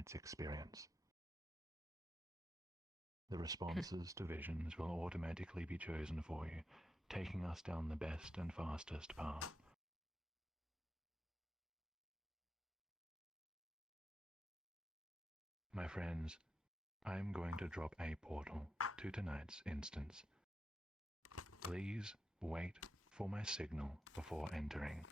tonight's experience. The responses to visions will automatically be chosen for you, taking us down the best and fastest path. My friends, I'm going to drop a portal to tonight's instance. Please wait for my signal before entering.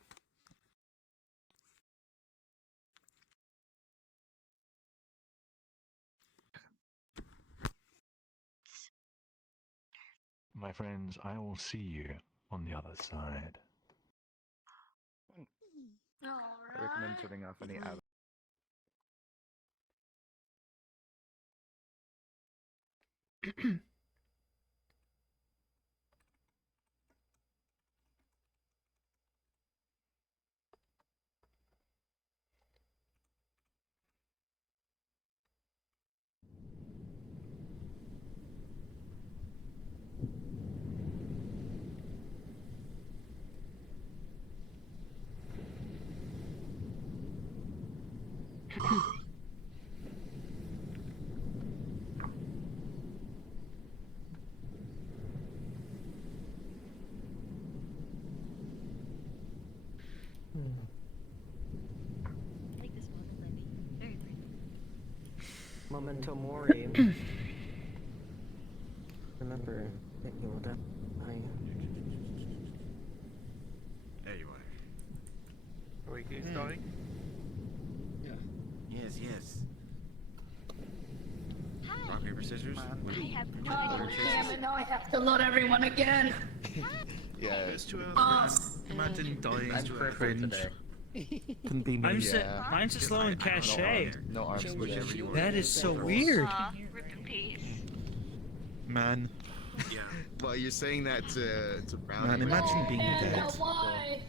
My friends, I will see you on the other side. I recommend turning off any ad. I like this one, Libby. Very pretty. Memento Mori. Remember that you will die. There you are. Are we starting? Yes. Rock, paper, scissors? I have no Oh, idea. damn it, now I have to load everyone again. Yeah. It's 2 hours. Imagine dying I'm to a crippled cringe. today. Couldn't be me. Mine's Yeah. just low in cachet. No arms. Whichever you want. That is so weird. Aw, rip in peace. Man, Yeah. Well, you're saying that to Brownie. Man, imagine being Oh, dead. why?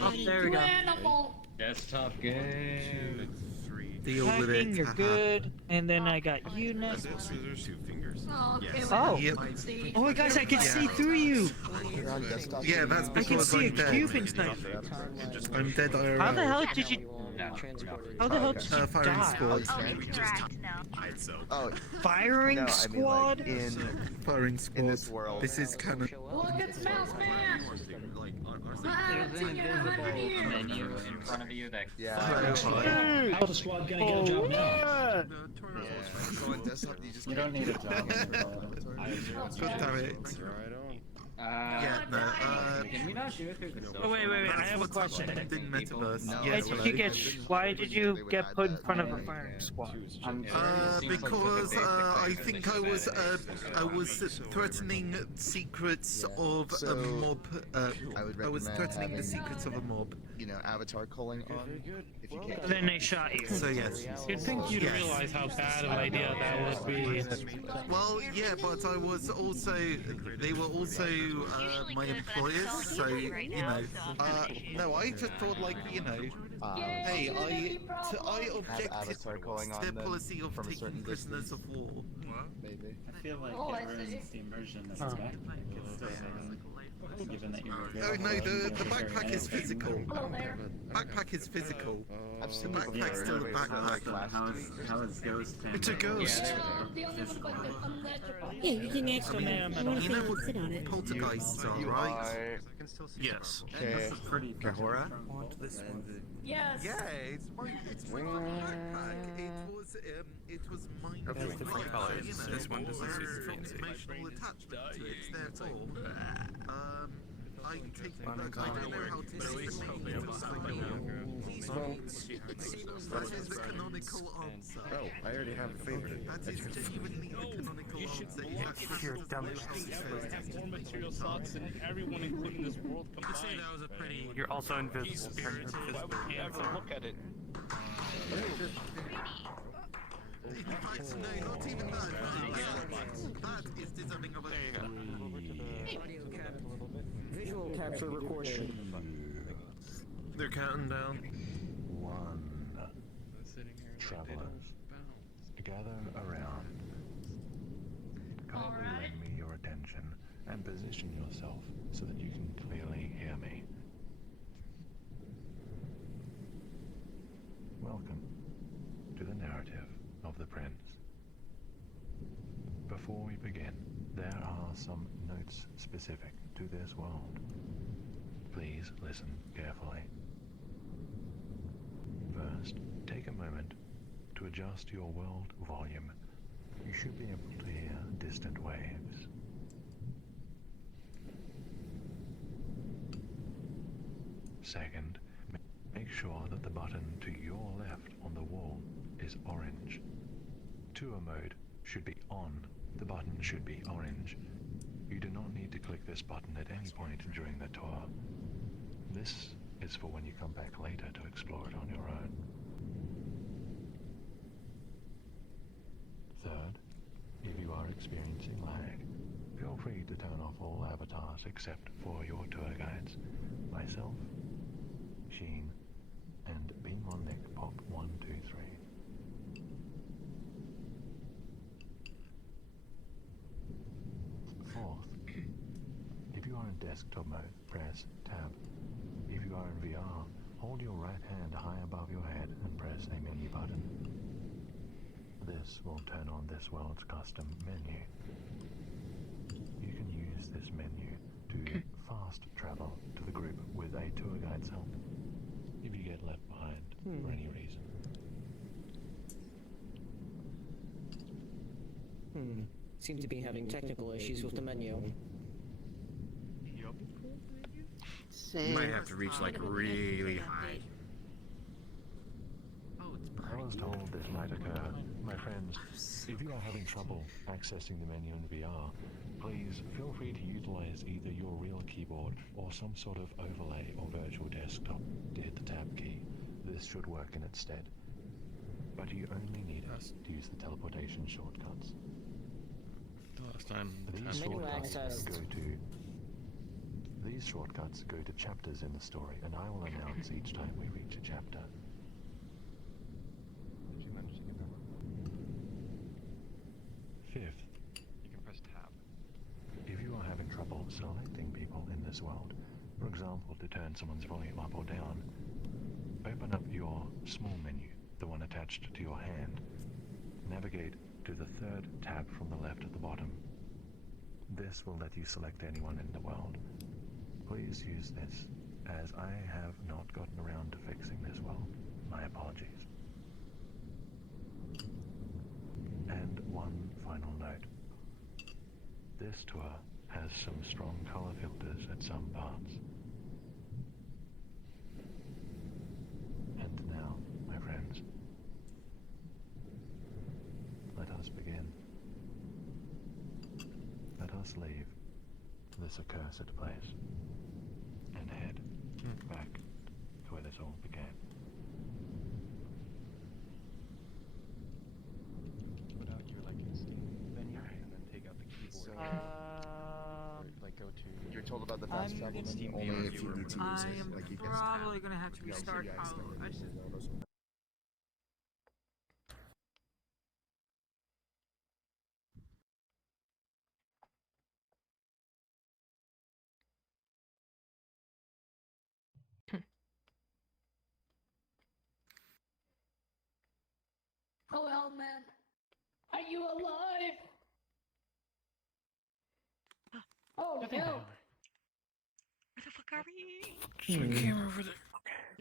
Oh, there we You go. animal. Desktop game. 2, 3. deal with Hacking, it. you're haha. good. And then I got you That's next. it, scissors, 2 fingers. Oh, okay, Yes. well, Oh. Yep. let's see. Oh my gosh, I can see through you! You're on desktop. Yeah, that's I can because see a I'm dead. cube inside. I'm dead IRL. How the hell did you? No. How the hell did you Firing die? squad. Oh, interact now. So. Oh, Firing no, I mean squad? like in Firing squad. this world. This is canon. Look at Smells Man! Like, It's in your Menu in front of you that. Yeah. Hey! How's the squad gonna get a job now? Yeah. So on desktop, you just You don't need a job. God damn it. Yeah, no, Can we not do it through the social? Oh, wait, I have a question. Didn't metaverse. No. Why Yes, did hello. you get? Why did you get put in front of a firing squad? Because I think I was threatening secrets of a mob. I was threatening the secrets of a mob. You know, avatar calling on. If you can't. And then they shot you. So yes. You'd think you'd realize how bad an idea that would be. Well, yeah, but I was also. They were also my employers, so you know. No, I just thought like you know. Hey, I objected avatar calling on to their them policy of from a taking certain prisoners of war. Maybe. I feel like Oh, I it ruins see. the immersion that's Huh. Oh given that you're no, the backpack is physical. Hello there. Backpack is physical. I've seen The people backpack's still a backpack. How is Ghost? It's a ghost. The only one who got the unlegible. Yeah, you can actually. man, You want to You know sit what on it. poltergeists are, You right? are. Yes. Okay. Pretty Kahora? This one. Yes. Yeah, it's my backpack. It was mine. That's different colors. You know, This one doesn't there's suit the an emotional attachment to it. Therefore, I take I don't know how to say the meaning of something. That is the canonical answer. Oh, I already have a favorite. That is genuinely the canonical answer. You're dumb. More material thoughts than everyone, including this world combined. That was a pretty. You're also invisible. Why would we ever look at it? In fact, no, not even that. That is deserving of a... Visual capture recording. They're counting down. One. Travelers, gather around. Kindly lend me your attention and position yourself so that you can clearly hear me. Welcome to the narrative. of the prince. Before we begin, there are some notes specific to this world. Please listen carefully. First, take a moment to adjust your world volume. You should be able to hear distant waves. Second, make sure that the button to your left on the wall is orange. Tour mode should be on. The button should be orange. You do not need to click this button at any point during the tour. This is for when you come back later to explore it on your own. Third, if you are experiencing lag, feel free to turn off all avatars except for your tour guides, myself, Sheen, and Beam on Nick Pop 123. Fourth, if you are in desktop mode, press Tab. If you are in VR, hold your right hand high above your head and press a menu button. This will turn on this world's custom menu. You can use this menu to fast travel to the group with a tour guide's help if you get left behind for any reason. Seem to be having technical issues with the menu. You might have to reach like really high. I was told this might occur. My friends, if you are having trouble accessing the menu in VR, please feel free to utilize either your real keyboard or some sort of overlay or virtual desktop to hit the tab key. This should work in its stead. But you only need it to use the teleportation shortcuts. Last time. These shortcuts go to chapters in the story, and I will announce each time we reach a chapter. Did you manage to get that one? Fifth, You can press tab. if you are having trouble selecting people in this world, for example, to turn someone's volume up or down, open up your small menu, the one attached to your hand. Navigate to the third tab from the left at the bottom. This will let you select anyone in the world. Please use this, as I have not gotten around to fixing this well. My apologies. And one final note. This tour has some strong color filters at some parts. And now, my friends, let us begin. Let us leave this accursed place and head back to where this all began. Put out your like Steam menu and then take out the keyboard. Or, like go to. You're told about the fast I'm travel gonna- menu Only only if if you you need to use it. Like you can. Probably gonna have to Yeah, restart yeah, it's college. like- Oh well, man. Are you alive? Oh no. Where the fuck are we?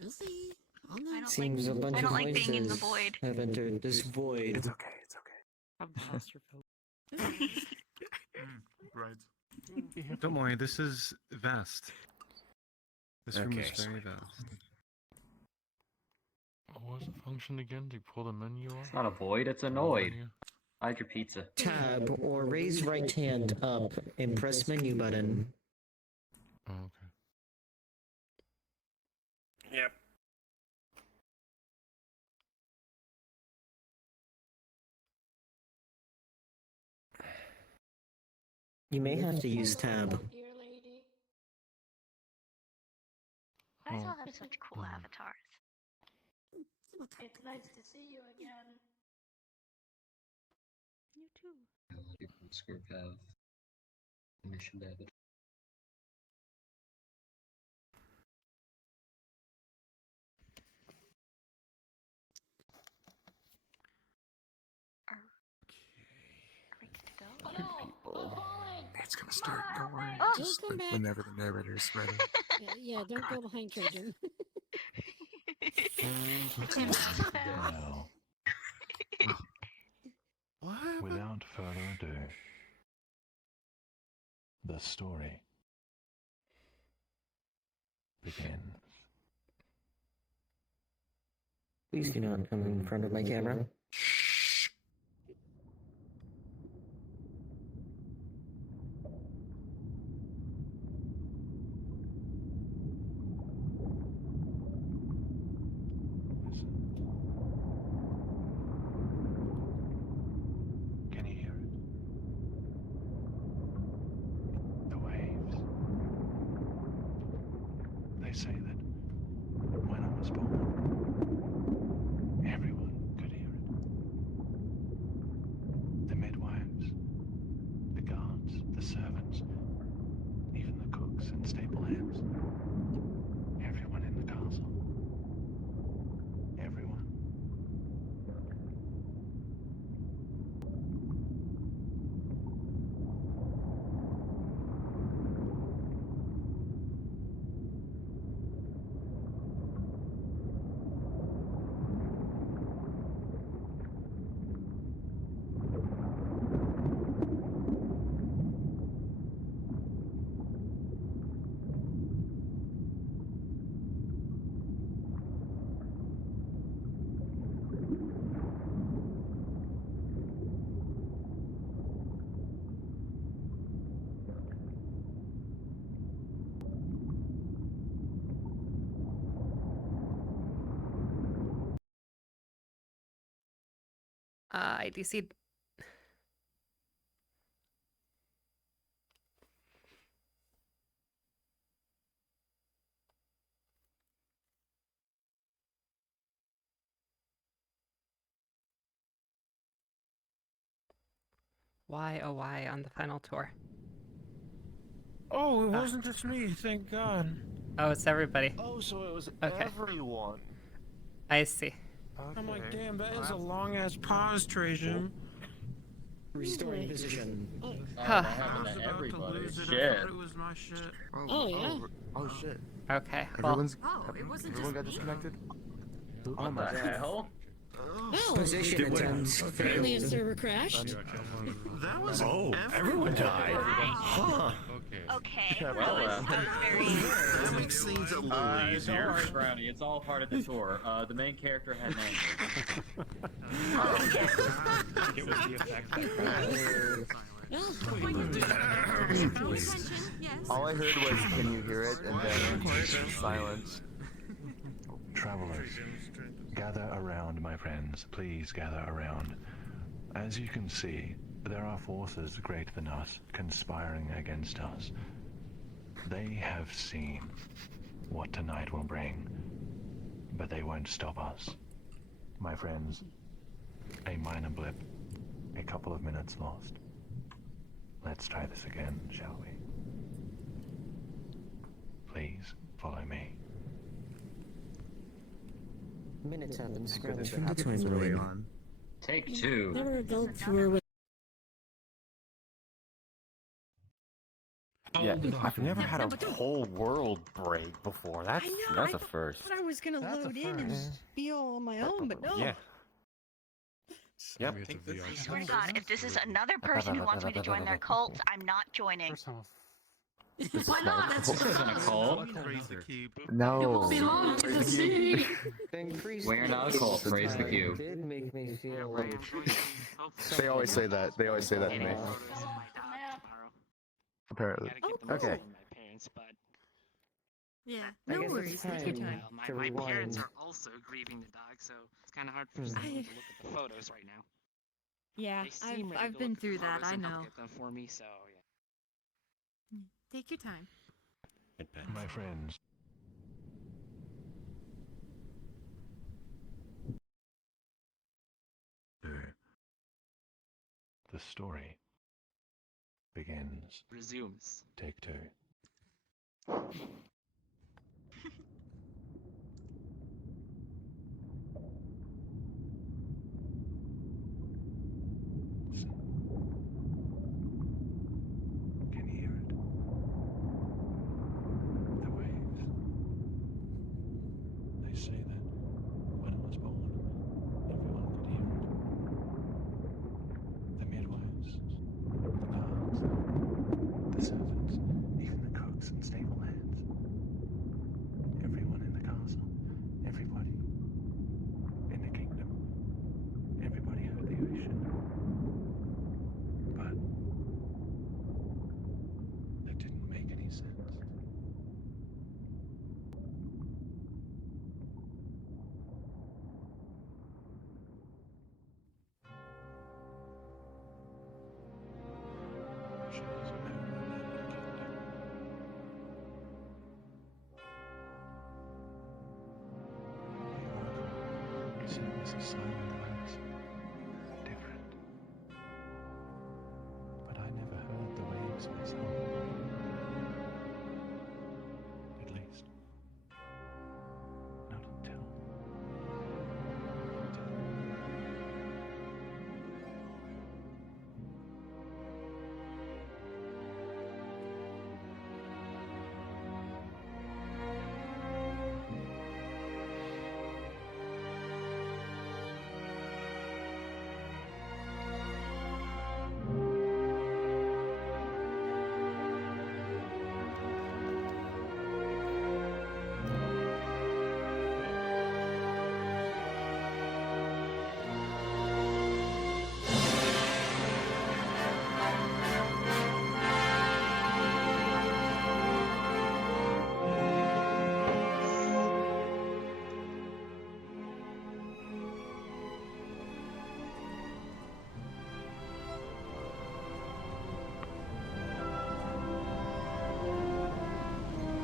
Is he? I don't Seems like, a bunch I of don't like being in the voices void. have entered this void. It's okay, it's okay. I'm claustrophobic. Right. Don't worry, this is vast. This room is Okay. very vast. What was the function again? To pull the menu off? It's not a void, it's a noid. Hide your pizza. Tab or raise right hand up and press menu button. Oh, okay. Yep. You may have to use tab. Dear lady. You guys all have such cool avatars. It's nice to see you again. You too. Square path. Mission David. It's gonna start. Don't worry. Oh. Just We'll come back. whenever the narrator's ready. Yeah, don't go behind Trajan. Now, What? without further ado, the story begins. Please do not come in front of my camera. Listen. Can you hear it? The waves. They say that when I was born, everyone could hear it. The midwives, the guards, the servants, even the cooks and staple hands. Everyone in the castle. Everyone. IDC. Why, oh why, on the final tour? Oh, it wasn't just me, thank God. Oh, it's everybody. Oh, so it was Okay. everyone. I see. I'm like, damn, that is a long-ass pause, Trajan. Restoring position. That happened to everybody. Shit. It was my shit. Oh, yeah. Oh shit. Okay, well, Everyone got disconnected? What the hell? Well, Position attempts. apparently a server crashed. That was everyone died. Huh. Okay. Well, I was very. That makes things a little Don't easier. worry, Brownie. It's all part of the tour. The main character had an It was the effect that All I heard was, can you hear it? And then silence. Travelers, gather around, my friends. Please gather around. As you can see, there are forces greater than us conspiring against us. They have seen what tonight will bring, but they won't stop us. My friends, a minor blip, a couple of minutes lost. Let's try this again, shall we? Please follow me. Minutes have been scrubbed. Take two. Never go tour with. Yeah, I've never had a whole world break before. That's a first. I was gonna load in and be all on my own, but no. Yeah. Yep. I swear to God, if this is another person who wants me to join their cult, I'm not joining. Why not? That's This isn't a cult. No. belong to the sea. We're not a cult. Raise the cube. Did make me feel like They always say that. They always say that to me. Apparently. Okay. Yeah, I no guess worries. it's Take your time time. to rewind. also grieving the dog, so it's kind of hard for someone to look at the photos right now. Yeah, They seem ready I've to been look at the through that. photos I and help know. get them for me, so yeah. Take your time. My friends, the story begins. Resumes. Take two. Listen. Can imagination. But that didn't make any sense. She doesn't know who killed him. The seems so close, different. But I never heard the waves myself. At least, not until.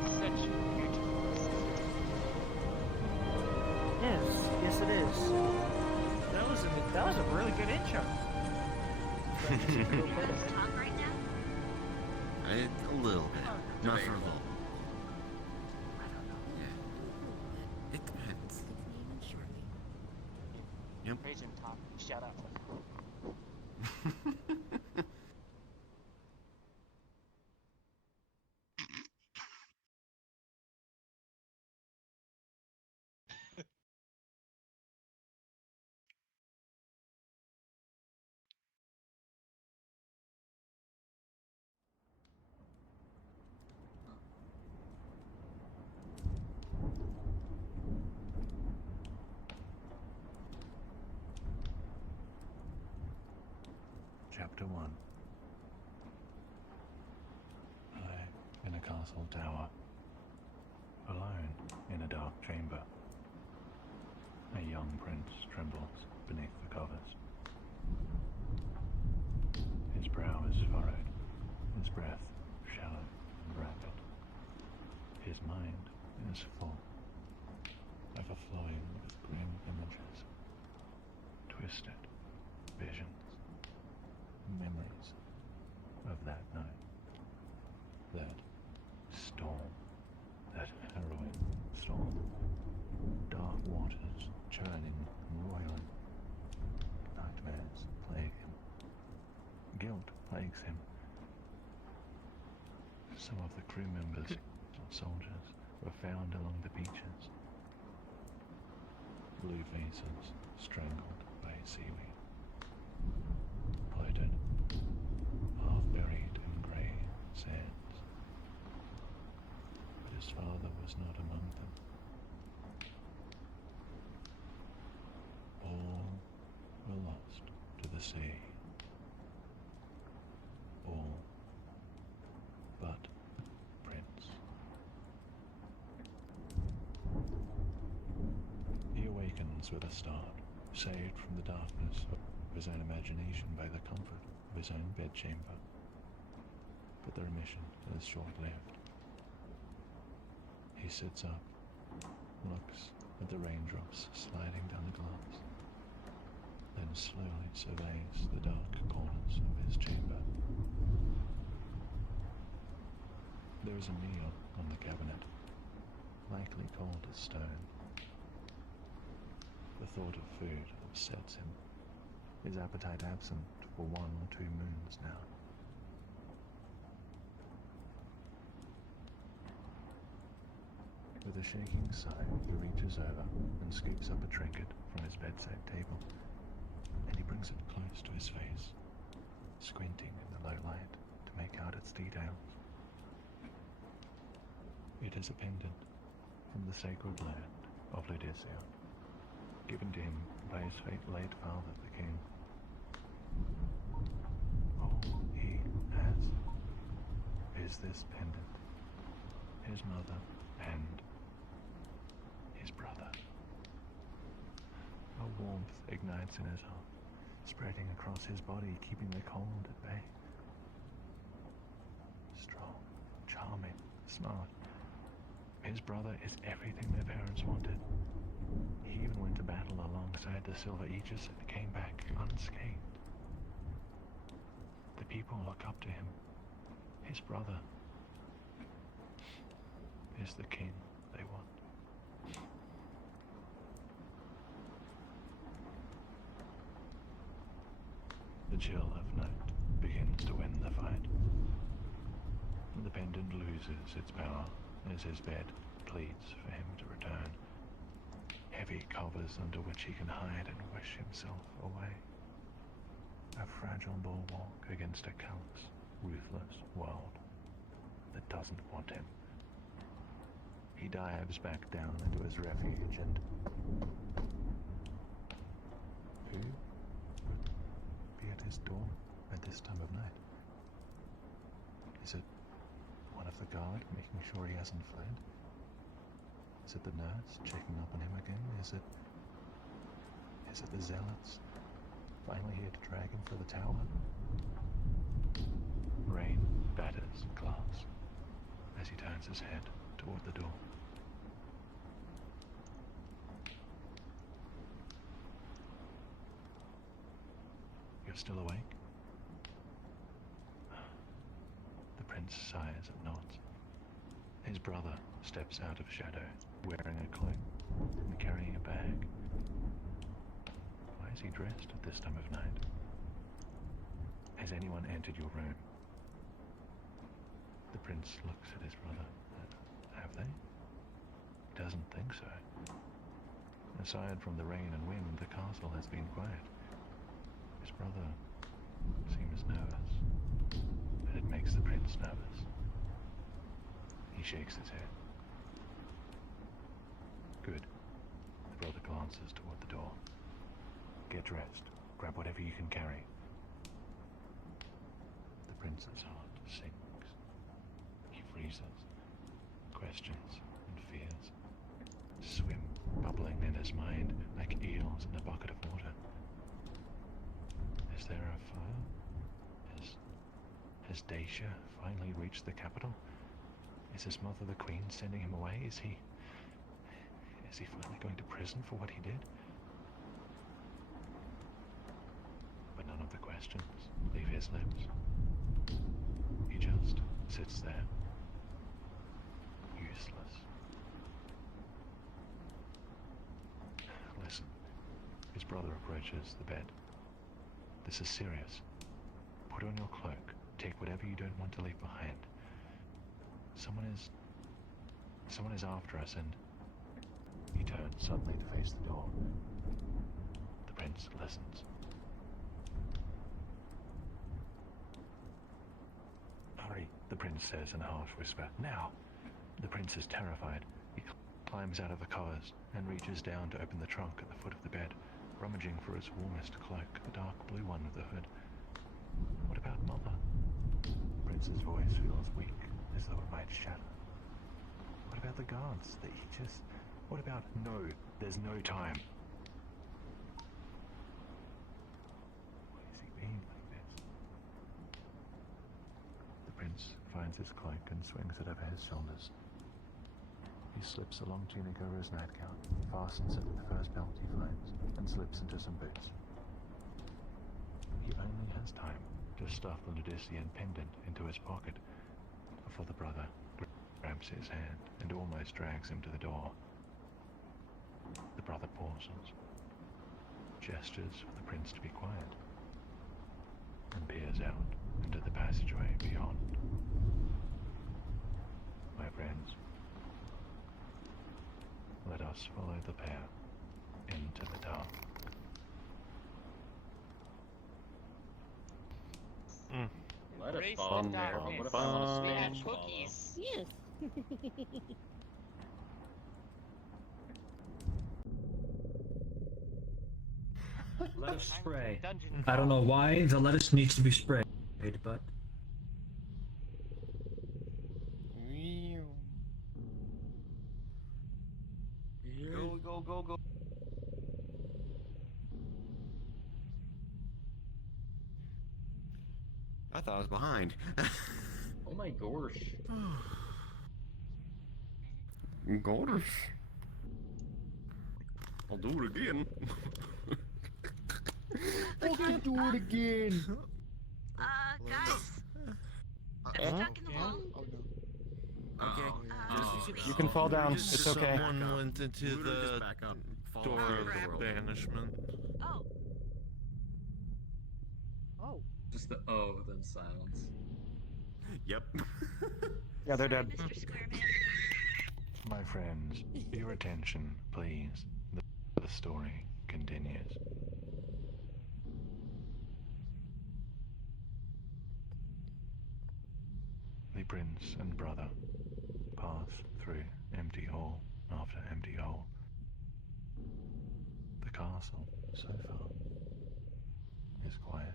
Such beautiful. Yes, it is. That was a really good intro. Talk right now? A little bit. Not for long. Yeah. It depends. Yep. Praise him, Tom. Shut up. Chapter 1. I, in a castle tower, alone in a dark chamber. A young prince trembles beneath the covers. His brow is furrowed, his breath shallow and rapid. His mind is full, overflowing with grim images, twisted visions, memories of that night, that storm, that harrowing storm, dark waters churning and roiling. Nightmares plague him, guilt plagues him. Some of the crew members or soldiers were found along the beaches, blue faces strangled by seaweed, floated, half buried in grey sands. But his father was not among them. All were lost to the sea. All but Prince. He awakens with a start, saved from the darkness of his own imagination by the comfort of his own bedchamber. But the remission is short-lived. He sits up, looks at the raindrops sliding down the glass, then slowly surveys the dark corners of his chamber. There is a meal on the cabinet, likely cold as stone. The thought of food upsets him, his appetite absent for 1 or 2 moons now. With a shaking sigh, he reaches over and scoops up a trinket from his bedside table, and he brings it close to his face, squinting in the low light to make out its details. It is a pendant from the sacred land of Ludicea, given to him by his late father, the king. All he has is this pendant, his mother, and his brother. A warmth ignites in his heart, spreading across his body, keeping the cold at bay. Strong, charming, smart. His brother is everything their parents wanted. He even went to battle alongside the Silver Aegis and came back unscathed. The people look up to him. His brother is the king they want. The chill of night begins to win the fight. The pendant loses its power as his bed pleads for him to return. Heavy covers under which he can hide and wish himself away. A fragile bulwark against a callous, ruthless world that doesn't want him. He dives back down into his refuge and... Who would be at his door at this time of night? Is it one of the guard making sure he hasn't fled? Is it the nurse checking up on him again? Is it the zealots finally here to drag him for the tower? Rain batters glass as he turns his head toward the door. You're still awake? The prince sighs and nods. His brother steps out of shadow, wearing a cloak and carrying a bag. Why is he dressed at this time of night? Has anyone entered your room? The prince looks at his brother. Have they? He doesn't think so. Aside from the rain and wind, the castle has been quiet. His brother seems nervous, and it makes the prince nervous. He shakes his head. Good. The brother glances toward the door. Get dressed. Grab whatever you can carry. The prince's heart sinks. He freezes. Questions and fears swim, bubbling in his mind like eels in a bucket of water. Is there a fire? Has Dacia finally reached the capital? Is his mother the queen sending him away? Is he finally going to prison for what he did? But none of the questions leave his lips. He just sits there, useless. Listen, his brother approaches the bed. This is serious. Put on your cloak. Take whatever you don't want to leave behind. Someone is after us, and he turns suddenly to face the door. The prince listens. Hurry, the prince says in a harsh whisper. Now! The prince is terrified. He climbs out of the covers and reaches down to open the trunk at the foot of the bed, rummaging for his warmest cloak, the dark blue one with the hood. What about Mother? The prince's voice feels weak, as though it might shatter. What about the guards, the Aegis? What about... No, there's no time. Why is he being like this? The prince finds his cloak and swings it over his shoulders. He slips a long tunic over his nightgown, fastens it with the first belt he finds, and slips into some boots. He only has time to stuff the Ludician pendant into his pocket before the brother grabs his hand and almost drags him to the door. The brother pauses, gestures for the prince to be quiet, and peers out into the passageway beyond. My friends, let us follow the pair into the dark. Let us Race follow in the pair. darkness. What if I want to We had follow? cookies. Yes. Let lettuce spray. Dungeon I don't know why the lettuce needs to be sprayed, but Go, go, go, go. I thought I was behind. Oh my gosh. Golders. I'll do it again. Okay, do it again. Guys, I'm stuck in the wall. Oh no. Okay. You can fall down. It's okay. Someone went into the back up. door of banishment. Oh. Oh. Just the oh, then silence. Yep. Yeah, they're dead. Mr. Squareman. My friends, your attention, please. The story continues. The prince and brother pass through empty hall after empty hall. The castle, so far, is quiet.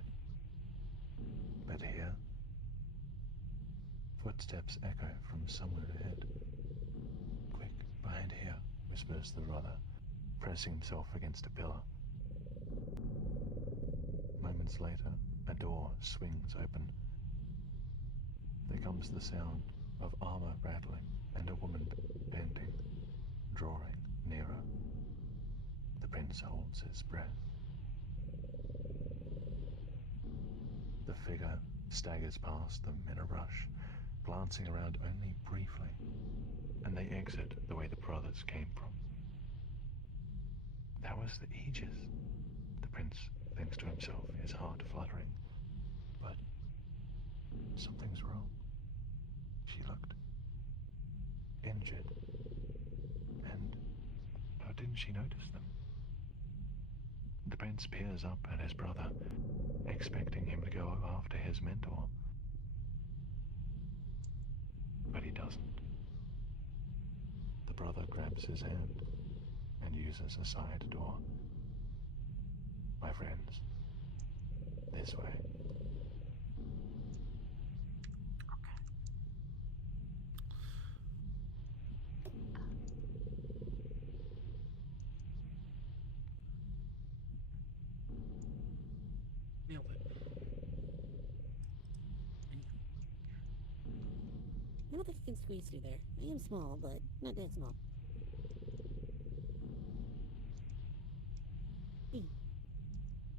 But here, footsteps echo from somewhere ahead. Quick, behind here, whispers the brother, pressing himself against a pillar. Moments later, a door swings open. There comes the sound of armor rattling and a woman panting, drawing nearer. The prince holds his breath. The figure staggers past them in a rush, glancing around only briefly, and they exit the way the brothers came from. That was the Aegis, the prince thinks to himself, his heart fluttering. But something's wrong. She looked injured, and how didn't she notice them? The prince peers up at his brother, expecting him to go after his mentor. But he doesn't. The brother grabs his hand and uses a side door. My friends, this way. Nailed it. I don't think I can squeeze through there. I am small, but not that small.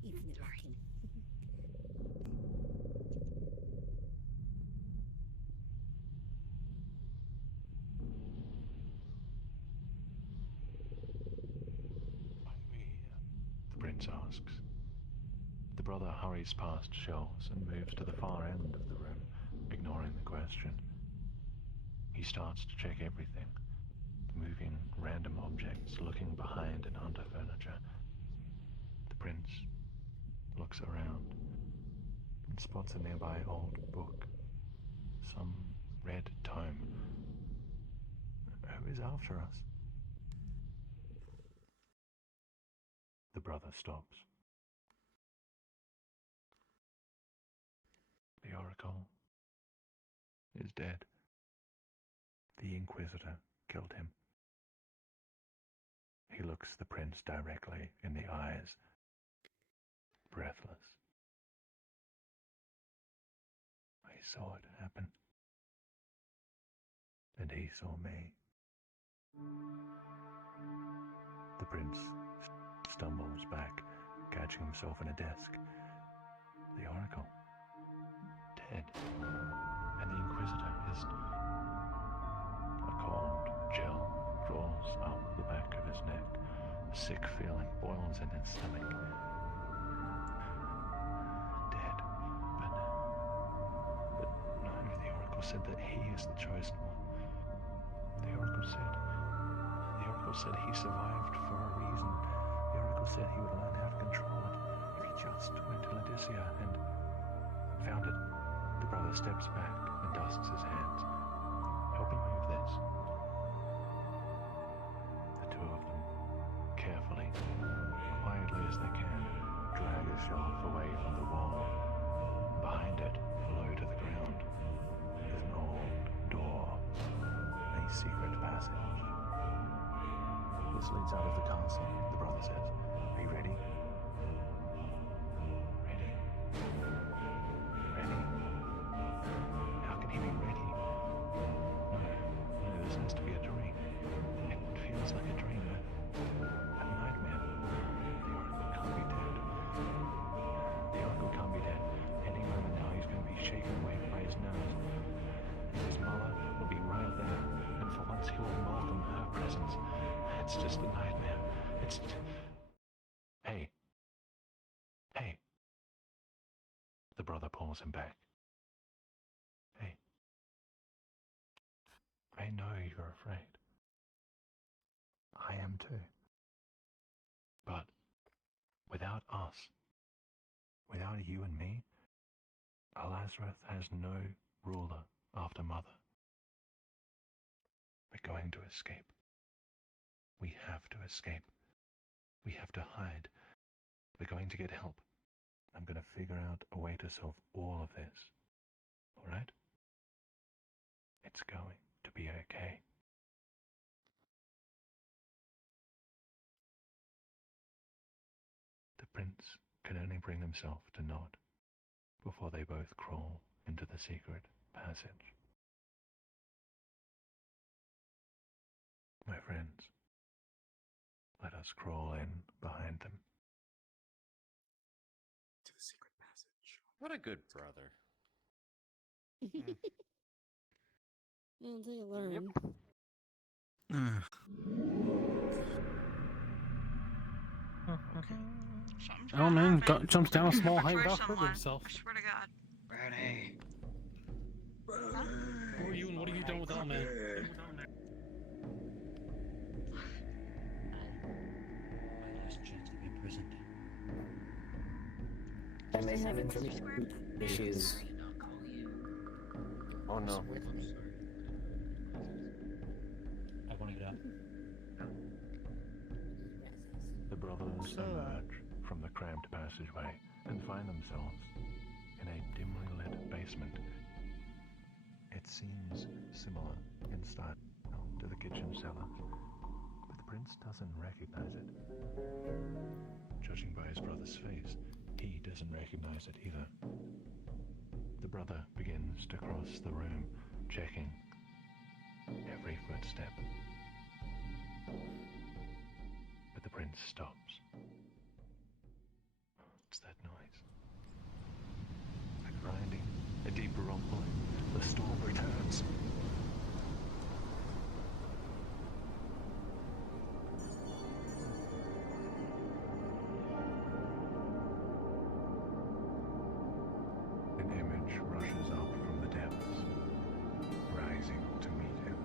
Infinite locking. Why are we here? The prince asks. The brother hurries past shelves and moves to the far end of the room, ignoring the question. He starts to check everything, moving random objects, looking behind and under furniture. The prince looks around and spots a nearby old book, some red tome. Who is after us? The brother stops. The oracle is dead. The Inquisitor killed him. He looks the prince directly in the eyes, breathless. I saw it happen. And he saw me. The prince stumbles back, catching himself in a desk. The oracle, dead. And the Inquisitor is... A cold chill crawls up the back of his neck. A sick feeling boils in his stomach. Dead. But no, the oracle said that he is the chosen one. The oracle said he survived for a reason. The oracle said he would learn how to control it if he just went to Laodicea and found it. The brother steps back and dusts his hands. Help me move this. The two of them, carefully, quietly as they can, drag This leads out of the castle, the brother says. Are you ready? Ready? Ready? How can he be ready? No, this has to be a dream. It feels like a dream, a nightmare. The oracle can't be dead. The oracle can't be dead. Any moment now he's going to be shaken awake by his nerves. His mother will be right there, and for once he will welcome her presence. It's just a nightmare. It's... Hey. Hey. The brother pulls him back. Hey. I know you're afraid. I am too. But without us, without you and me, Lazarus has no ruler after Mother. We're going to escape. We have to escape. We have to hide. We're going to get help. I'm going to figure out a way to solve all of this. All right? It's going to be okay. The prince can only bring himself to nod before they both crawl into the secret passage. My friends, let us crawl in behind them. To the secret passage. What a good brother. Until you learn. Oh man, jumps down a small height without hurting himself. I swear to God. Brownie. Who are you and what have you done with L-Man? My last chance to be present. I may have information issues. Oh no. I want to get out. The brothers emerge from the cramped passageway and find themselves in a dimly lit basement. It seems similar in style to the kitchen cellar, but the prince doesn't recognize it. Judging by his brother's face, he doesn't recognize it either. The brother begins to cross the room, checking every footstep. But the prince stops. What's that noise? A grinding, a deep rumbling. The storm returns. An image rushes up from the depths, rising to meet him.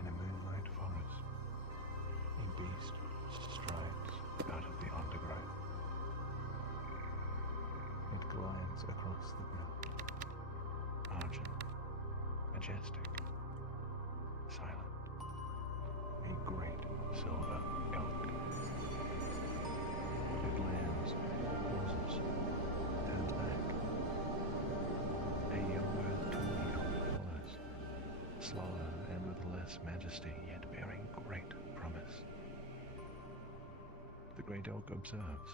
In a moonlight forest, a beast strides out of the undergrowth. It glides across the ground, argent, majestic, silent, a great silver elk. It lands, pauses, turns back. A younger, tawny elk follows, slower and with less majesty, yet bearing great promise. The great elk observes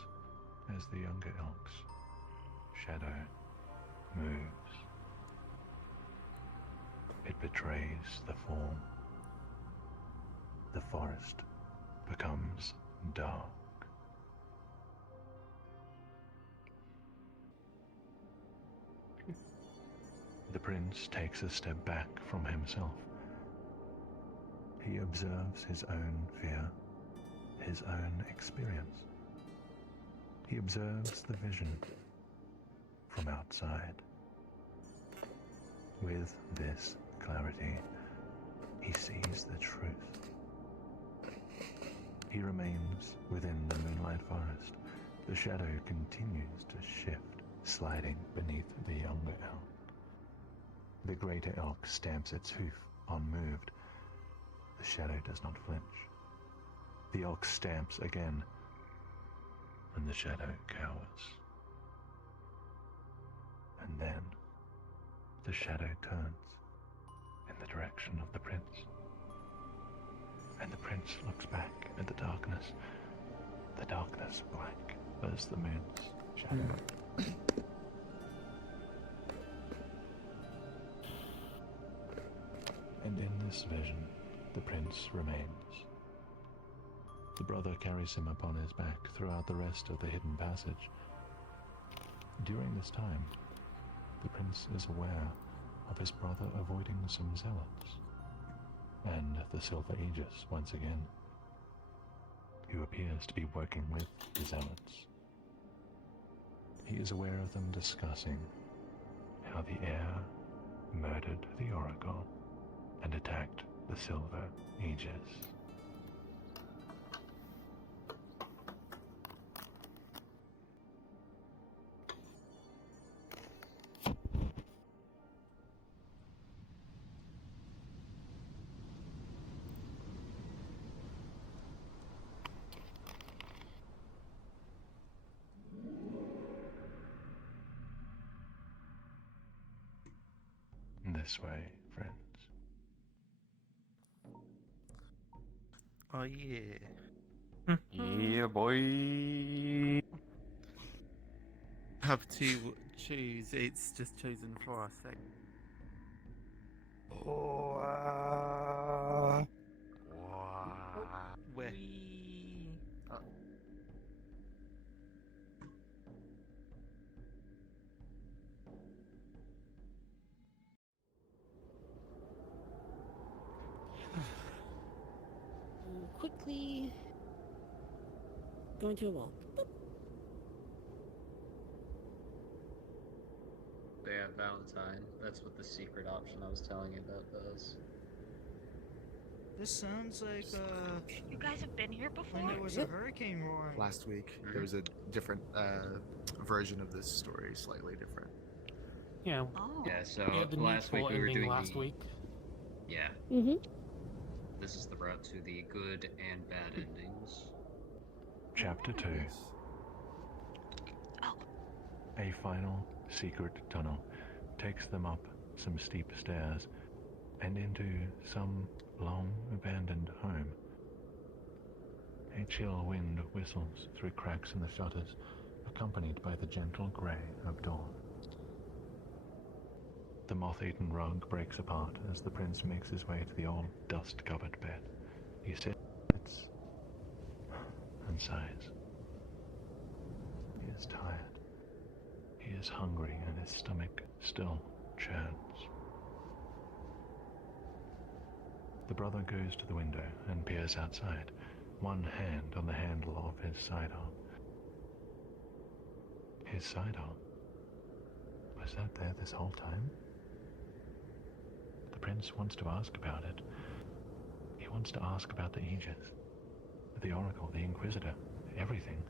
as the younger elk's shadow moves. It betrays the form. The forest becomes dark. The prince takes a step back from himself. He observes his own fear, his own experience. He observes the vision from outside. With this clarity, he sees the truth. He remains within the moonlight forest. The shadow continues to shift, sliding beneath the younger elk. The greater elk stamps its hoof, unmoved. The shadow does not flinch. The elk stamps again, and the shadow cowers. And then the shadow turns, in the direction of the prince. And the prince looks back at the darkness black as the moon's shadow. And in this vision, the prince remains. The brother carries him upon his back throughout the rest of the hidden passage. During this time, the prince is aware of his brother avoiding some zealots, and the Silver Aegis once again, who appears to be working with the zealots. He is aware of them discussing how the heir murdered the Oracle and attacked the Silver Aegis. This way, friends. Oh yeah. Yeah, boy. Have to choose. It's just chosen for us. Where? Quickly going to a wall. They have Valentine. That's what the secret option I was telling you about does. This sounds like, You guys have been here before? when there was a hurricane roaring. Last week, there was a different version of this story, slightly different. Yeah. Oh. Yeah, so We had the last week we were doing last the... week. Yeah. Mm-hmm. This is the route to the good and bad endings. Chapter 2. A final secret tunnel takes them up some steep stairs and into some long abandoned home. A chill wind whistles through cracks in the shutters, accompanied by the gentle grey of dawn. The moth-eaten rug breaks apart as the prince makes his way to the old dust-covered bed. He sits and sighs. He is tired. He is hungry and his stomach still churns. The brother goes to the window and peers outside, one hand on the handle of his sidearm. His sidearm? Was that there this whole time? The prince wants to ask about it. He wants to ask about the Aegis, the Oracle, the Inquisitor, everything.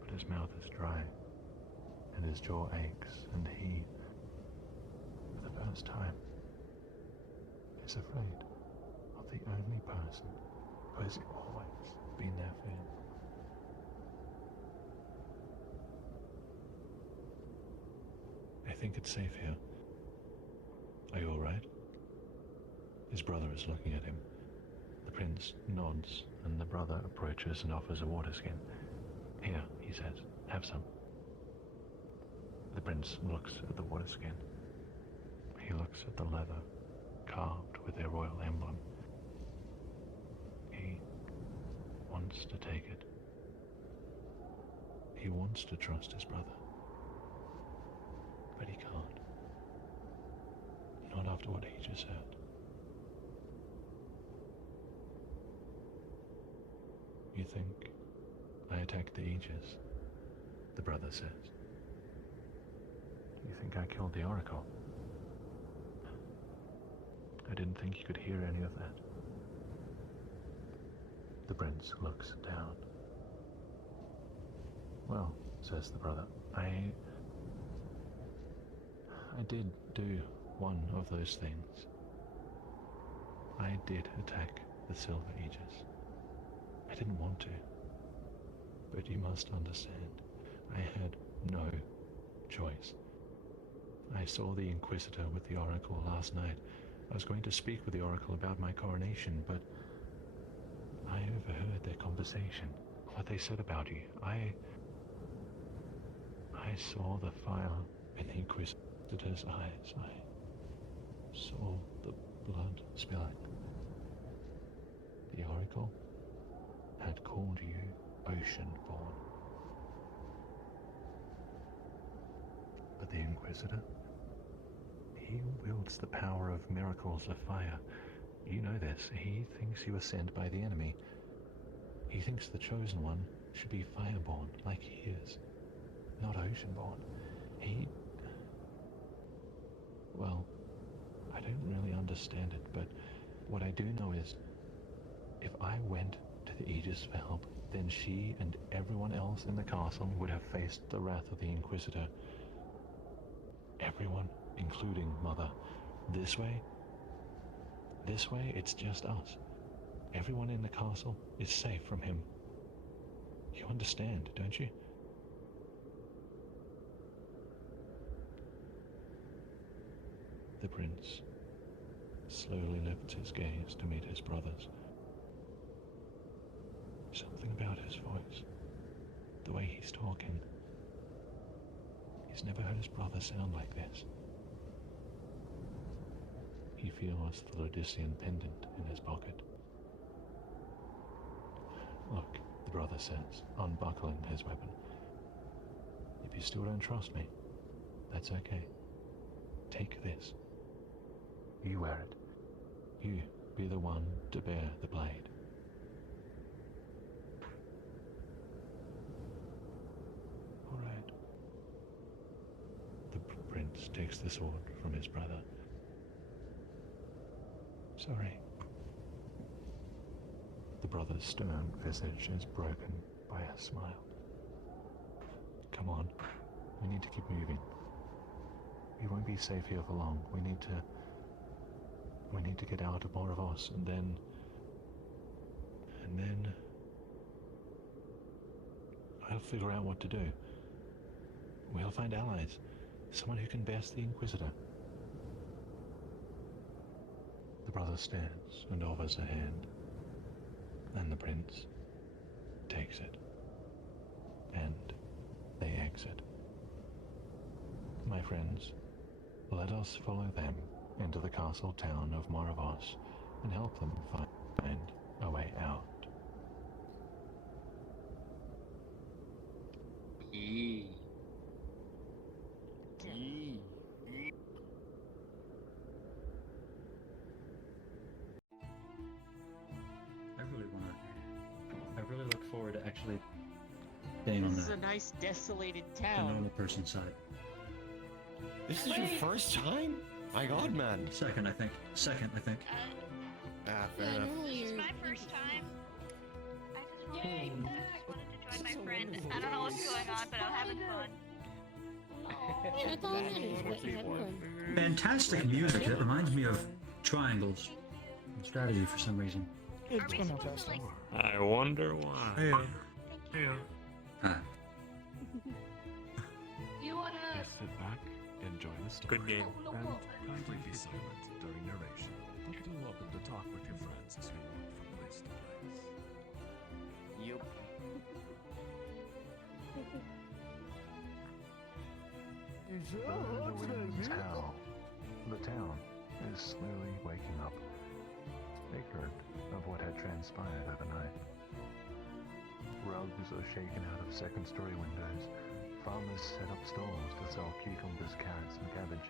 But his mouth is dry, and his jaw aches, and he, for the first time, is afraid of the only person who has always been there for him. I think it's safe here. Are you alright? His brother is looking at him. The prince nods, and the brother approaches and offers a water skin. Here, he says, have some. The prince looks at the water skin. He looks at the leather, carved with their royal emblem. He wants to take it. He wants to trust his brother. But he can't. Not after what he just heard. You think I attacked the Aegis? The brother says. You think I killed the Oracle? I didn't think you could hear any of that. The prince looks down. Well, says the brother, I did do one of those things. I did attack the Silver Aegis. I didn't want to. But you must understand, I had no choice. I saw the Inquisitor with the Oracle last night. I was going to speak with the Oracle about my coronation, but I overheard their conversation. What they said about you. I saw the fire in the Inquisitor's eyes. I saw the blood spilling. The Oracle had called you Oceanborn. But the Inquisitor, he wields the power of miracles of fire. You know this. He thinks you were sent by the enemy. He thinks the Chosen One should be Fireborn, like he is, not Oceanborn. Well, I don't really understand it, but what I do know is, if I went to the Aegis for help, then she and everyone else in the castle would have faced the wrath of the Inquisitor. Everyone, including Mother. This way, it's just us. Everyone in the castle is safe from him. You understand, don't you? The prince slowly lifts his gaze to meet his brother's. Something about his voice, the way he's talking. He's never heard his brother sound like this. He feels the Lodician pendant in his pocket. Look, the brother says, unbuckling his weapon. If you still don't trust me, that's okay. Take this. You wear it. You be the one to bear the blade. All right. The prince takes the sword from his brother. Sorry. The brother's stern visage is broken by a smile. Come on, we need to keep moving. We won't be safe here for long. We need to get out of Moravos, and then I'll figure out what to do. We'll find allies, someone who can best the Inquisitor. The brother stands and offers a hand, and the prince takes it, and they exit. My friends, let us follow them into the castle town of Moravos and help them find a way out. I really look forward to actually staying on This is the a nice desolated the town. normal person side. This is your first time? My god, man. Second, I think. Second, I think. Fair enough. This is my first time. I just wanted to join my friends. I don't know what's going on, but I'm having fun. Yeah, that's all that matters, but you had fun. Fantastic music. That reminds me of triangles and strategy for some reason. It's fantastic. I wonder why. Hey. Ah. You wanna... Just sit back, enjoy the story. Good game. And kindly be silent during narration. But do open to talk with your friends as we move from place to place. Yup. The winds howl. The town is slowly waking up, ignorant of what had transpired overnight. Rugs are shaken out of second-story windows. Farmers set up stalls to sell cucumbers, carrots, and cabbage.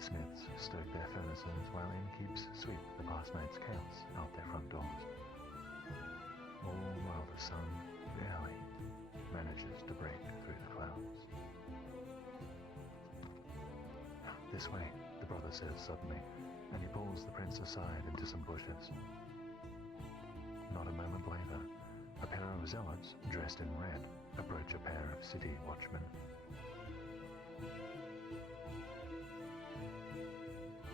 Smiths stoke their furnaces, while innkeeps sweep the past night's chaos out their front doors. All while the sun barely manages to break through the clouds. This way, the brother says suddenly, and he pulls the prince aside into some bushes. Not a moment later, a pair of zealots, dressed in red, approach a pair of city watchmen.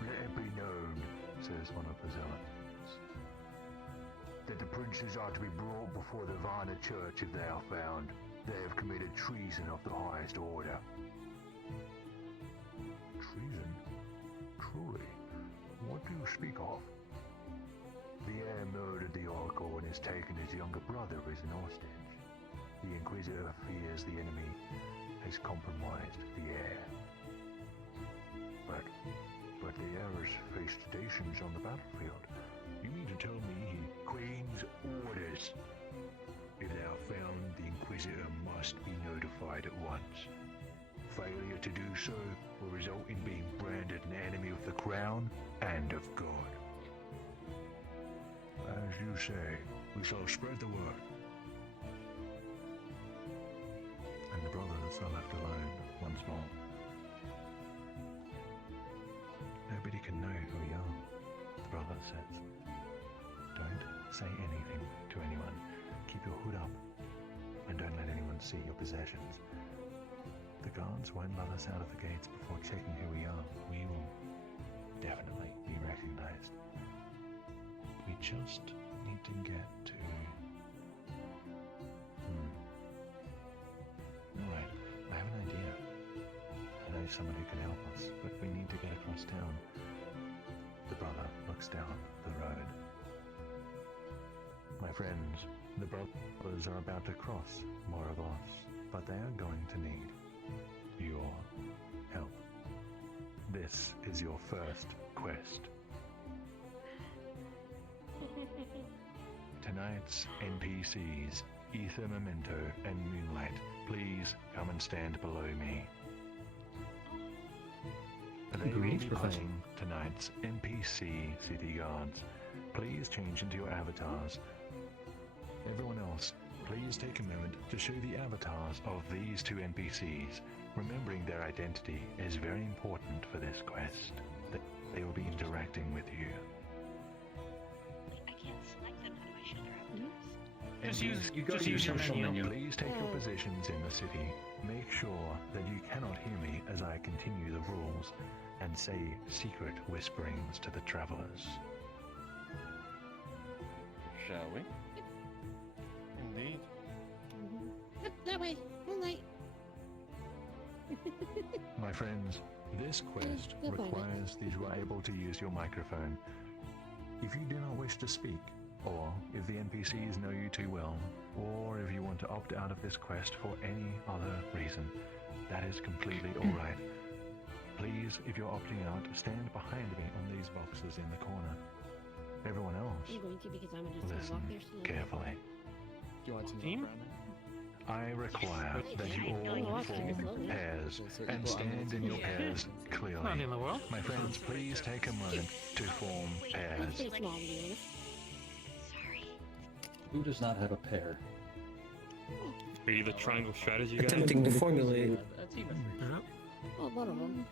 Let it be known, says one of the zealots, that the princes are to be brought before the Varna Church if they are found. They have committed treason of the highest order. you speak of? The heir murdered the Oracle and has taken his younger brother as an hostage. The Inquisitor fears the enemy has compromised the heir. But the heir has faced stations on the battlefield. You mean to tell me Queen's orders? If they are found, the Inquisitor must be notified at once. Failure to do so will result in being branded an enemy of the Crown and of God. As you say, we shall spread the word. And the brothers are left alone once more. Nobody can know who we are, the brother says. Don't say anything to anyone. Keep your hood up and don't let anyone see your possessions. The guards won't let us out of the gates before checking who we are. We will definitely be recognized. We just need to get to... Alright, I have an idea. I know someone who can help us, but we need to get across town. The brother looks down the road. My friends, the brothers are about to cross Moravos, but they are going to need your help. This is your first quest. Tonight's NPCs, Ether, Memento, and Moonlight, please come and stand below me. They will be playing tonight's NPC City Guards. Please change into your avatars. Everyone else, please take a moment to show the avatars of these two NPCs. Remembering their identity is very important for this quest. They will be interacting with you. I can't select them. How do I show their avatars? Just use your social menu. Please take your positions in the city. Make sure that you cannot hear me as I continue the rules and say secret whisperings to the travelers. Shall we? Indeed. That way. Moonlight. My friends, this quest requires that you are able to use your microphone. If you do not wish to speak, or if the NPCs know you too well, or if you want to opt out of this quest for any other reason, that is completely alright. Please, if you're opting out, stand behind me on these boxes in the corner. Everyone else, I'm going to because I'm just listen gonna walk there slowly. carefully. Do you want some Team? milk, Brandon? I require that you all form pairs and stand in your pairs clearly. Not in the world. My friends, please take a moment to form pairs. Pretty small, to be honest. Sorry. Who does not have a pair? Are you the triangle strategy guy? Attempting to formulate. Oh, one of them.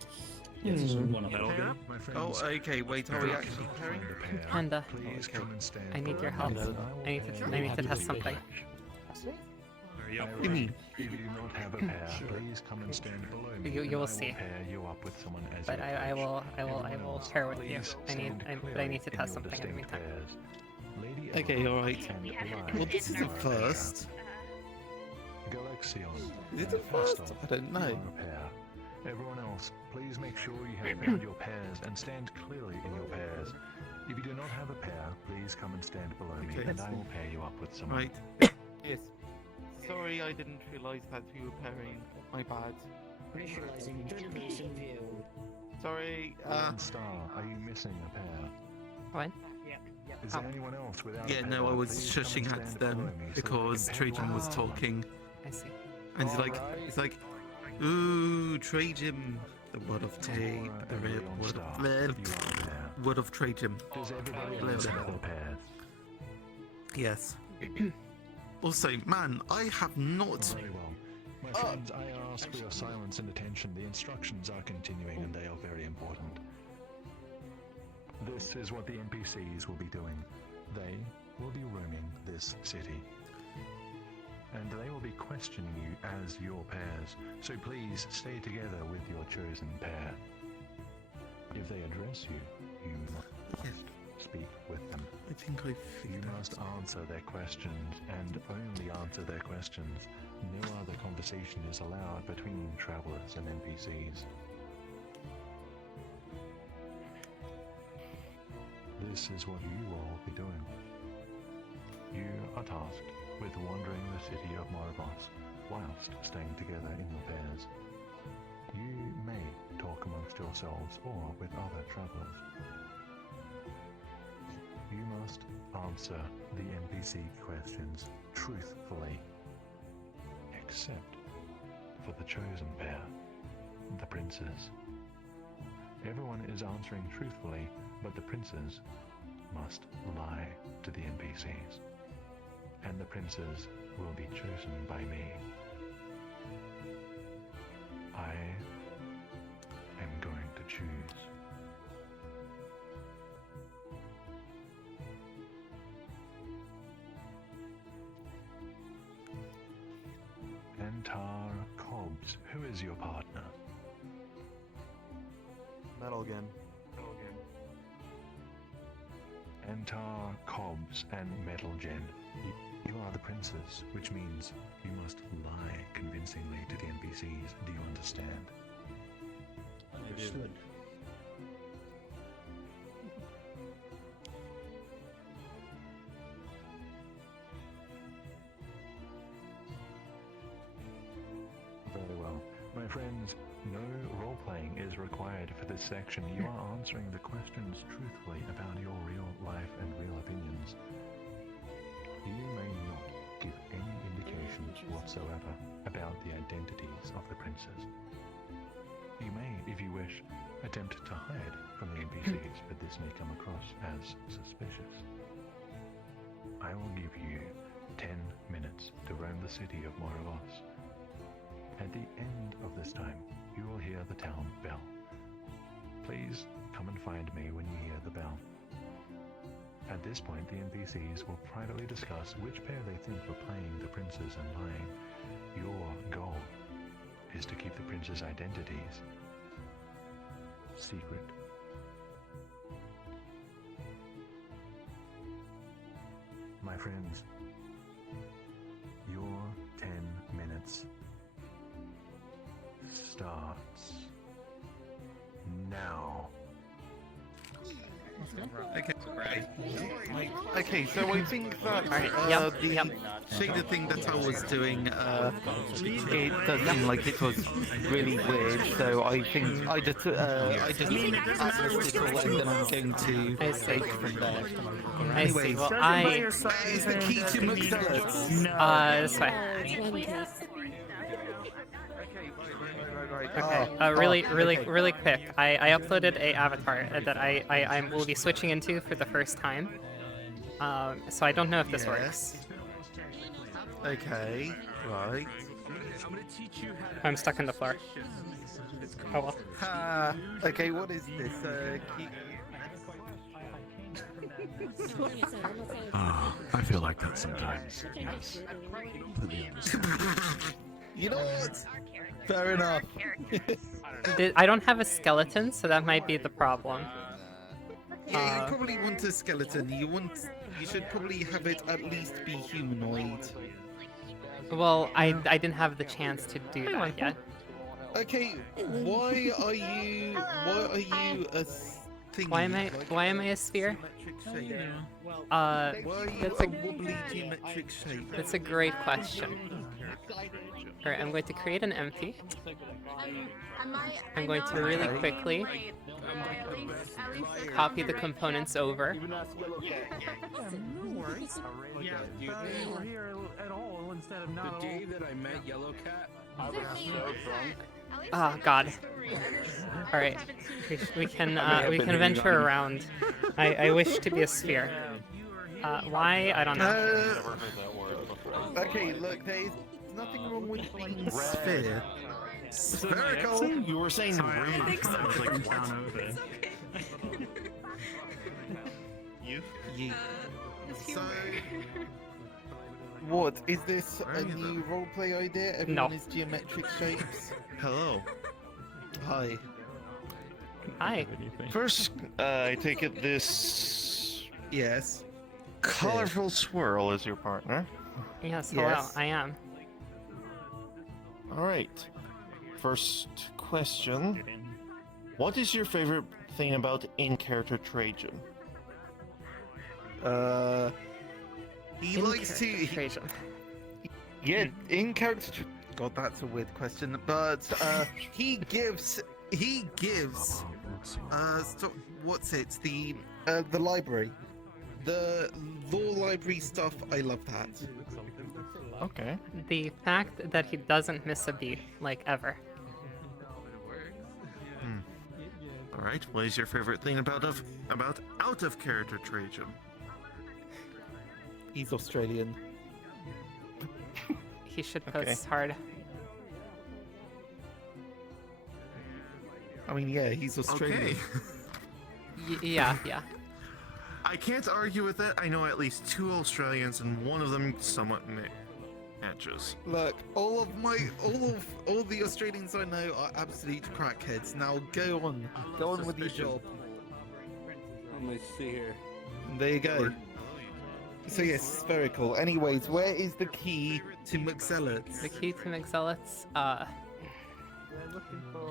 Yes, one of them. Melvin? My friends, Oh, okay, wait, are we actually pairing? Panda, Please come and stand I need your below help. me and I need will to pair you test up. something. Are you I up for repeat, it? if you do not have a pair, please come and stand below me. You and will I see. pair you up with someone as But you I approach. will Everyone else, pair with you. please But I stand need clearly to in test your something in the distinct meantime. pairs. Lady Okay, Evelyn alright. and We had to Elias Well, this is the are a pair. first. Galaxion Is it the and first? Fastor, I don't know. you are a pair. Everyone else, please make sure you have found your pairs and stand clearly in your pairs. If you do not have a pair, please come and stand below me Okay. and I will pair you up with someone. Right. Yes. Sorry, I didn't realize that we were pairing. My bad. Visualizing third person view. Sorry. Golden Star, are you missing a pair? What? Is there anyone else without a Yeah, pair? no, I was Please come and shushing at stand them below me so that we because can pair you Trajan up was with someone. talking, I see. and he's like, ooh, Trajan, the word of tape, the red Leon word Star, of you are a pair. word of Trajan. Does everybody Hello else there. have their pairs? Yes. Also, man, I have not. Very well. My friends, I ask for your silence and attention. The instructions are continuing and they are very important. This is what the NPCs will be doing. They will be roaming this city. And they will be questioning you as your pairs. So please stay together with your chosen pair. If they address you, you must speak with them. I think I You must answer their questions and only answer their questions. No other conversation is allowed between travelers and NPCs. this is what you will all be doing. You are tasked with wandering the city of Morovos whilst staying together in your pairs. You may talk amongst yourselves or with other travelers. You must answer the NPC questions truthfully, except for the chosen pair, the princes. Everyone is answering truthfully, but the princes must lie to the NPCs. And the princes will be chosen by me. I am going to choose. Antar Cobbs, who is your partner? Metalgen. Antar Cobbs and Metalgen. You are the princes, which means you must lie convincingly to the NPCs. Do you understand? Understood. Very well. My friends, no role-playing is required for this section. You are answering the questions truthfully about your real life and real opinions. You may not give any indication whatsoever about the identities of the princes. You may, if you wish, attempt to hide from the NPCs, but this may come across as suspicious. I will give you 10 minutes to roam the city of Morovos. At the end of this time, you will hear the town bell. Please come and find me when you hear the bell. At this point, the NPCs will privately discuss which pair they think were playing the princes and lying. Your goal is to keep the princes' identities secret. My friends, your 10 minutes starts now. Okay. Okay, so I think that the shaded thing that I was doing, it does seem like it was really weird. So I think I just analyzed it all, and then I'm going to take from there. I see. Anyways, Well, is the key to McDonald's? this way. Okay. Really quick. I uploaded a avatar that I will be switching into for the first time. So I don't know if this works. Okay. Right. I'm stuck in the floor. Oh well. Okay. What is this? I feel like that sometimes. Yes. You know what? Fair enough. I don't have a skeleton, so that might be the problem. Yeah, you probably want a skeleton. You should probably have it at least be humanoid. Well, I didn't have the chance to do that yet. Okay, why are you a thingy? Why am I a sphere? Why are you a wobbly geometric shape? That's a great question. Alright, I'm going to create an empty. I'm going to really quickly copy the components over. We're here at all instead of not. The day that I met Yellow Cat, I was so drunk. Oh God! All right, we can venture around. I wish to be a sphere. Why? I don't know. Okay, look, there's nothing wrong with being a sphere. Spherical. You were saying room. I think so. I was like, what? You. So, what is this a new roleplay idea? Everyone is geometric shapes. Hello. Hi. Hi. First, I take it this. Yes. Colorful swirl is your partner. Yes. Hello. Yes. I am. All right. First question. What is your favorite thing about in-character Trajan? He In likes to. character Trajan. Yeah, in character. God, that's a weird question. But he gives. What's it? The library. The law library stuff. I love that. Okay. The fact that he doesn't miss a beat, like, ever. All right. What is your favorite thing about out of character Trajan? He's Australian. He should post hard. I mean, yeah, he's Australian. Okay. Yeah. I can't argue with it. I know at least 2 Australians, and one of them somewhat matches. Look, all the Australians I know are absolute crackheads. Now go on with your job. Let me see here. There you go. So yes, spherical. Anyways, where is the key to McZealots? The key to McZealots,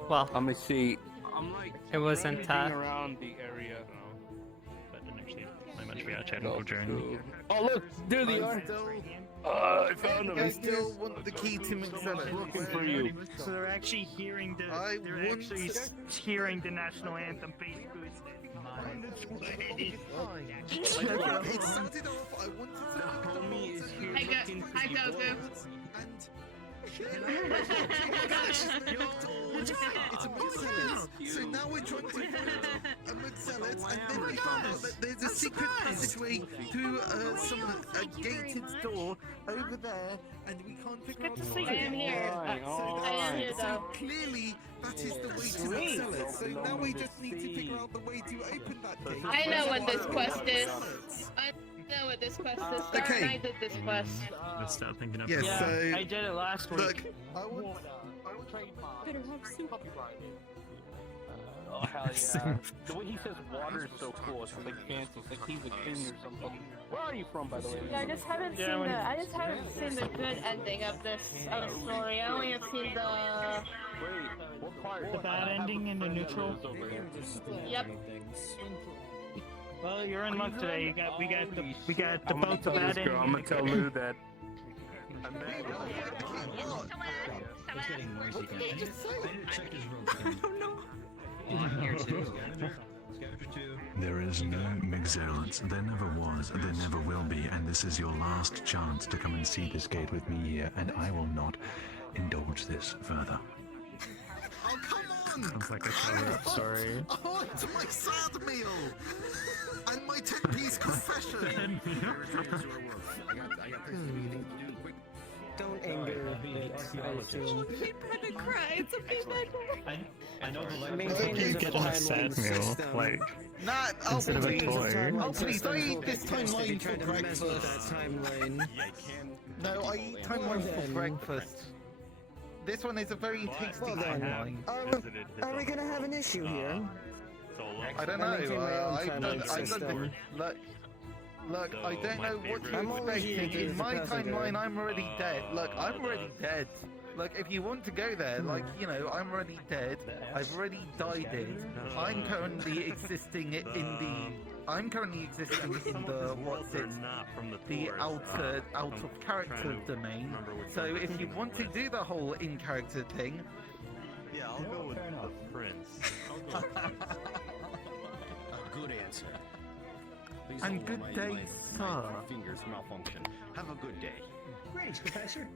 well, Let me see. I'm like. it wasn't, driving around the area. But then actually, play much VRTravellers journey. Oh look, there they are. I found them. I still want the key to McZealots. Looking for you. So they're actually hearing the hearing the national anthem basically. It started off. I wanted to. Hi, Goku. It's a McZealots. So now we're trying to find a McZealots, and then we found out that there's a secret passageway to a gated door over there, and we can't figure out the way. I am here. I am here, though. Clearly, that is the way to McZealots. So now we just need to figure out the way to open that gate. I know what this quest is. I know what this quest is. Star Okay. and I did this quest. Let's start thinking of Yes, Yeah, so I did it last week. look, Oh hell yeah! The way he says water is so cool. It's like fancy. It's like he's a king or something. Where are you from, by the way? Yeah, I just haven't seen the good ending of this story. I only have seen the. Wait, what part? The bad ending in the neutral. Yep. Well, you're in luck today. We got the both the bad ending. I'm gonna tell Lou that. There is no McZealots. There never was, there never will be, and this is your last chance to come and see this gate with me here, and I will not indulge this further. oh come on! Sounds like a cover-up story. Oh, to my sad meal and my 10-piece confession. Don't anger it, I assume. I'm gonna cry. It's okay, Michael. I know the Maintain He's the getting a sad timeline meal, system. like, Nah, instead of a toy. Oh, please, I eat this timeline for Trying to mess with breakfast. that timeline. No, I eat timeline for breakfast. This one is a very tasty Well then, timeline. are we gonna have an issue here? I don't I maintain my know. own I've done timeline system. Look, I don't know what I'm you're always here expecting. as In a my passenger. timeline, I'm already dead. Look, I'm already dead. Look, if you want to go there, like, you know, I'm already dead. I've already died it. I'm currently existing in the... I'm currently existing in the, what's it, the out of character domain. So if you want to do the whole in character thing, Yeah, I'll go with the prince. A good answer. Please and don't good let day, my sir. fingers malfunction. Have a good day. Great, Professor.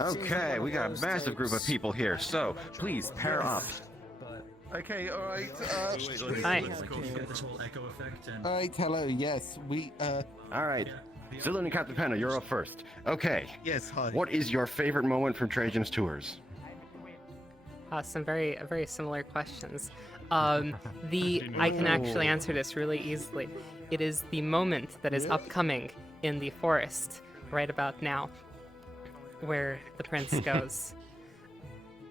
Okay, we got a massive group of people here, so please pair up. Okay, alright, Hi. This whole echo effect and Alright, hello, yes, Alright, Zillion and Captain Panda, you're up first. Okay. Yes, hi. What is your favorite moment from Trajan's tours? Some very similar questions. I can actually answer this really easily. It is the moment that is upcoming in the forest right about now, where the prince goes.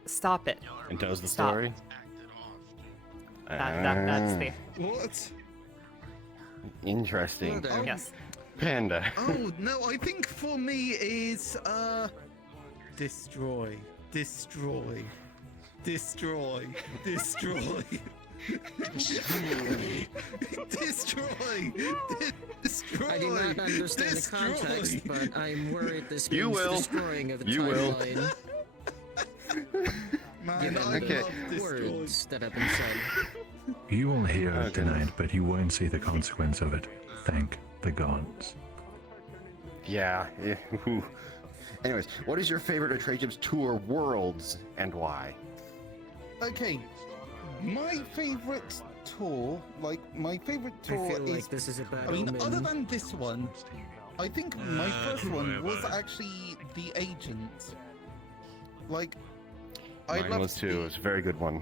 Stop it. And tells the Stop. story? That's the... What? Interesting. Oh, Yes. Panda. Oh, no, I think for me is, destroy. Destroy. Destroy. Destroy. Destroy! Destroy! I do not understand the context, but I'm worried this means will. destroying of the You will. timeline. Man, Given I the love this words that have been said. You will hear it tonight, but you won't see the consequence of it. Thank the gods. Yeah. Ooh. Anyways, what is your favorite Atreus tour worlds and why? Okay, my favorite tour, my favorite I tour feel is. like this is a bad I mean, omen. other than this one, I think my first one was actually The Agent. Like, I Mine loved was too. It was a very good one.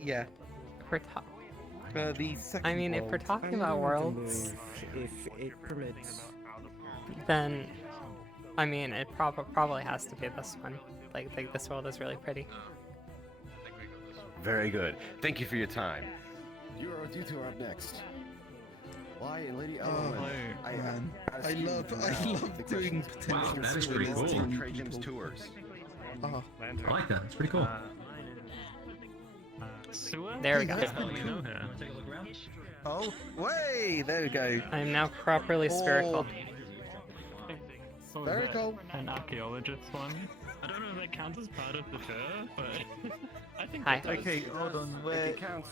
Yeah. We're the second I mean, if we're world. talking about worlds, If it permits. then I mean, it probably has to be this one. Like this world is really pretty. Very good. Thank you for your time. You two are up next. Why and Lady Ellen? I love doing potential that is pretty spoilers cool. to Trajan's people. tours. Oh. I like that. It's pretty cool. There we go. Oh, way! There we go. I am now properly spherical. So Very is that cool. An archaeologist one. I don't know if that counts as part of the tour, but I think Hi. it does. Okay, hold on. Where It counts.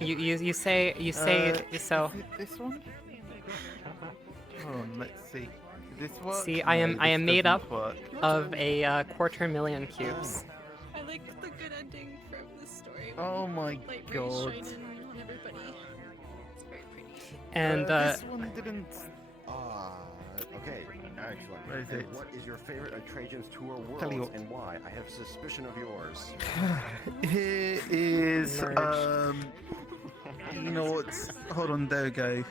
You say so. This one? Hold on, let's see. Did this work? See, I No, am this made doesn't up work. of a 250,000 cubes. I like the good ending from the story. Oh my Light rays god. shine in on everybody. It's very pretty. And this one didn't. Okay, excellent. Where is it? What is your favorite Trajan's tour Tell you worlds what. and why? I have a suspicion of yours. Here is you know what? Hold on, there we go.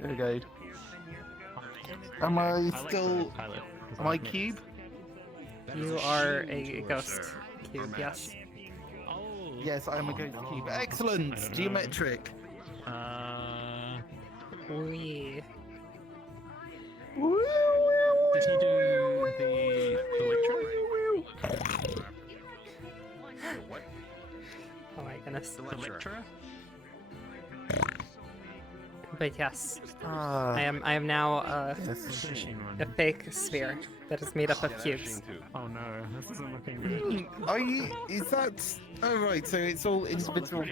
There we go. Am I still? Am I cube? You are a ghost cube, yes. Yes, I am a ghost cube. Excellent. Geometric. We. Did he do the lecture? What? Oh my goodness. The lecturer? But yes, Ah. I am now a fake sphere that is made up of Yeah, cubes. too. Oh no, this isn't looking good. Are you? Is that? Oh right. So it's all individual.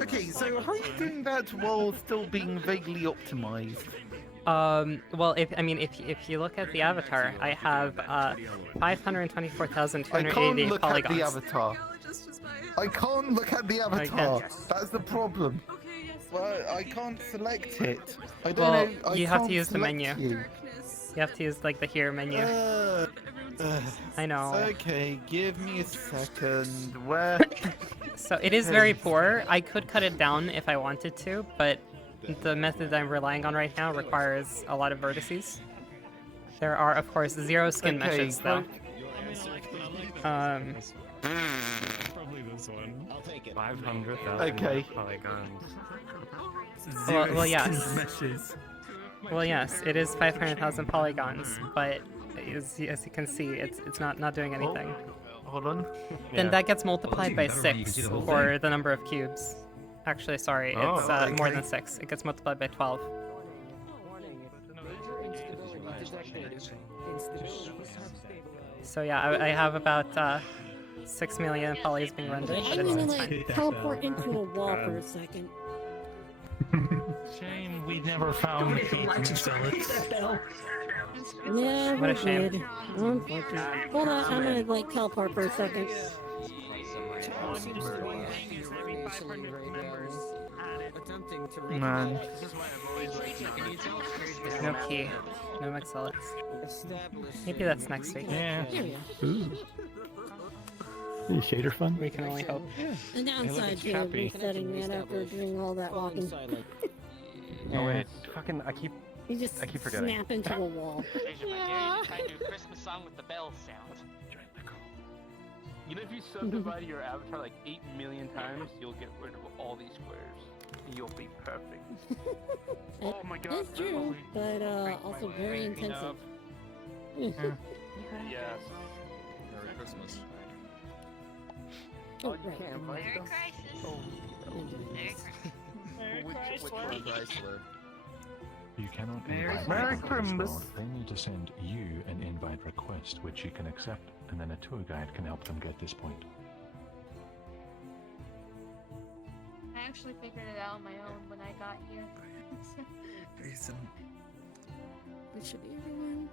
Okay. So how are you doing that while still being vaguely optimized? Well, if you look at the avatar, I have 524,280 I can't look polygons. at the avatar. I can't look at the avatar. That's the problem. Well, I can't select it. I don't Well, know. I you have to can't use the select menu. you. You have to use like the here menu. I know. Okay, give me a second. Where? So it is very poor. I could cut it down if I wanted to, but the method I'm relying on right now requires a lot of vertices. There are, of course, 0 skin Okay, meshes though. Probably this one. I'll take it. 500,000 Okay. polygons. Well, yes. Meshes. Well, yes, it is 500,000 polygons, but as you can see, it's not doing anything. Hold on. Then Yeah. that gets multiplied by That way you can 6 see the whole for thing. the number of cubes. Actually, sorry, Oh, it's more than 6. It gets multiplied by 12. So yeah, I have about 6 million polys being rendered, but I'm it's gonna fine. like teleport into a wall for a second. Shame we never found Yeah, What a we shame. did. Unfortunate. Hold on, I'm gonna like teleport for a second. Man. No key, no Mixellix. Maybe that's next week. Yeah. Ooh. Shader fun? We can only hope. The downside to happy. resetting it after doing all that walking. Oh wait, fucking, I keep You I keep forgetting. snap into a wall. Yeah. Try to do a Christmas song with the bell sound. You know, if you subdivide your avatar like 8 million times, you'll get rid of all these squares. You'll be perfect. Oh my god. It's true, but also very intensive. Yes. Merry Christmas. Oh, you right. can't invite Merry them? Crisis. Oh, Merry Crisis. which one? Chrysler. You cannot Merry invite Merry people to this Christmas. world. They need to send you an invite request, which you can accept, and then a tour guide can help them get this point. I actually figured it out on my own when I got here. Jason, It should be everyone.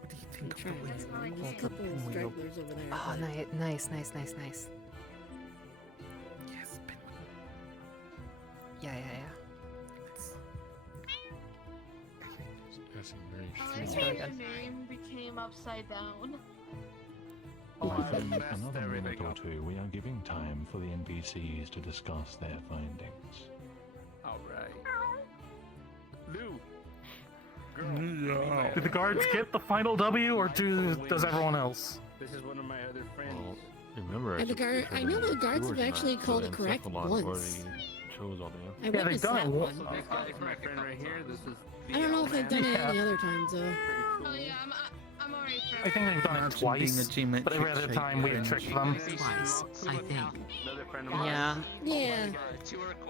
what do you think of the way That's not you like There's a walk up couple and of we go? stragglers over there. Oh, but- nice. Yes, but Yeah. I like It's how really your good. name became upside down. My friend, another minute or two, we are giving time for the NPCs to discuss their findings. Alright. Lou! Do the guards get the final W, or does everyone else? This is one of my other friends. Remember, And the guard, I know the guards have actually called it correct once. I Yeah, they've witnessed done that it one. So this guy is my friend right here. This is I don't know if they've done it Yeah. any other times though. Oh yeah, I'm already I think they've done it Imagine twice, being a but every other time we've tricked them. Twice, I think. another friend of mine. Yeah. Yeah.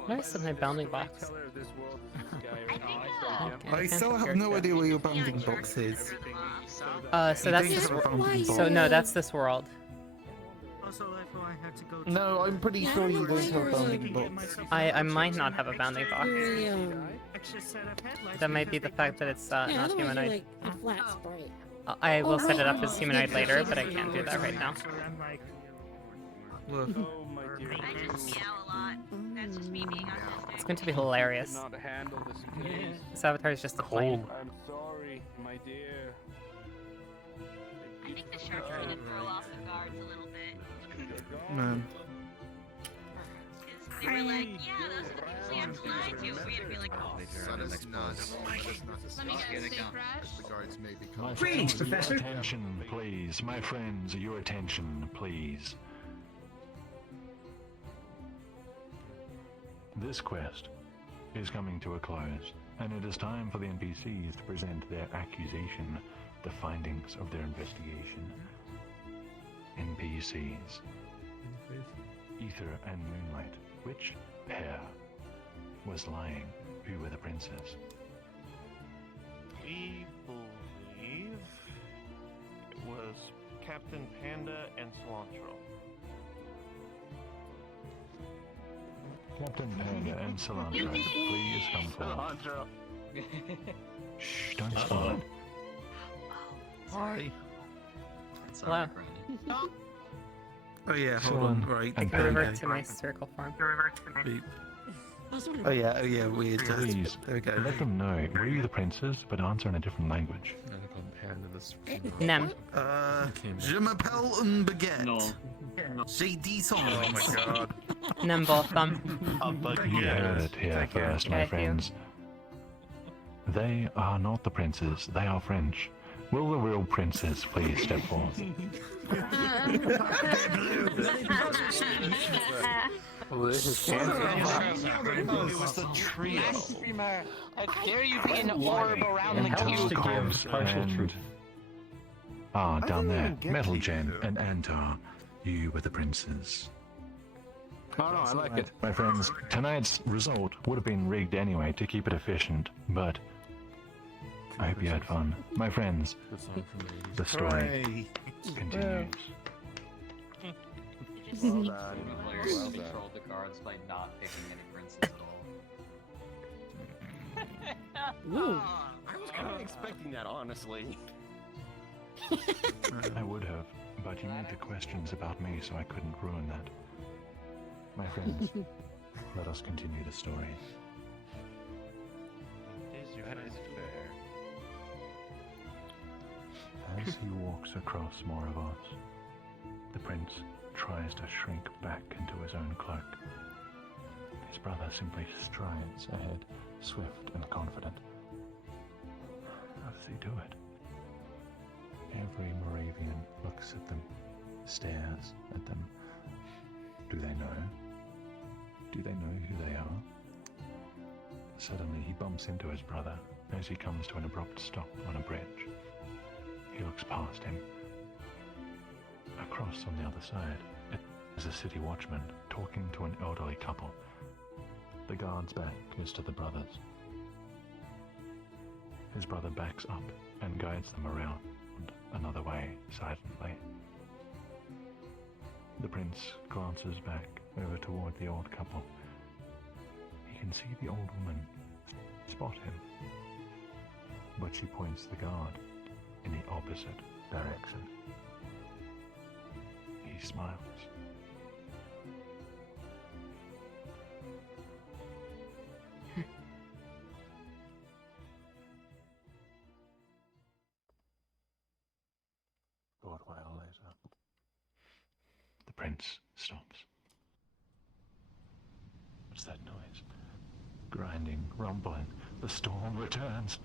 Nice of my bounding box. Tell her this world is this guy right now. Okay, I can't still have figure no it out. idea where your bounding box is. So You that's think this. it's a bounding So box? no, that's this world. Also, therefore, I have to go. No, I'm pretty Yeah, I sure don't you know don't why have you're, bounding box. I might not have a bounding box. You're Extra set of headlights That might be the because fact that it's yeah, not otherwise you're humanoid. like a flat sprite. I will set it up as Oh, humanoid yeah. later, but I can't do that right now. So I'm like, Look, Oh my dear. I just meow a lot. That's just me being autistic. It's going to be hilarious. Not handle this case. This avatar is just a plane. I'm sorry, my dear. I think the sharks are gonna throw off the guards a little bit. man. Because they were like, yeah, those are the people you have to lie to. And we had to be like, oh, Let us not. Let us not Let me guess, safe crash? the guards may become. My Greetings, friends, Professor. your attention, please. My friends, your attention, please. This quest is coming to a close, and it is time for the NPCs to present their accusation, the findings of their investigation. NPCs. Ether and Moonlight. Which pair was lying? Who were the princes? We believe it was Captain Panda and Cilantro. Captain Panda and Cilantro, please come forward. Shh, don't spoil it. Hi. Hello. Oh yeah, hold on. Right. And I there we revert go. to my circle form. Beep. I was wondering. Oh yeah, weird. Please, There we go. let them know, were you the princes, but answer in a different language. Nem. Je m'appelle un baguette. No. J'ai 10 ans. Oh my god. Nem both them. You heard it here first, my Okay, friends. They are not the princes, they are French. Will the real princes please step forth? Oh, this is It was the trio. Blasphemer! How dare you be an orb around the cube? And... Ah, down there, Metal Gen and Antar, you were the princes. Oh no, I like it. My friends, tonight's result would have been rigged anyway to keep it efficient, but I hope you had fun. My friends, the story continues. Well done. Players controlled the guards by not picking any princes at all. Ooh. I was kind of expecting that, honestly. I would have, but you made the questions about me, so I couldn't ruin that. My friends, let us continue the story. As he walks across Moravos, the prince tries to shrink back into his own cloak. His brother simply strides ahead, swift and confident. How does he do it? Every Moravian looks at them, stares at them. Do they know? Do they know who they are? Suddenly he bumps into his brother as he comes to an abrupt stop on a bridge. He looks past him. Across on the other side, a is a city watchman talking to an elderly couple. The guard's back is to the brothers. His brother backs up and guides them around another way silently. The prince glances back over toward the old couple. He can see the old woman spot him, but she points the guard in the opposite direction. He smiles. Short while later, the prince stops. What's that noise? Grinding, rumbling. The storm returns.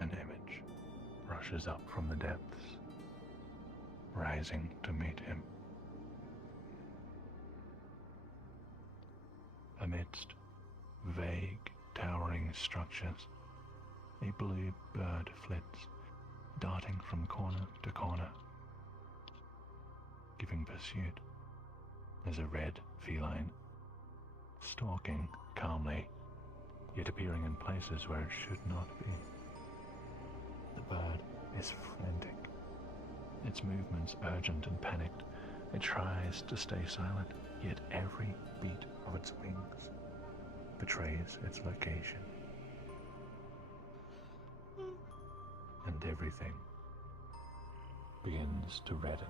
An image rushes up from the depths, rising to meet him. Amidst vague, towering structures, a blue bird flits, darting from corner to corner. Giving pursuit is a red feline, stalking calmly, yet appearing in places where it should not be. The bird is frantic, its movements urgent and panicked. It tries to stay silent, yet every beat of its wings betrays its location. And everything begins to redden.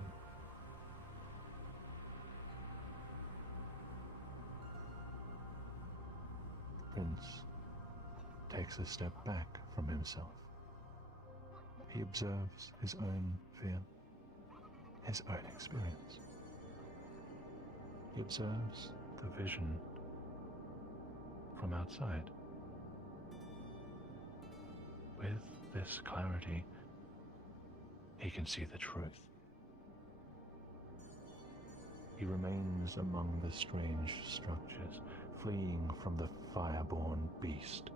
The prince takes a step back from himself. He observes his own fear, his own experience. He observes the vision from outside. With this clarity, he can see the truth. He remains among the strange structures, fleeing from the fire-born beast.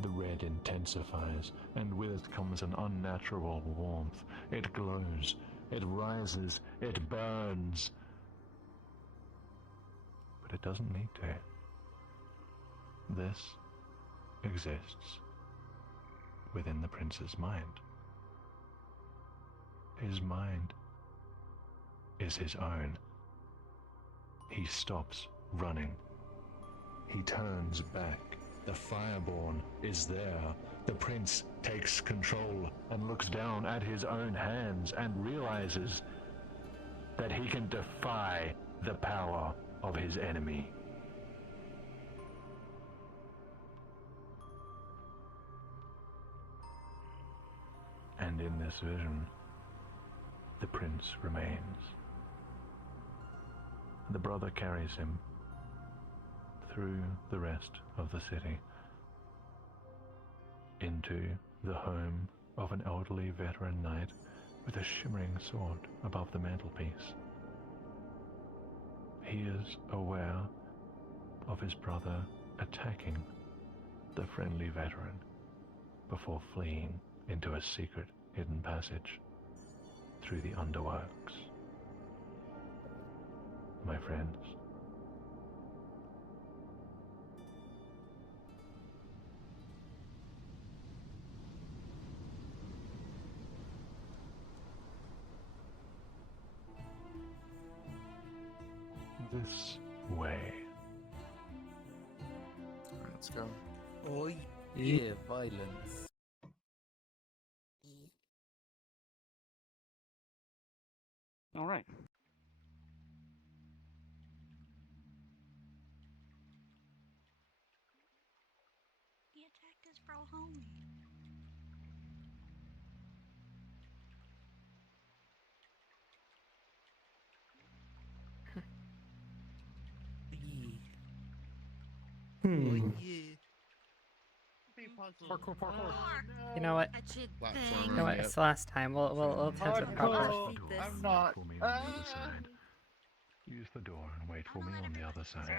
The red intensifies, and with it comes an unnatural warmth. It glows, it rises, it burns. But it doesn't need to. This exists within the prince's mind. His mind is his own. He stops running. He turns back. The fireborn is there. The prince takes control and looks down at his own hands and realizes that he can defy the power of his enemy. And in this vision, the prince remains. The brother carries him through the rest of the city, into the home of an elderly veteran knight with a shimmering sword above the mantelpiece. He is aware of his brother attacking the friendly veteran before fleeing into a secret hidden passage through the underworks. My friends, this way. Let's go. Oh yeah, violence. All right. He attacked his bro homie. Hmm. Parkour, parkour. You know what? You know what? It's the last time. We'll attempt it properly. I'm not. For me on the other side. Use the door and wait for me on the other side.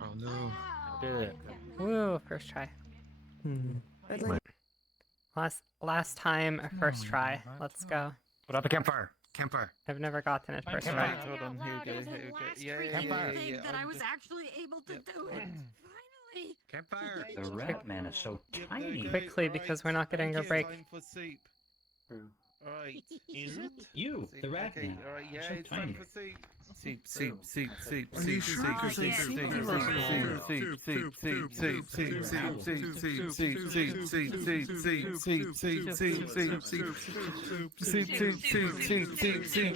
Oh no. Did it. Woo, first try. I'd like Last time, a first try. Let's go. Put up a campfire. Campfire. I've never gotten it first Campfire. try. Hold on, here we go, here we go. Campfire. That I was actually able to do it. Finally. Campfire. The rat man is so tiny. Quickly, because we're not getting a break. Time for soup. Alright. Is it? You, the rat Okay, man. alright, yeah, So it's time tiny. for soup. Soup, soup, soup, soup, Are you soup, sure? soup, Because soup, it's soup, super soup, awesome. soup, soup, soup, soup, soup, soup, soup,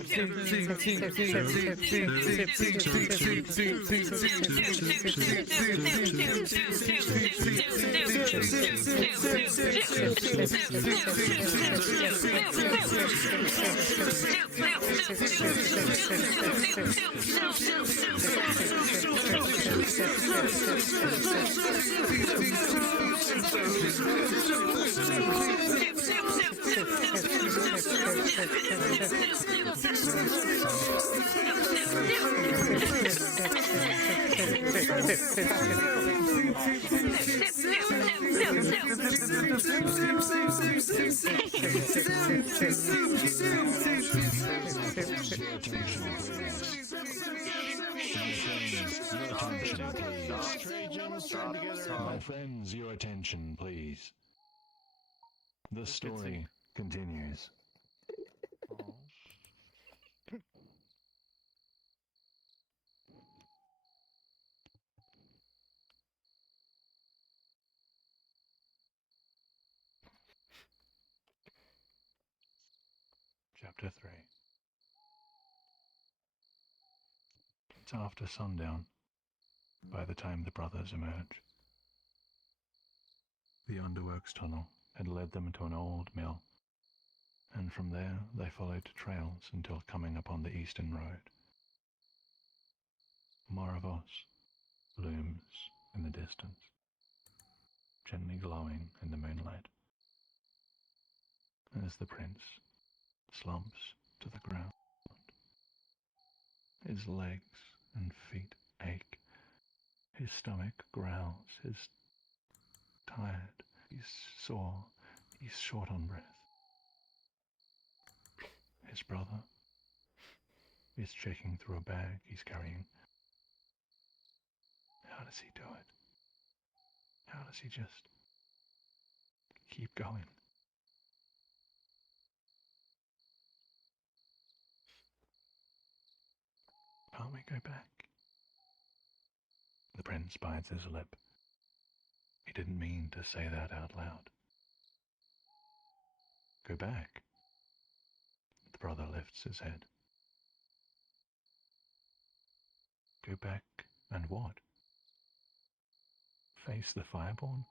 My friends, your attention, please. The story continues. Chapter 3. It's after sundown by the time the brothers emerge. The underworks tunnel had led them to an old mill, and from there they followed trails until coming upon the eastern road. Moravos looms in the distance, gently glowing in the moonlight, as the prince slumps to the ground. His legs and feet ache, his stomach growls, he's tired, he's sore, he's short on breath. His brother is checking through a bag he's carrying. How does he do it? How does he just keep going? Can't we go back? The prince bites his lip. He didn't mean to say that out loud. Go back? The brother lifts his head. Go back and what? Face the Fireborn?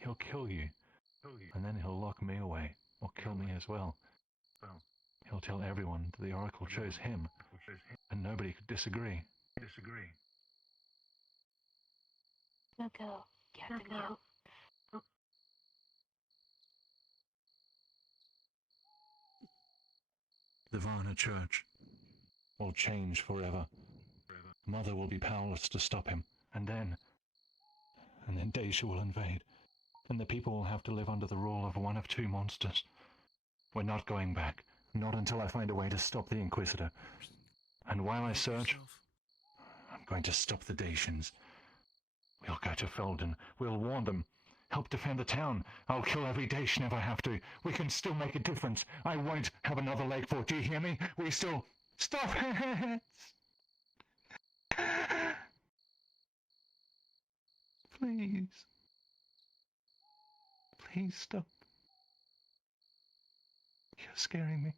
He'll kill you, and then he'll lock me away, or kill me as well. He'll tell everyone that the Oracle chose him, and nobody could disagree. Go, Captain, go. The Varna Church will change forever. Mother will be powerless to stop him, and then Deja will invade, and the people will have to live under the rule of one of two monsters. We're not going back, not until I find a way to stop the Inquisitor. And while I search, I'm going to stop the Dacians. We'll go to Felden, we'll warn them, help defend the town. I'll kill every Dacian if I have to. We can still make a difference. I won't have another Lake Fort, do you hear me? We still... Stop it! Please. Please stop. You're scaring me.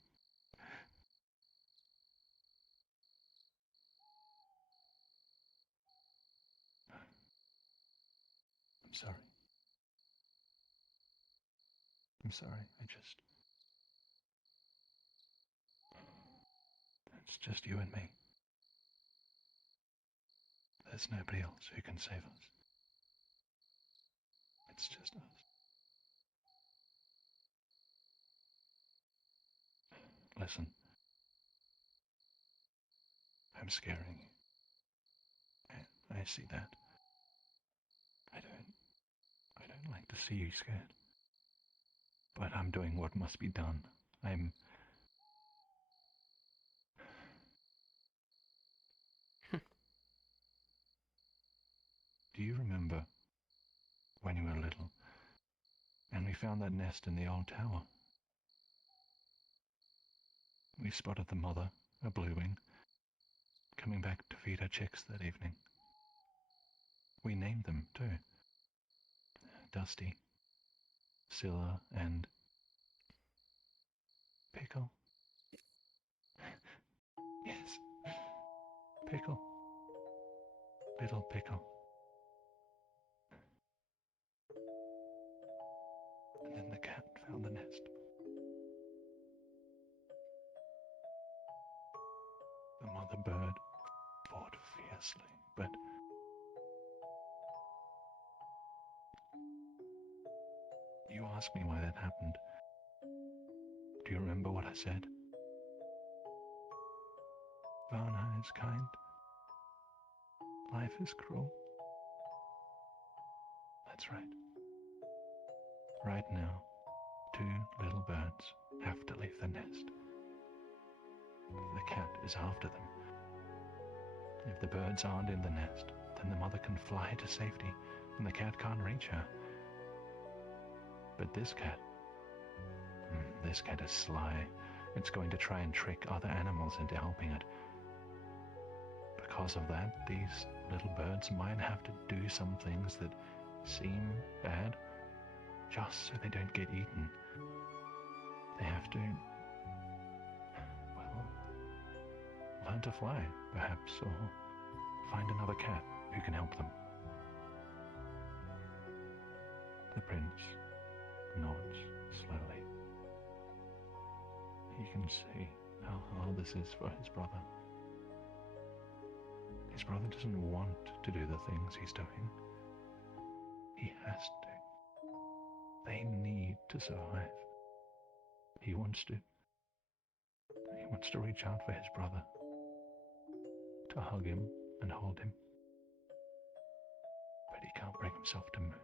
I'm sorry. I'm sorry. It's just you and me. There's nobody else who can save us. It's just us. Listen. I'm scaring you. I see that. I don't like to see you scared. But I'm doing what must be done. Do you remember when you were little and we found that nest in the old tower? We spotted the mother, a blue wing, coming back to feed her chicks that evening. We named them, too. Dusty, Scylla, and Pickle. Yes, Pickle. Little Pickle. And then the cat found the nest. The mother bird fought fiercely, but you asked me why that happened. Do you remember what I said? Varna is kind. Life is cruel. That's right. Right now, 2 little birds have to leave the nest. The cat is after them. If the birds aren't in the nest, then the mother can fly to safety and the cat can't reach her. But this cat is sly. It's going to try and trick other animals into helping it. Because of that, these little birds might have to do some things that seem bad just so they don't get eaten. They have to, well, learn to fly, perhaps, or find another cat who can help them. The prince nods slowly. He can see how hard this is for his brother. His brother doesn't want to do the things he's doing. He has to. They need to survive. He wants to reach out for his brother, to hug him and hold him. But he can't bring himself to move.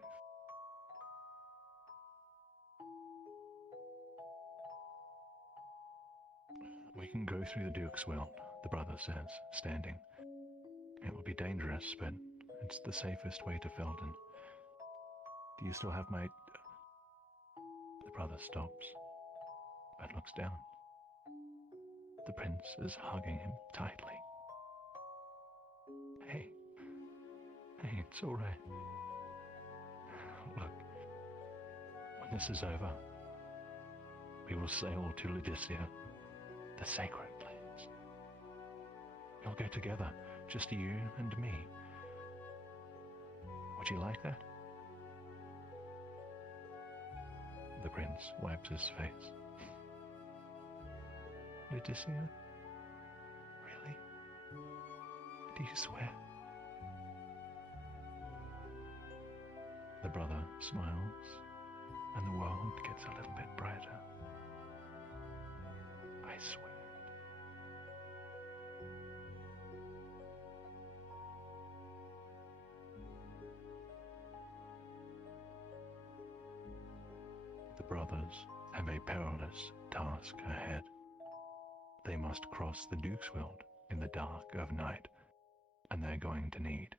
We can go through the Duke's world, the brother says, standing. It will be dangerous, but it's the safest way to Felden. Do you still have my... The brother stops, but looks down. The prince is hugging him tightly. Hey, it's all right. Look, when this is over, we will sail to Laodicea, the sacred place. We'll go together, just you and me. Would you like that? The prince wipes his face. Laodicea? Really? Do you swear? The brother smiles, and the world gets a little bit brighter. I swear. The brothers have a perilous task ahead. They must cross the Duke's world in the dark of night, and they're going to need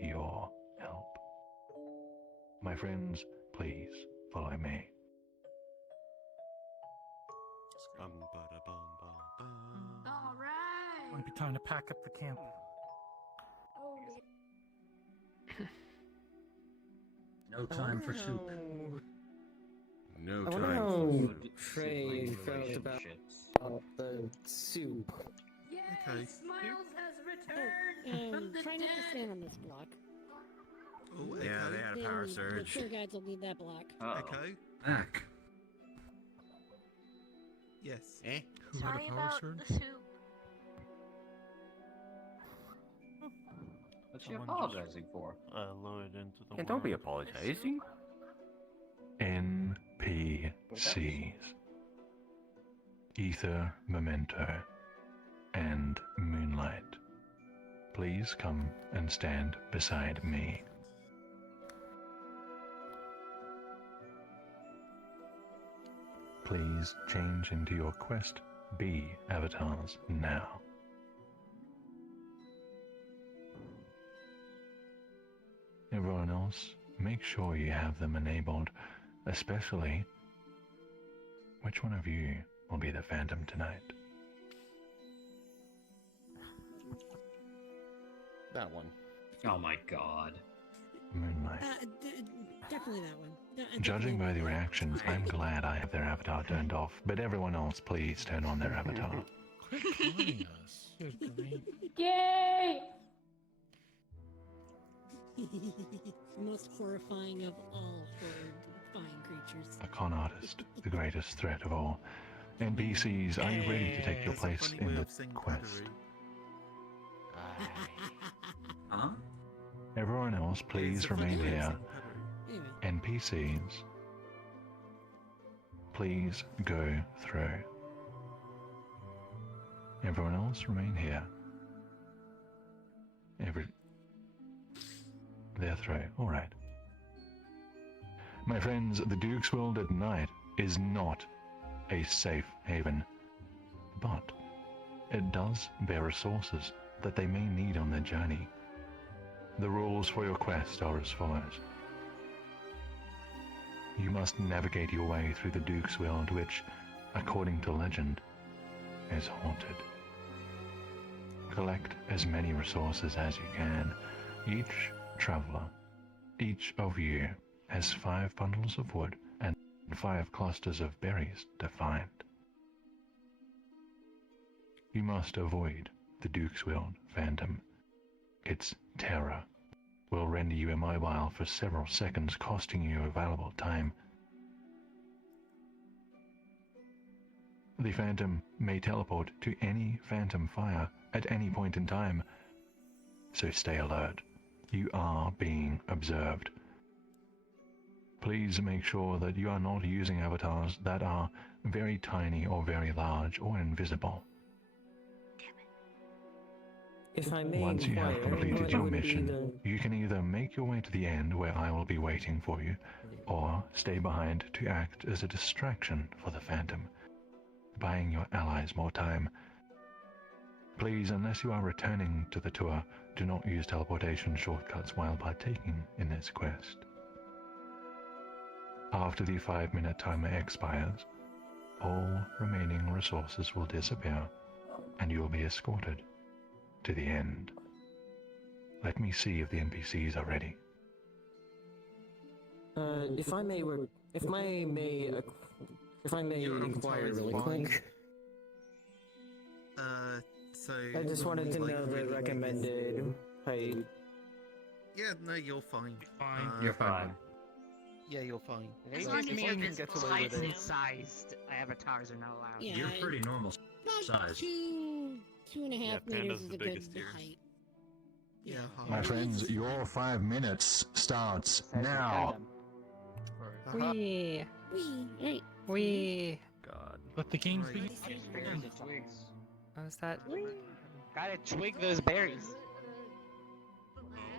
your help. My friends, please follow me. Alright! Might be time to pack up the camp. No time for soup. I wonder how Trey felt about the soup. Okay. Smiles has returned from the Try not dead. to stand on this block. Oh, okay. Yeah, they had a power The surge. tour guides will need that block. Okay. Back. Yes. Who had Sorry a power about surge? the soup. What's she apologizing for? I lowered into the And don't be world. apologizing. NPCs. Ether, Memento, and Moonlight. please come and stand beside me. Please change into your Quest B avatars now. Everyone else, make sure you have them enabled, especially which one of you will be the Phantom tonight? That one. Oh my god. Moonlight. Definitely that one. Judging by the reactions, I'm glad I have their avatar turned off, but everyone else please turn on their avatar. Quit calling us. You're great. Yay! Most horrifying of all horrifying creatures. A con artist, the greatest threat of all. NPCs, are you ready to take your place in the quest? Huh? Everyone else, please remain here. NPCs, please go through. Everyone else, remain here. They're through. All right. My friends, the Duke's World at night is not a safe haven, but it does bear resources that they may need on their journey. The rules for your quest are as follows. You must navigate your way through the Duke's World, which, according to legend, is haunted. Collect as many resources as you can. Each traveler, each of you, has 5 bundles of wood and 5 clusters of berries to find. You must avoid the Duke's World Phantom. Its terror will render you immobile for several seconds, costing you valuable time. The Phantom may teleport to any Phantom fire at any point in time, so stay alert. You are being observed. Please make sure that you are not using avatars that are very tiny or very large or invisible. If I may Once you have inquire, completed what your would be mission, you can either make your way to the end where I will be waiting for you, or stay behind to act as a distraction for the Phantom, buying your allies more time. Please, unless you are returning to the tour, do not use teleportation shortcuts while partaking in this quest. After the 5-minute timer expires, all remaining resources will disappear, and you will be escorted to the end. Let me see if the NPCs are ready. If I may inquire really quick. So I just wanted to like, know the really recommended height. Yeah, no, you're fine. You're fine. Yeah, you're fine. As Like, long as if you I have can get away with it. decent-sized avatars are not allowed. Yeah, You're pretty normal About size. 2.5 meters is a good height. Yeah, My friends, your 5 minutes starts now. Wee. Right. Wee. God. Let the games begin. What was that? Gotta twig those berries.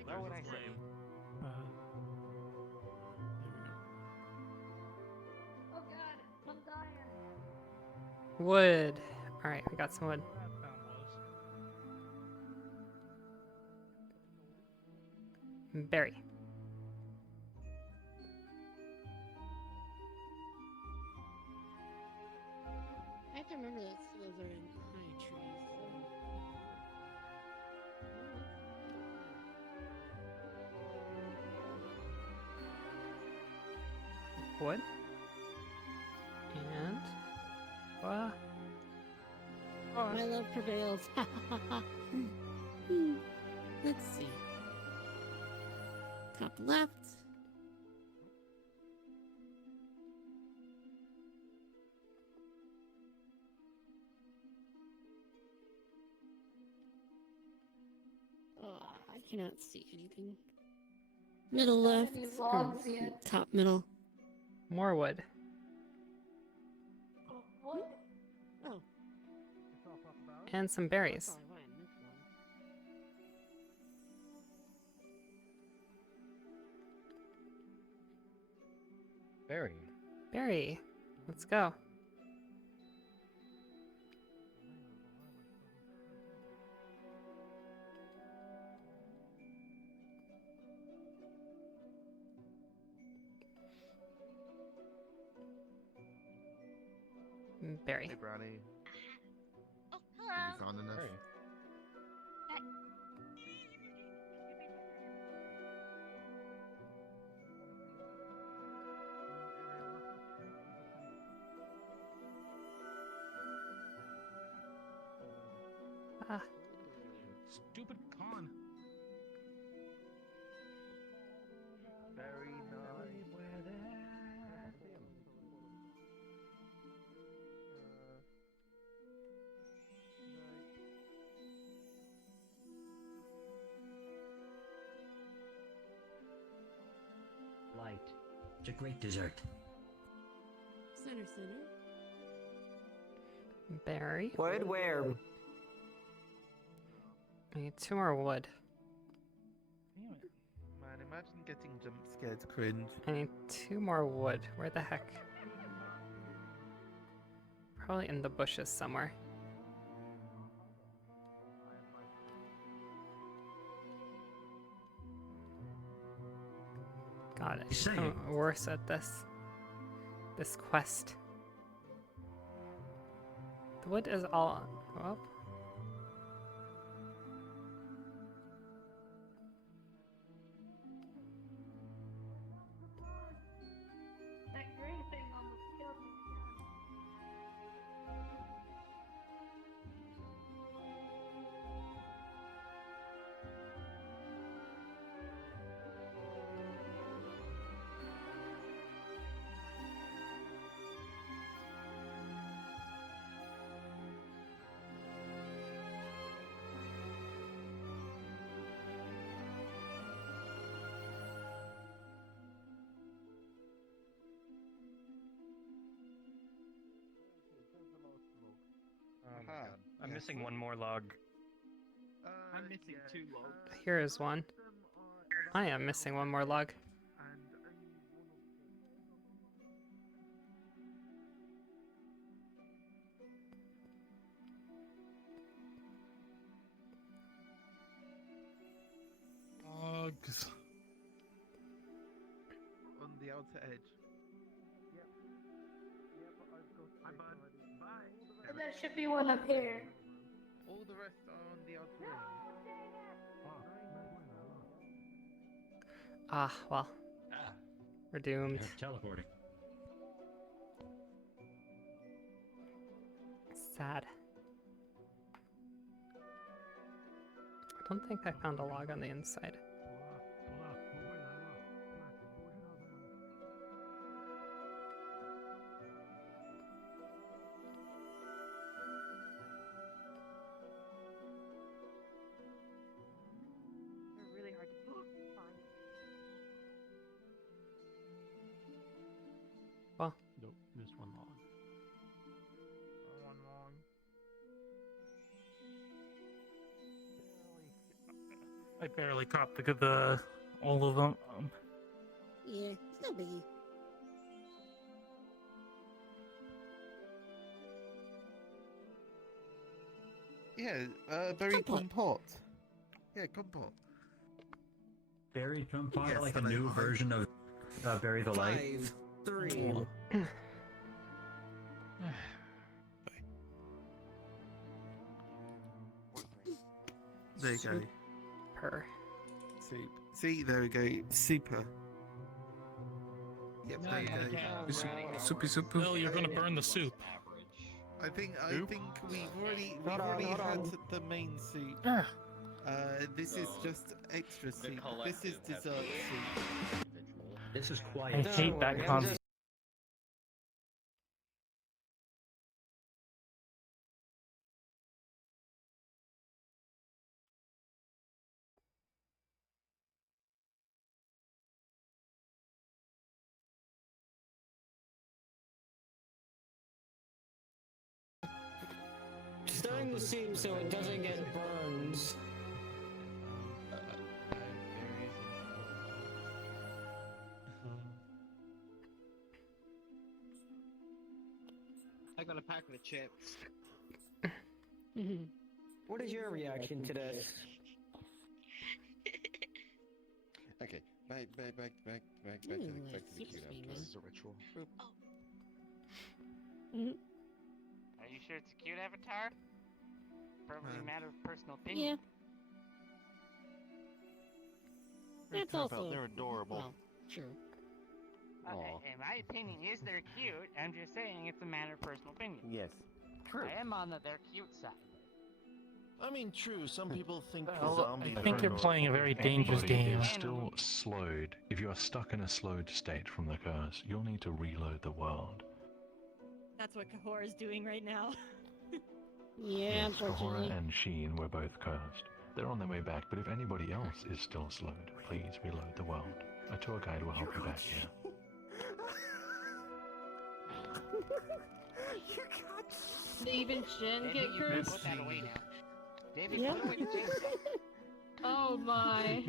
Know what I say? Oh god, I'm dying. Wood. Alright, we got some wood. Berry. I have to remember that those are in high trees. Wood. And... My love prevails. Let's see. Top left. Oh, I cannot see anything. Middle left. Logs or yet. top middle. more wood. What? Oh. And some berries. Barry, let's go. Barry. Hey, Brownie. Oh, Have you hello. found enough? Ah. Stupid con. Very nice. Light. It's a great dessert. Center. Barry. Wood where? I need 2 more wood. Damn it. Man, imagine getting jump scared cringe. I need 2 more wood. Where the heck? Probably in the bushes somewhere. God, I'm worse at this quest. The wood is all up. That green thing almost killed me. Oh my god. I'm missing one more log. I'm missing 2 logs. Here is one. I am missing one more log. Logs. On the outer edge. And there should be one up here. All the rest are on the outer edge. Ah, well. We're doomed. They're teleporting. Sad. I don't think I found a log on the inside. They're really hard to find. Well. Nope, missed one log. One log. I barely caught the all of them. Yeah, it's no biggie. Yeah, berry compote. Yeah, compote. Berry compote, Yes, like a and new version of Bury the Light. 5, 3. There you go. Super. Soup. See, there we go. Super. Yep, there you go. Soupy soup. Well, you're gonna burn the soup. I think we've already had the main soup. This is just extra soup. This is dessert soup. This is quite. I hate that concept. Stirring the soup so it doesn't get burned. packet of chips. What is your reaction to this? Okay, back to the cute avatar. This is a ritual. Are you sure it's a cute avatar? Probably a matter of personal opinion. Yeah. That's also. They're adorable. Well, sure. In my opinion, is they're cute. I'm just saying it's a matter of personal opinion. Yes. True. I am on the they're cute side. I mean, true. Some people think Well, zombies I think are you're playing a very dangerous Anybody game. is still slowed. If you are stuck in a slowed state from the curse, you'll need to reload the world. That's what Kahora is doing right now. Yeah, Yes, Kahora unfortunately. and Sheen were both cursed. They're on their way back, but if anybody else is still slowed, please reload the world. A tour guide will help you back here. Did even Shin get cursed? Put that away now. David, Yeah. put away the chainsaw. Oh my.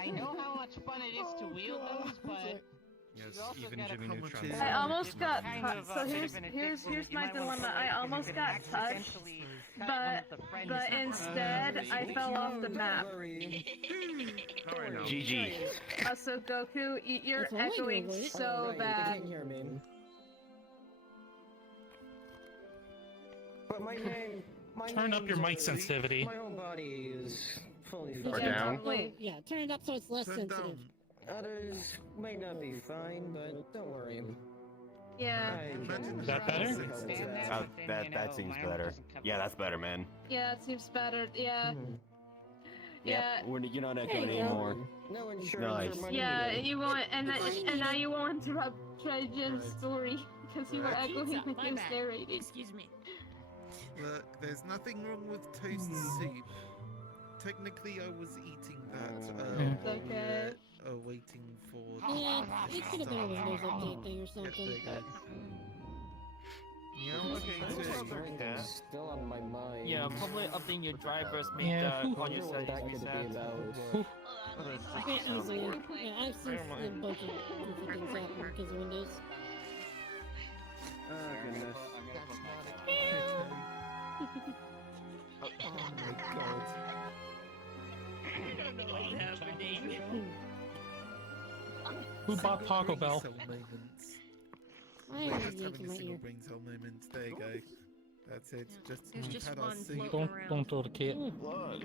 I know how much fun it is to wield those, but Yes, you also even gotta Jimmy come Neutron. to- I almost got kind touched. of, So bit of an here's addiction. You my might wanna dilemma. put I away because almost you got could touched, accidentally cut one of the friends but that were- instead I fell off the map. GG. So Goku, you're That's why I echoing do it. so Alright, they bad. can't hear me. But my name. Turn up your mic sensitivity. My whole body is fully Or fine. down. Oh, yeah, turn it up so it's less sensitive. Others may not be fine, but don't worry. Yeah. Is that better? That seems better. Yeah, that's better, man. Yeah, it seems better. Yeah. Yeah. You're not There echoing you go. anymore. No insurance Nice. or money. Yeah, needed. and you won't, and now you won't interrupt Trajan's story because you were echoing Pizza, when my he was bad. narrating. Excuse me. Look, there's nothing wrong with toast soup. Technically, I was eating that. Okay. Waiting for. Yeah, it should have been a Windows update thing or something. Still on my mind. Yeah, probably updating your drivers make Yeah. on your Wonder what that settings could reset. be about. Yeah, easily. Yeah, I've seen a bunch of goofy things happen because of Windows. Oh, goodness. Oh my god. I don't know what's happening. Who bought Taco Bell? Brain cell moments. I We're have just yank having in a my single ear. brain cell moment. There you go. That's it. There's we've just had our one soup. floating around. Don't throw the cat.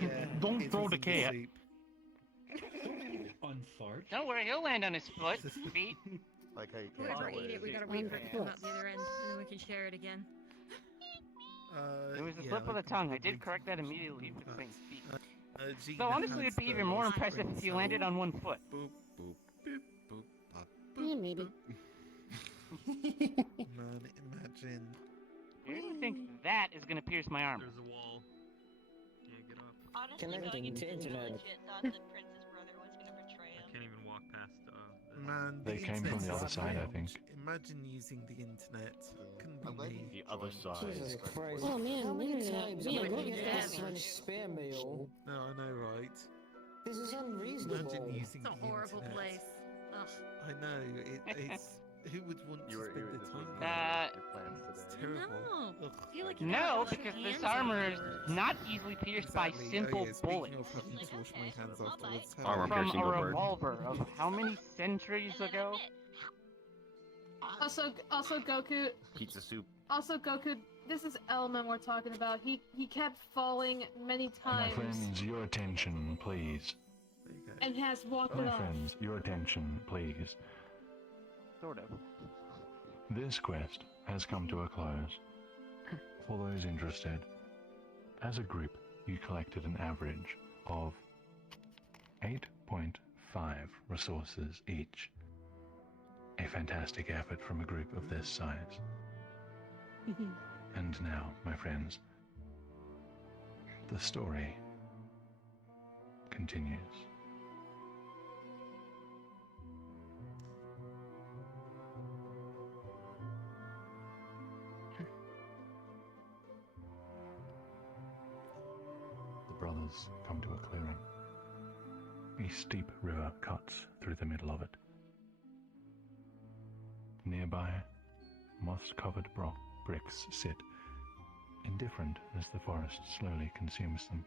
Yeah, Don't it throw was the in cat. soup. Unfart. Don't worry, he'll land on his feet. Like how you can't Whoever tell ate it, we gotta wait for it to come out the other end, and then we can share it again. It was a yeah, slip of I the tongue. I completely- did correct that immediately with plain speak. Gina So honestly, has it'd be the even more most impressive brain if you cell. landed on one foot. Boop, boop, boop, boop, pop, Yeah, maybe. Man, imagine. I really think that is gonna pierce my armor. There's a wall. Yeah, get up. Honestly, Connecting going into to this internet. legit thought that Prince's brother was gonna betray him. I can't even walk past. Man, They the came from the internet's other side, I think. strange. Imagine using the internet. Couldn't I'm be glad me. The other side. Jesus Christ. Oh man, How many internet. times Yeah, am I what gonna is get that? this much spam mail? No, I know, right? This is unreasonable. Imagine using It's a the horrible internet. place. Ugh. I know. It's who would want to spend the time your there? plans It's today. terrible. No. Ugh. I feel like you No, gotta wash because your this hands armor is afterwards. not easily pierced by Exactly. simple Oh, yeah, speaking bullets. of having to wash my hands afterwards. Armor From piercing a go bird. revolver of how many centuries ago? Also Goku. Pizza soup. This is Elman we're talking about. He kept falling many My times friends, your attention, please. and has walked it My off. friends, your attention, please. Sort of. This quest has come to a close. For those interested, as a group, you collected an average of 8.5 resources each. A fantastic effort from a group of this size. And now, my friends, the story continues. The brothers come to a clearing. A steep river cuts through the middle of it. Nearby, moss-covered bricks sit indifferent as the forest slowly consumes them.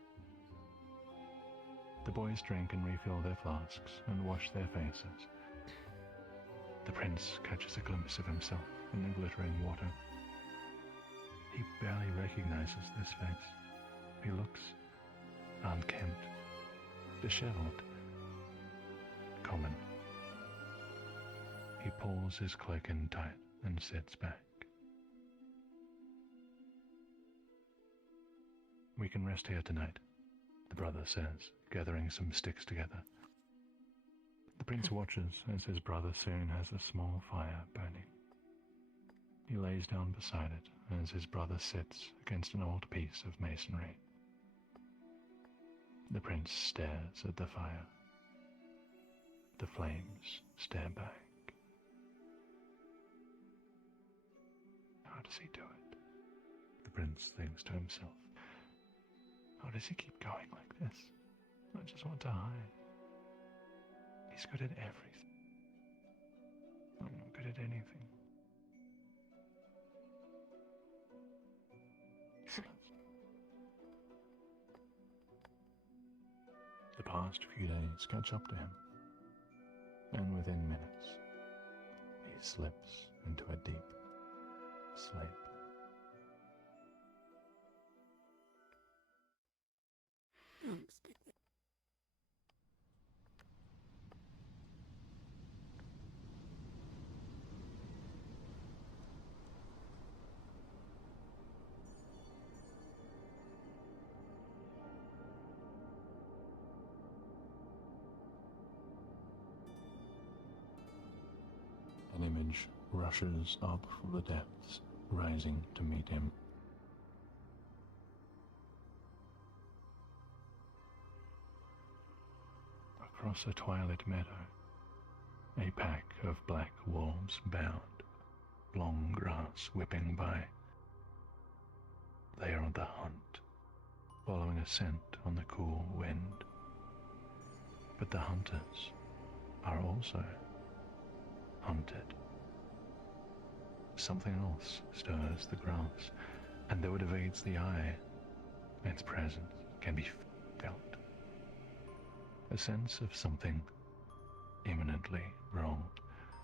The boys drink and refill their flasks and wash their faces. The prince catches a glimpse of himself in the glittering water. He barely recognizes this face. He looks unkempt, disheveled, common. He pulls his cloak in tight and sits back. "We can rest here tonight," the brother says, gathering some sticks together. The prince watches as his brother soon has a small fire burning. He lays down beside it as his brother sits against an old piece of masonry. The prince stares at the fire. The flames stare back. How does he do it? The prince thinks to himself. How does he keep going like this? I just want to hide. He's good at everything. I'm not good at anything. The past few days catch up to him, and within minutes, he slips into a deep sleep. An image rushes up from the depths, rising to meet him. Across a twilit meadow, a pack of black wolves bound, long grass whipping by. They are on the hunt, following a scent on the cool wind. But the hunters are also hunted. Something else stirs the grass, and though it evades the eye, its presence can be felt. A sense of something imminently wrong,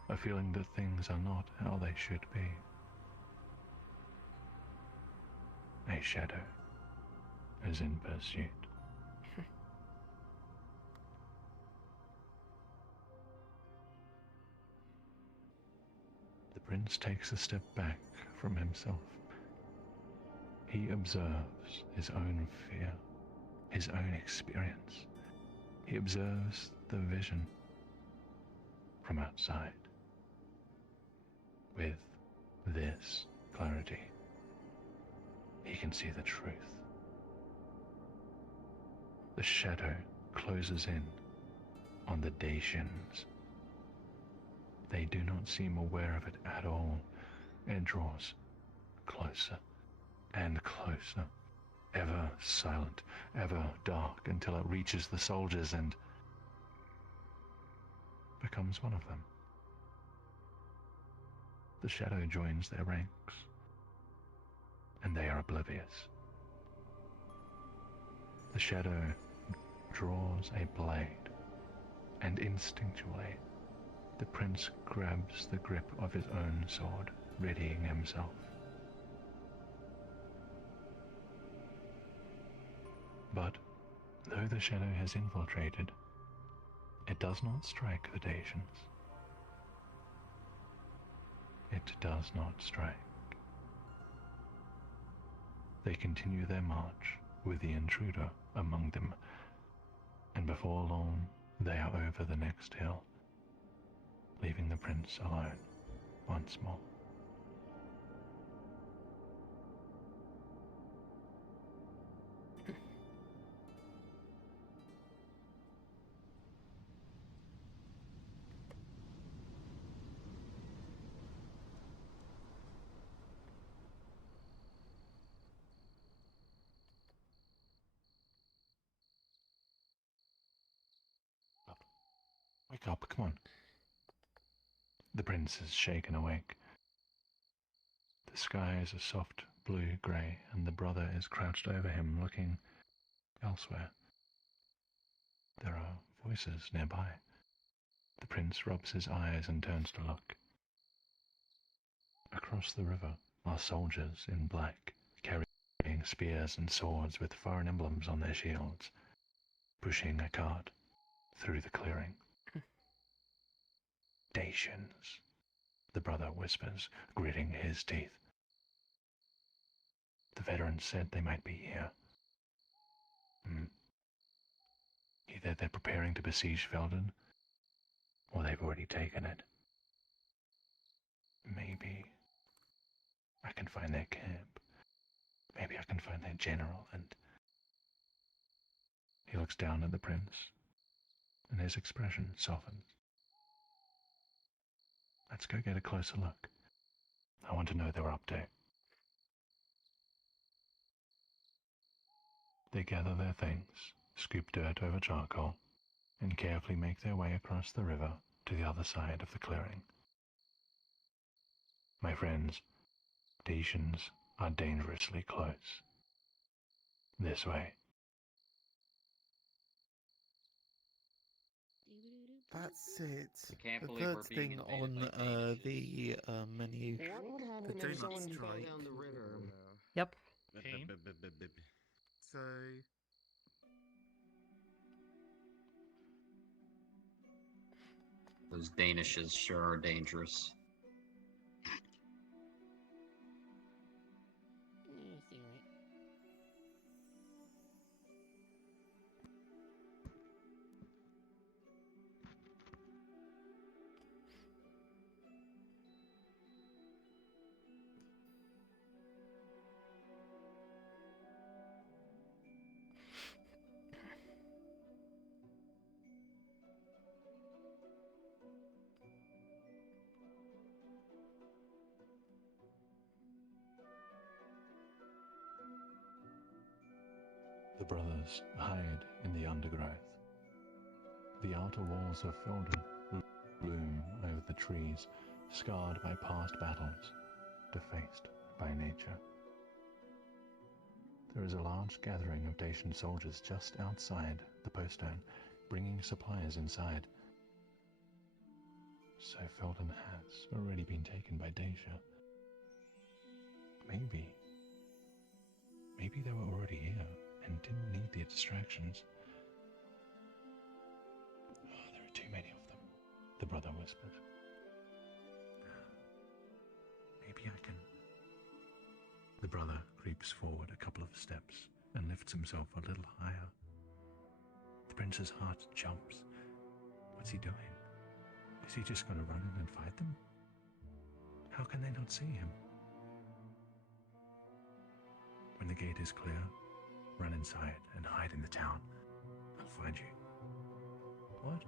a feeling that things are not how they should be. A shadow is in pursuit. The prince takes a step back from himself. He observes his own fear, his own experience. He observes the vision from outside. With this clarity, he can see the truth. The shadow closes in on the Dacians. They do not seem aware of it at all. It draws closer and closer, ever silent, ever dark, until it reaches the soldiers and becomes one of them. The shadow joins their ranks, and they are oblivious. The shadow draws a blade, and instinctually, the prince grabs the grip of his own sword, readying himself. But, though the shadow has infiltrated, it does not strike the Dacians. It does not strike. They continue their march with the intruder among them, and before long they are over the next hill, leaving the prince alone once more. Wake up, come on. The prince is shaken awake. The sky is a soft blue-grey, and the brother is crouched over him, looking elsewhere. There are voices nearby. The prince rubs his eyes and turns to look. Across the river are soldiers in black, carrying spears and swords with foreign emblems on their shields, pushing a cart through the clearing. Dacians, the brother whispers, gritting his teeth. The veterans said they might be here. Either they're preparing to besiege Felden, or they've already taken it. Maybe I can find their camp. Maybe I can find their general, and... He looks down at the prince, and his expression softens. Let's go get a closer look. I want to know their update. They gather their things, scoop dirt over charcoal, and carefully make their way across the river to the other side of the clearing. My friends, Dacians are dangerously close. This way. That's it. can't The believe third we're being thing invaded on by the menu, What would happen the if donut someone fell strike. down the river? Yep. So Those Danishes sure are dangerous. The brothers hide in the undergrowth. The outer walls of Felden loom over the trees, scarred by past battles, defaced by nature. There is a large gathering of Dacian soldiers just outside the postern, bringing supplies inside. So Felden has already been taken by Dacia. Maybe they were already here and didn't need the distractions. Oh, there are too many of them, the brother whispered. Maybe I can... The brother creeps forward a couple of steps and lifts himself a little higher. The prince's heart jumps. What's he doing? Is he just going to run in and fight them? How can they not see him? When the gate is clear, run inside and hide in the town. I'll find you. What?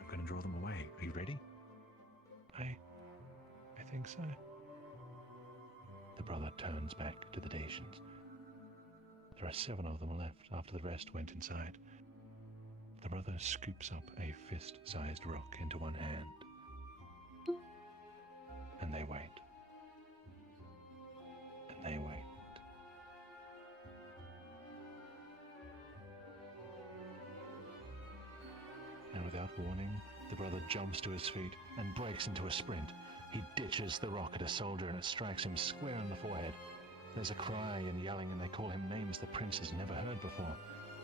I'm going to draw them away. Are you ready? I think so. The brother turns back to the Dacians. There are 7 of them left after the rest went inside. The brother scoops up a fist-sized rock into one hand. And they wait. And they wait. And without warning, the brother jumps to his feet and breaks into a sprint. He ditches the rock at a soldier and it strikes him square in the forehead. There's a cry and yelling and they call him names the prince has never heard before.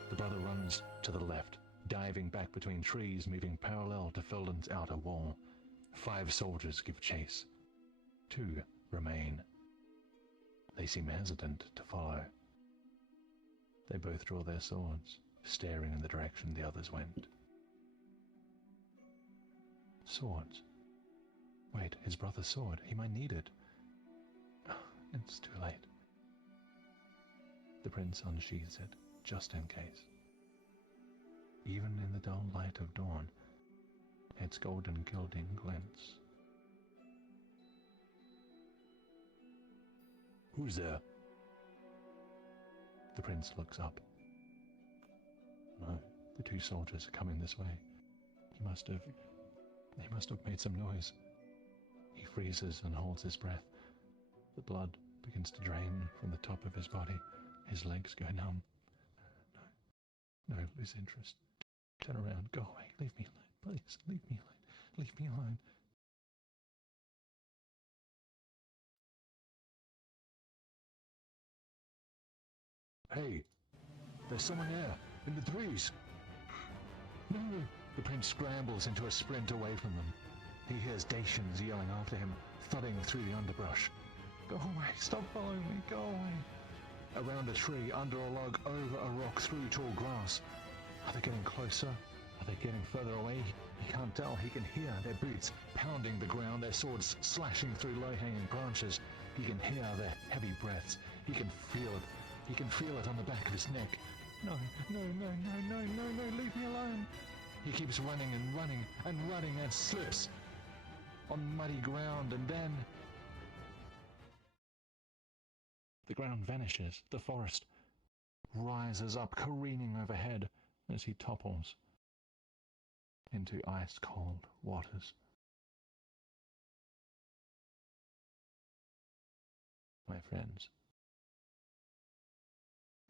The brother runs to the left, diving back between trees, moving parallel to Felden's outer wall. 5 soldiers give chase. 2 remain. They seem hesitant to follow. They both draw their swords, staring in the direction the others went. Swords. Wait, his brother's sword. He might need it. It's too late. The prince unsheathes it, just in case. Even in the dull light of dawn, its golden gilding glints. Who's there? The prince looks up. No, the 2 soldiers are coming this way. They must have made some noise. He freezes and holds his breath. The blood begins to drain from the top of his body. His legs go numb. No, lose interest. Turn around, go away, leave me alone, please, leave me alone, leave me alone. Hey, there's someone there, in the trees. No! The prince scrambles into a sprint away from them. He hears Dacians yelling after him, thudding through the underbrush. Go away, stop following me, go away. Around a tree, under a log, over a rock, through tall grass. Are they getting closer? Are they getting further away? He can't tell. He can hear their boots pounding the ground, their swords slashing through low-hanging branches. He can hear their heavy breaths. He can feel it. He can feel it on the back of his neck. No, no, no, no, no, no, no, leave me alone. He keeps running and running and running and slips on muddy ground, and then the ground vanishes. The forest rises up, careening overhead as he topples into ice-cold waters. My friends,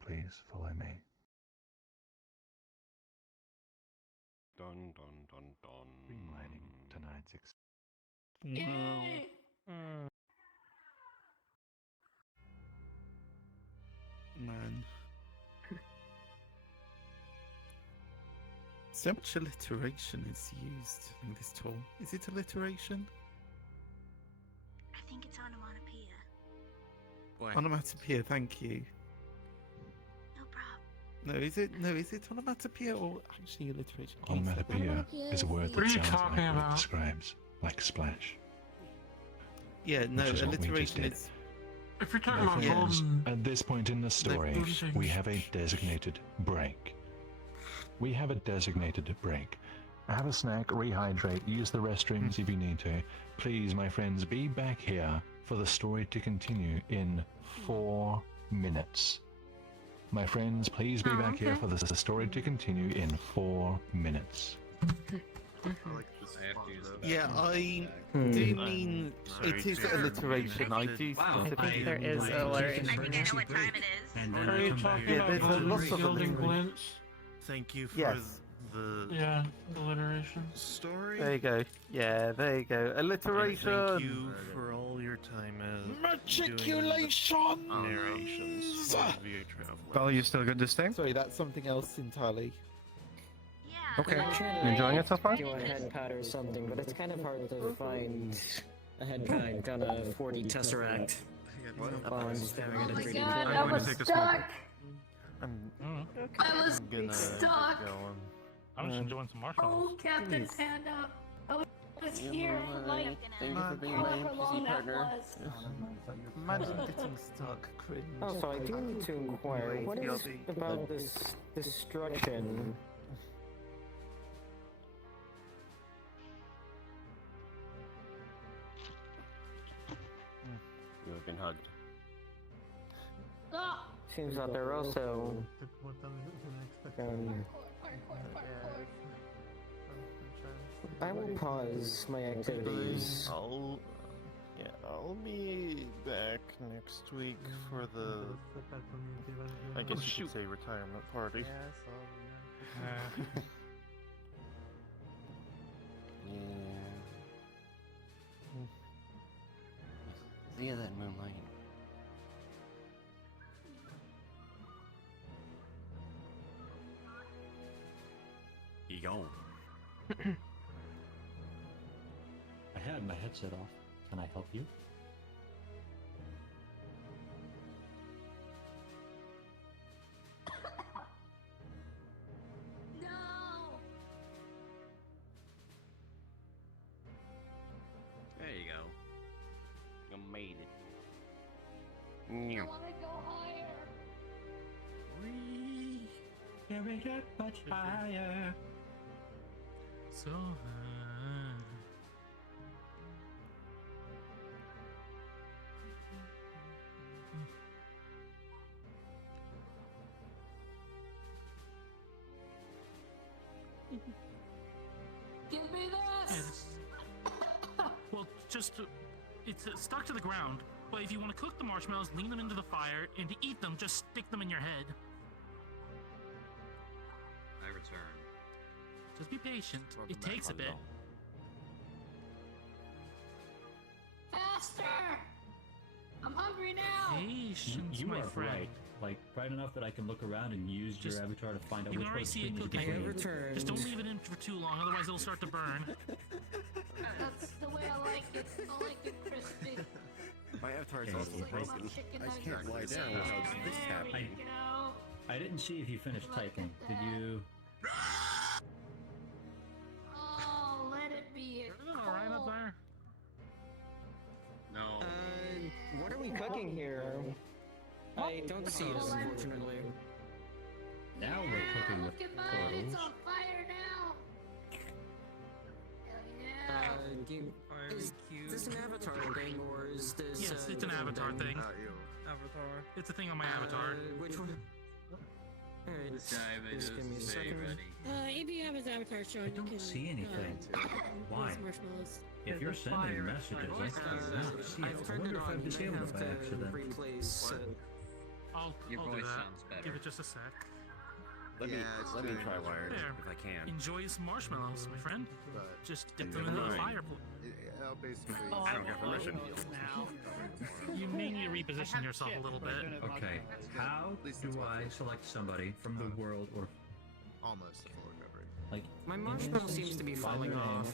please follow me. Dun dun dun dun. Greenlighting tonight's Yay! Man. So much alliteration is used in this tool. Is it alliteration? I think it's onomatopoeia. Onomatopoeia, thank you. No problem. No, is it onomatopoeia or actually alliteration? Onomatopoeia is a word that sounds like what it describes, like splash. Yeah, no, Which is what we just alliteration did. is. If you're talking My about friends, golden... at this point in the story, golden we have a designated break. We have a designated break. Have a snack, rehydrate, use the restrooms if you need to. Please, my friends, be back here for the story to continue in 4 minutes. My friends, please be back here for the story to continue in 4 minutes. Yeah, I do mean it is alliteration. I do specifically. There is alliteration. I think I know what time it is. Are you talking Yeah, about there's a lot of gilding alliteration. glints? Thank you for Yes. the Yeah, alliteration. story. There you go. Yeah, there you go. Alliteration. Thank you for all your time Matriculation. narrations. Well, you still good to stay? Sorry, that's something else entirely. Okay. I'm trying You to, enjoying it so far? do a head pat or something, but it's kind of hard to find a head pat on a 4D Tesseract while I'm staring at a 3D God, plane. I was stuck. I was gonna stuck. get going. I'm just enjoying some marshmallows. Oh, Captain Panda. I was here. Like, Thank you for being my however long NPC that partner. was. Imagine getting stuck, cringe. Also, I do need to inquire, what is about this destruction? You have been hugged. Ah! Seems that they're also I will pause my activities. I'll be back next week for the, I guess you could say, retirement party. See you then, Moonlight. You gone? I had my headset off. Can I help you? No! There you go. You made it. I want to go higher. Can we get much higher? So high. Give me this! Well, just it's stuck to the ground. But if you want to cook the marshmallows, lean them into the fire, and to eat them, just stick them in your head. I return. Just be patient. It takes a bit. Faster! I'm hungry now! Patience, You my are friend. bright. Like, bright enough that I can look around and use your avatar to find out You which can way already the see it screen is cooking. going. Just don't leave it in for too long, otherwise it'll start to burn. That's the way I like it. I like it crispy. My avatar is Okay. also broken. I can't lie down without this happening. I didn't see if you finished typing. Did you? Oh, let it be. Alright up there. No. What are we cooking here? I don't see it, unfortunately. Now we're cooking with Look at mine. It's portals. on fire now. Hell yeah. Is this an avatar thing, or is this... Yes, it's an avatar thing. Avatar. It's a thing on my avatar. Which one? Alright, This guy may just give me a just stay second. ready. If you have his avatar shown, you can see anything. Why? use marshmallows. If you're sending messages, I cannot see it. I wonder if I've disabled it by accident. Replace I'll Your do voice that. sounds better. Give it just a sec. Let me try wired There. if I can. Enjoy some marshmallows, my friend. But Just dip Yeah, them into the fine. fire. I'll basically. I don't get permission. You may need to reposition yourself a little bit. Okay, how do I select somebody from the world or Almost a full recovery. like? My marshmallow seems to be falling off.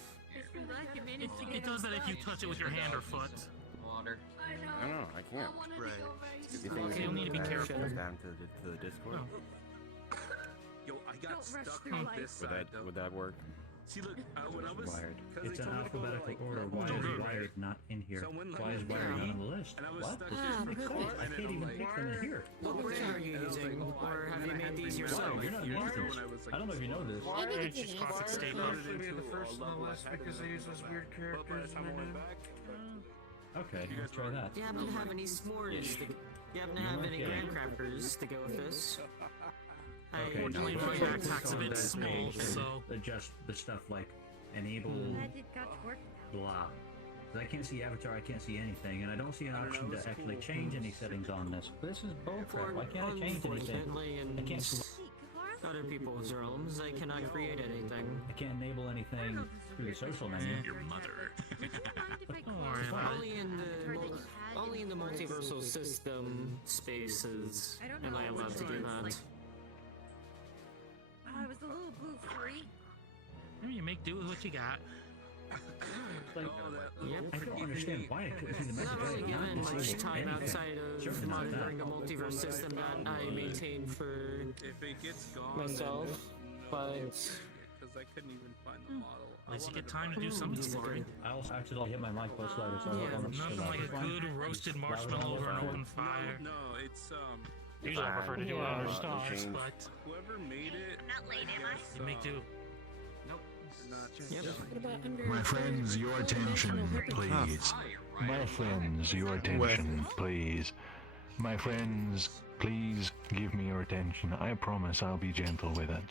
It does that if you touch it with your hand or foot. Water. I don't know. I can't. Right. You think Okay, you'll need to be careful. Down to the Discord. Yo, I got Don't rush stuck through on life. this side though. Would that work? See, look, when I was Wired. because It's they an told me to go alphabetical like order. Why is wired not in here? So when Why is I wired went not on the list? and I was What? stuck This there is for ridiculous. far, I and can't I'm even like, pick them in here. What version are you using? Or have you made these yourself? You're not using this. I don't know if you know this. It's just classic statement. Be the first on the list because they use those weird characters in their name. Okay, let's try that. Do you happen to have any s'mores? Do you happen to have any graham crackers to go with this? Okay, Unfortunately, now, my before we backpack's a go on bit that small, page and so... adjust the stuff like enable blah. 'Cause I can't see avatar, I can't see anything, and I don't see an option to actually change any settings on this. This is bullcrap. Why can't I change anything? Unfortunately, in I can't. other people's realms, I cannot create anything. I can't enable anything through the social menu. Your mother. Don't worry about it. Only in the multiversal system spaces am I allowed to do that. I was a little blue free. Maybe you make do with what you got. Like, I don't understand why I couldn't see the message. Not really I given not much disabled time anything. outside Certainly of not that. monitoring the multiverse system that I maintain for if it gets gone, myself, but because I couldn't even find the model. At least you get time to do some exploring. I also accidentally hit my mic close louder, so I hope I'm Nothing like a good roasted marshmallow over an open fire. No, it's Usually I prefer to do it under stars, change. but whoever made it. I'm not late, am I? you make do. Nope. Not What about under My friends, your attention, please. My friends, your attention, please. My friends, please give me your attention. I promise I'll be gentle with it.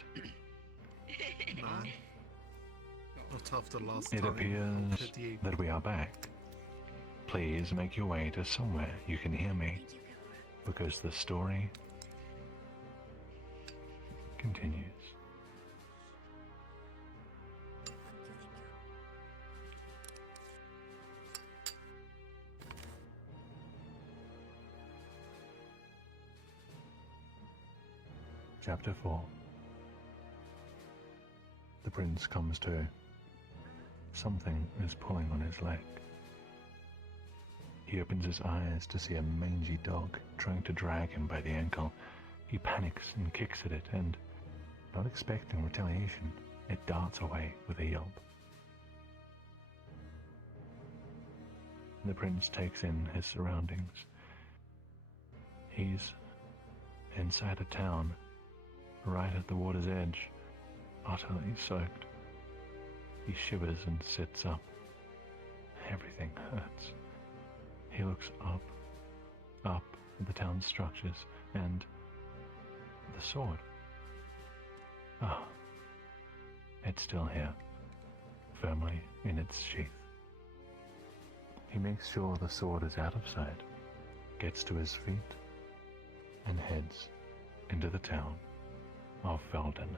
Not after last It time. appears Pity. that we are back. Please make your way to somewhere you can hear me, because the story continues. Chapter 4. The prince comes to. Something is pulling on his leg. He opens his eyes to see a mangy dog trying to drag him by the ankle. He panics and kicks at it, and, not expecting retaliation, it darts away with a yelp. The prince takes in his surroundings. He's inside a town, right at the water's edge, utterly soaked. He shivers and sits up. Everything hurts. He looks up at the town's structures, and the sword. Ah, it's still here, firmly in its sheath. He makes sure the sword is out of sight gets to his feet, and heads into the town of Felden.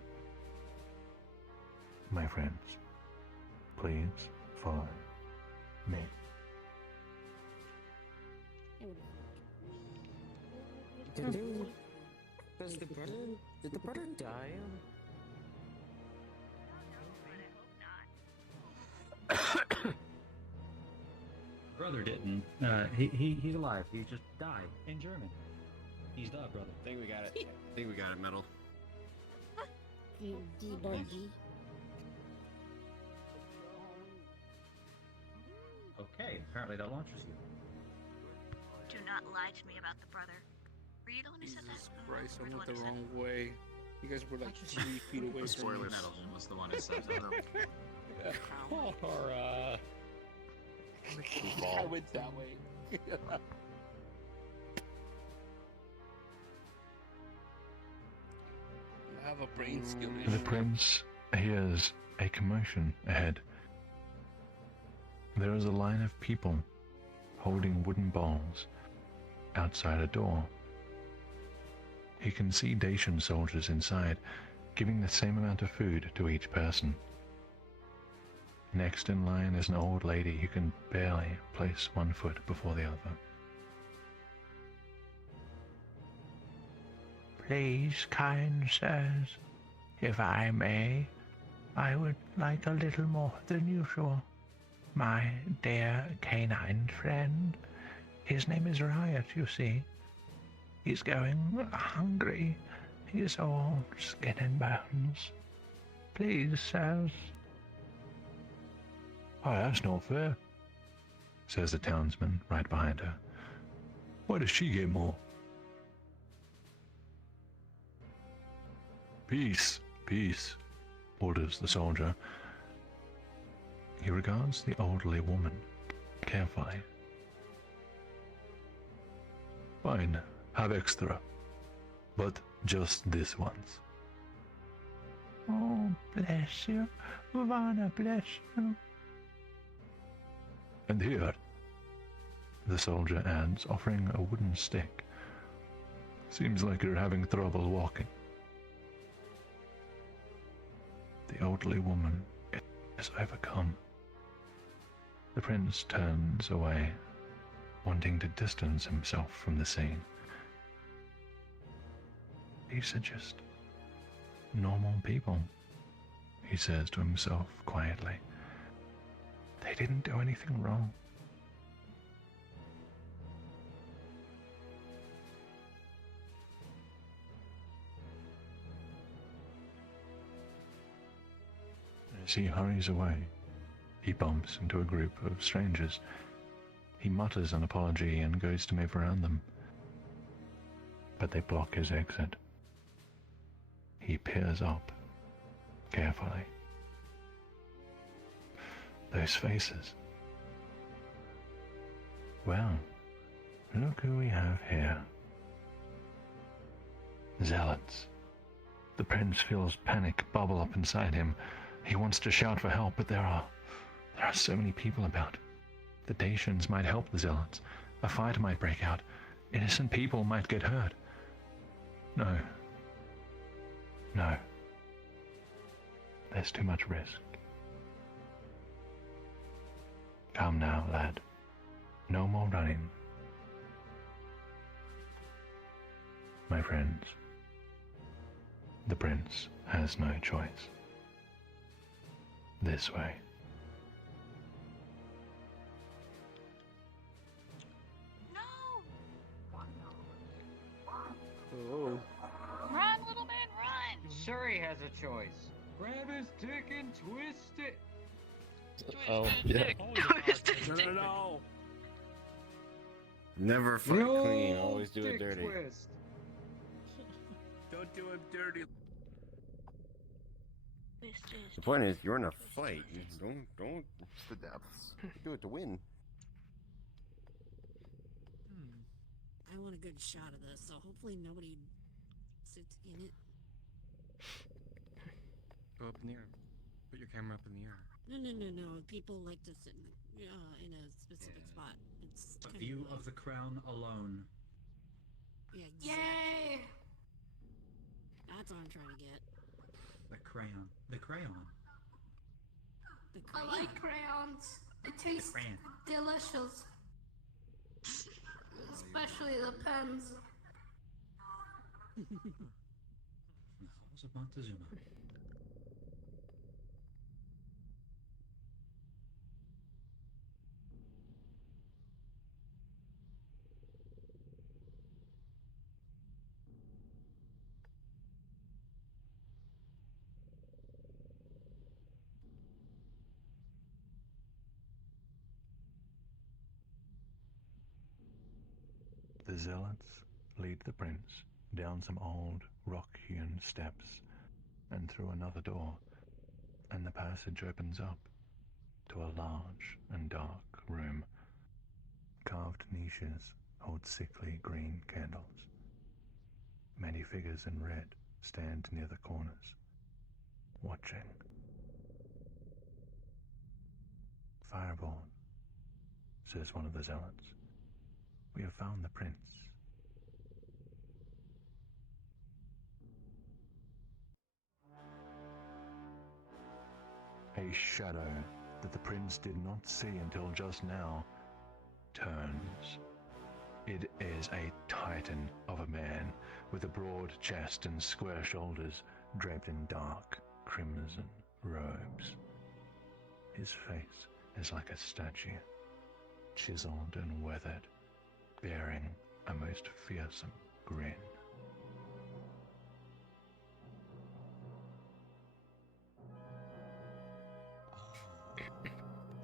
My friends, please follow me. Did the brother die? Brother didn't. He's alive. He just died in German. He's dead, brother. I think we got it. I think we got it, Metal. Okay, apparently that launches you. Do not lie to me about the brother. Were you the one who said that? Jesus Christ, I went the wrong way. You guys were like 3 feet away from me. Spoiler, Metal was the one who said that. I went that way. I have a brain skill issue. The prince hears a commotion ahead. There is a line of people holding wooden bowls outside a door. He can see Dacian soldiers inside, giving the same amount of food to each person. Next in line is an old lady who can barely place one foot before the other. Please, kind sirs, if I may, I would like a little more than usual. My dear canine friend, his name is Riot, you see. He's going hungry. He's all skin and bones. Please, sirs. Oh, that's not fair, says the townsman right behind her. Why does she get more? Peace, peace, orders the soldier. He regards the elderly woman carefully. Fine, have extra, but just this once. Oh, bless you, Vanna, bless you. And here, the soldier adds, offering a wooden stick. Seems like you're having trouble walking. The elderly woman is overcome. The prince turns away, wanting to distance himself from the scene. These are just normal people, he says to himself quietly. They didn't do anything wrong. As he hurries away, he bumps into a group of strangers. He mutters an apology and goes to move around them, but they block his exit. He peers up carefully. Those faces. Well, look who we have here. Zealots. The prince feels panic bubble up inside him. He wants to shout for help, but there are so many people about. The Dacians might help the zealots. A fight might break out. Innocent people might get hurt. No. No. There's too much risk. Come now, lad. No more running. My friends, the prince has no choice. This way. Oh. Run, little man, run! Sure he has a choice. Grab his dick and twist it. Oh, yeah. Twist his dick. No. Never fight clean, always do it dirty. Twist. Don't do him dirty. The point is, you're in a fight. You don't. It's the depths. Do it to win. I want a good shot of this, so hopefully nobody sits in it. Go up in the air. Put your camera up in the air. No. People like to sit in a specific spot. It's A view of the crown alone. Yeah, Yay! That's what I'm trying to get. The crayon. The crayon. I like crayons. They taste crayon. delicious. Especially the pens. From the halls of Montezuma. The zealots lead the prince down some old rock-hewn steps and through another door, and the passage opens up to a large and dark room. Carved niches hold sickly green candles. Many figures in red stand near the corners, watching. "Fireborn," says one of the zealots, "we have found the prince." A shadow that the prince did not see until just now turns. It is a titan of a man with a broad chest and square shoulders draped in dark crimson robes. His face is like a statue, chiseled and weathered, bearing a most fearsome grin.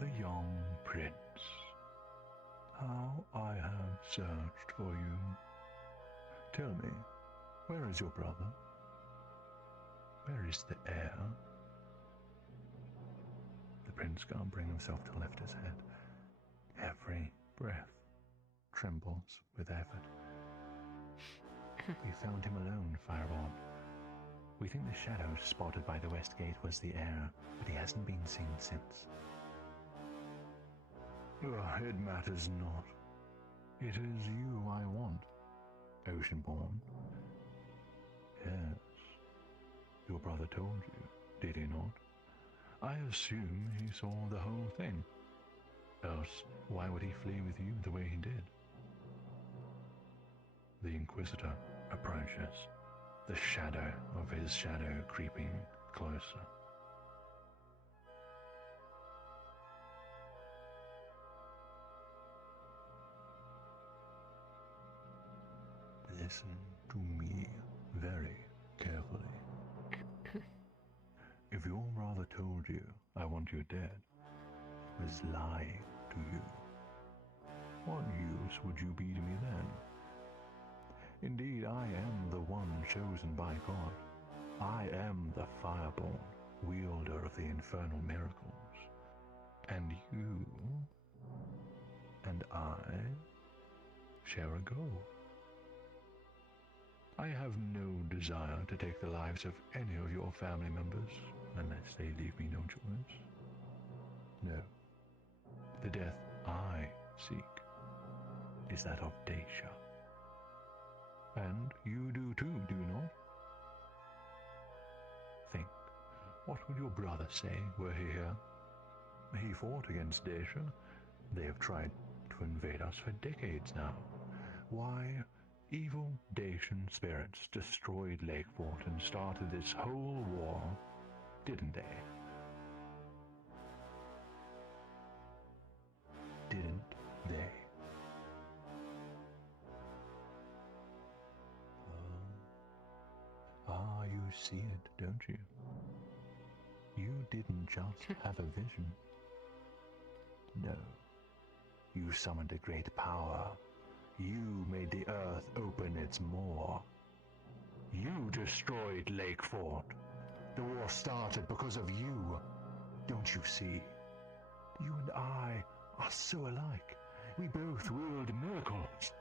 The young prince. How I have searched for you. Tell me, where is your brother? Where is the heir? The prince can't bring himself to lift his head. Every breath trembles with effort. We found him alone, Fireborn. We think the shadow spotted by the west gate was the heir, but he hasn't been seen since. It matters not. It is you I want, Oceanborn. Yes, your brother told you, did he not? I assume he saw the whole thing. Else, why would he flee with you the way he did? The Inquisitor approaches, the shadow of his shadow creeping closer. Listen to me very carefully. If your brother told you I want you dead, he was lying to you. What use would you be to me then? Indeed, I am the one chosen by God. I am the Fireborn, wielder of the infernal miracles. And you and I share a goal. I have no desire to take the lives of any of your family members, unless they leave me no choice. No. The death I seek is that of Dacia. And you do too, do you not? Think, what would your brother say were he here? He fought against Dacia. They have tried to invade us for decades now. Why, evil Dacian spirits destroyed Lakeport and started this whole war, didn't they? Didn't they? You see it, don't you? You didn't just have a vision. No. You summoned a great power. You made the earth open its maw. You destroyed Lakeport. The war started because of you. Don't you see? You and I are so alike. We both wield miracles.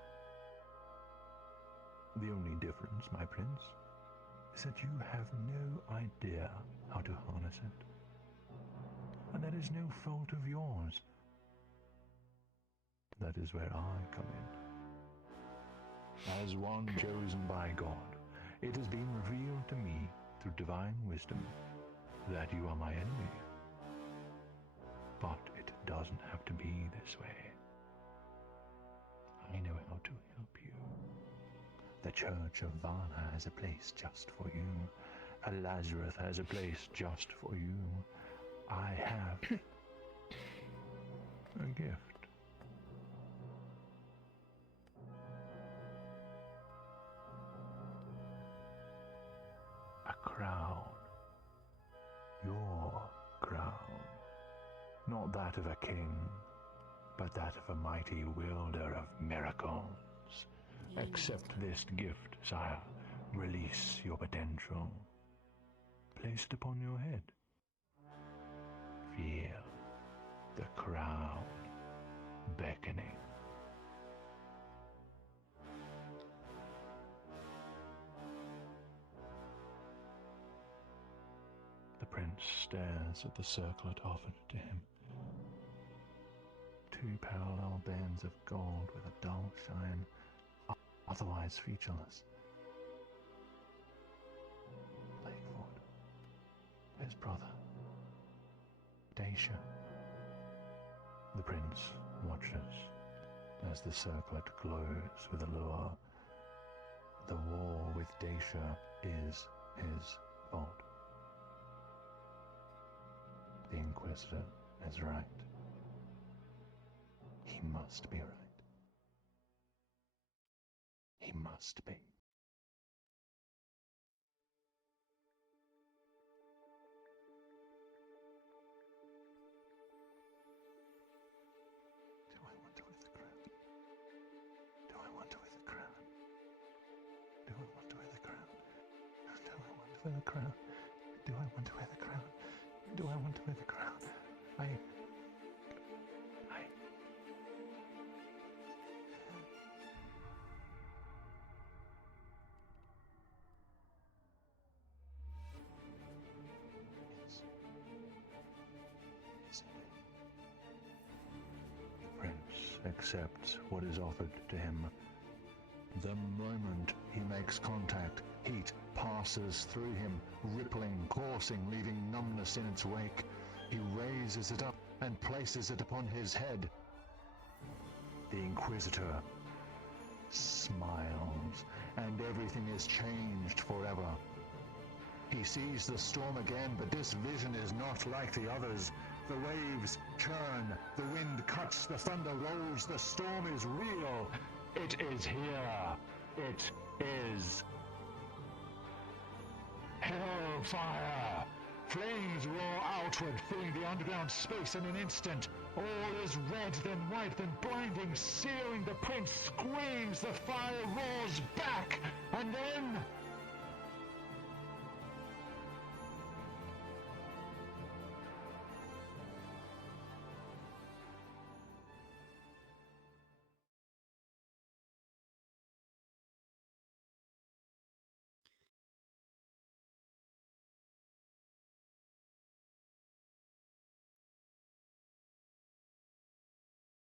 The only difference, my prince, is that you have no idea how to harness it. And that is no fault of yours. that is where I come in. As one chosen by God, it has been revealed to me through divine wisdom that you are my enemy. But it doesn't have to be this way. I know how to help you. The Church of Varna has a place just for you. Lazarus has a place just for you. I have a gift. A crown. Your crown. Not that of a king, but that of a mighty wielder of miracles. Accept this gift, sire. Release your potential. Place it upon your head. Feel the crown beckoning. The prince stares at the circlet offered to him. Two parallel bands of gold with a dull shine, otherwise featureless. Lakeford, his brother, Dacia. The prince watches as the circlet glows with allure. The war with Dacia is his fault. The Inquisitor is right. He must be right. He must be. Do I want to wear the crown? Do I want to wear the crown? Do I want to wear the crown? Do I want to wear the crown? Do I want to wear the crown? Do I want to wear the crown? The prince accepts what is offered to him. The moment he makes contact, heat passes through him, rippling, coursing, leaving numbness in its wake. He raises it up and places it upon his head. The Inquisitor smiles, and everything is changed forever. He sees the storm again, but this vision is not like the others. The waves churn, the wind cuts, the thunder rolls, the storm is real. It is here. It is hellfire. Flames roar outward, filling the underground space in an instant. All is red, then white, then blinding, searing. The prince screams, the fire roars back, and then...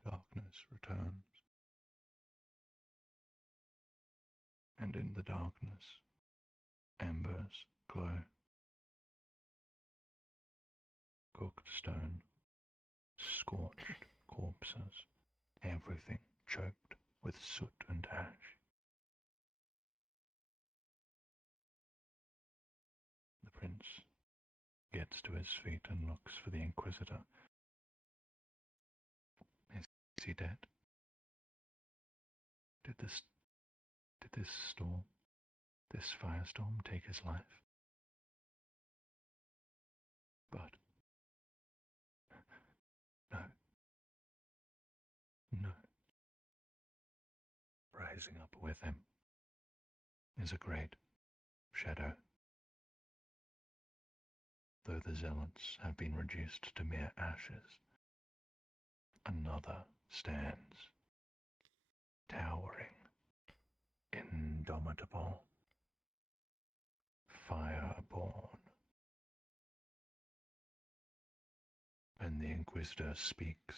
darkness returns. And in the darkness, embers glow. Cooked stone, scorched corpses, everything choked with soot and ash. The prince gets to his feet and looks for the Inquisitor. Is he dead? Did this storm, this firestorm, take his life? But no. No. Rising up with him is a great shadow. Though the zealots have been reduced to mere ashes, another stands, towering, indomitable, fireborn. And the Inquisitor speaks,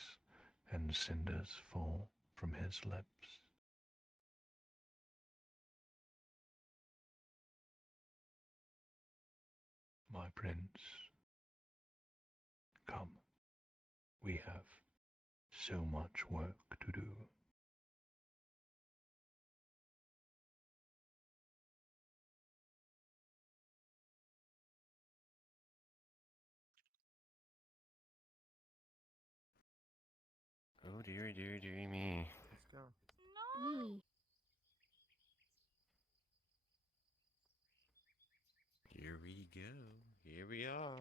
and cinders fall from his lips. My prince, come. We have so much work to do. Oh dearie, dearie, dearie me. Let's go. Mm. Here we go. Here we are.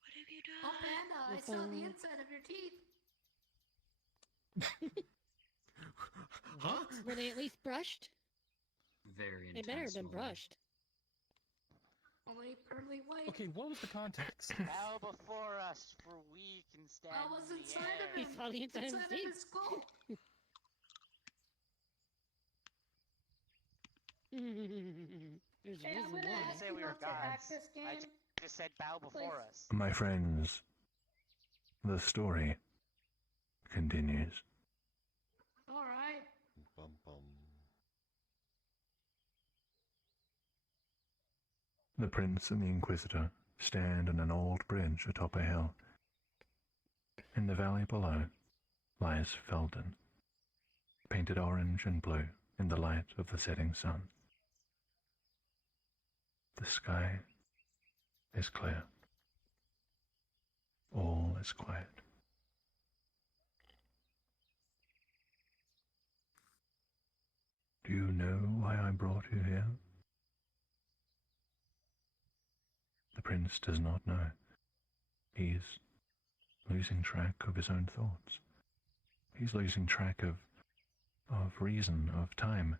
What have you done? Oh, Panda, I saw the inside of your teeth. Huh? Were they at least brushed? Very They better have been intense moment. brushed. Only pearly white. Okay, what was the context? Bow before us, for we can stand I was in the inside air. of him. He saw the inside of his teeth. his skull. There's a Hey, I'm reason gonna why. ask Say you we were not to hack gods. this I game. just said bow before us. My friends, the story continues. All right. Bum bum. The prince and the inquisitor stand on an old bridge atop a hill. In the valley below lies Felden, painted orange and blue in the light of the setting sun. The sky is clear. All is quiet. Do you know why I brought you here? The prince does not know. He's losing track of his own thoughts. He's losing track of reason, of time.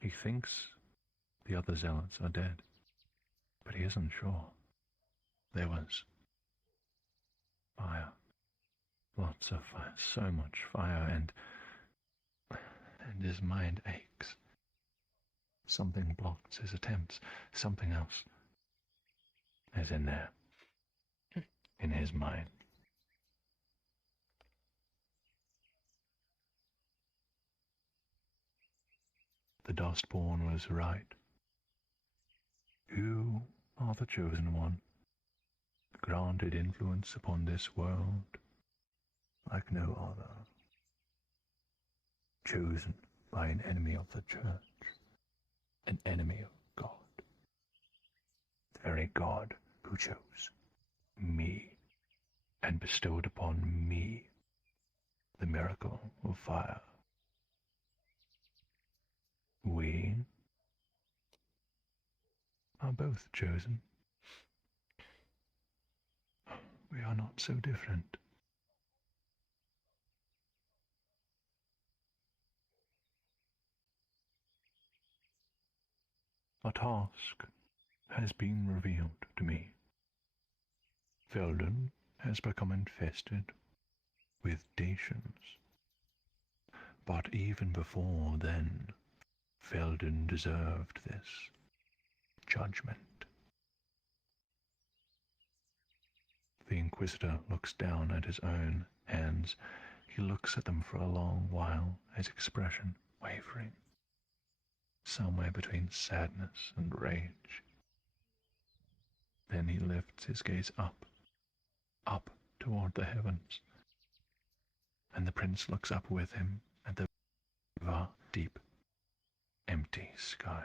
He thinks the other zealots are dead, but he isn't sure. There was fire. Lots of fire, so much fire, and his mind aches. Something blocks his attempts. Something else is in there, in his mind. The Dustborn was right. You are the chosen one, granted influence upon this world like no other. Chosen by an enemy of the church, an enemy of God. The very God who chose me and bestowed upon me the miracle of fire. We are both chosen. We are not so different. A task has been revealed to me. Felden has become infested with Dacians. But even before then, Felden deserved this judgment. The Inquisitor looks down at his own hands. He looks at them for a long while, his expression wavering, somewhere between sadness and rage. Then he lifts his gaze up toward the heavens, and the prince looks up with him at the deep, empty sky.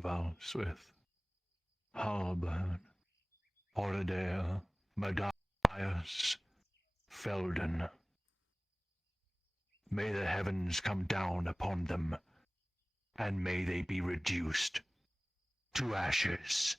Valswith, Halburn, Holiday, Matthias, Felden. May the heavens come down upon them, and may they be reduced to ashes.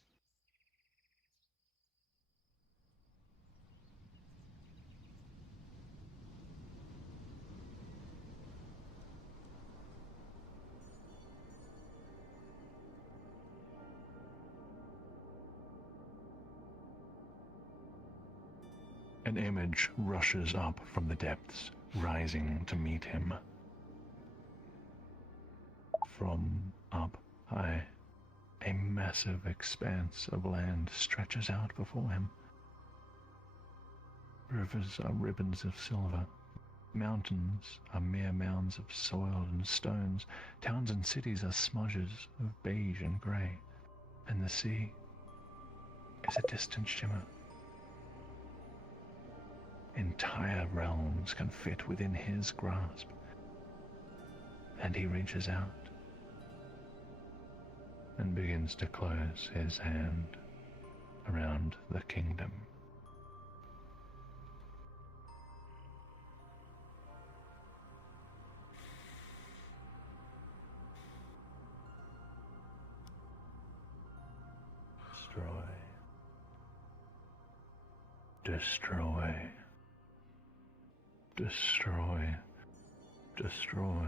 An image rushes up from the depths, rising to meet him. From up high, A massive expanse of land stretches out before him. Rivers are ribbons of silver. Mountains are mere mounds of soil and stones. Towns and cities are smudges of beige and grey. And the sea is a distant shimmer. Entire realms can fit within his grasp. And he reaches out and begins to close his hand around the kingdom. Destroy. Destroy. Destroy.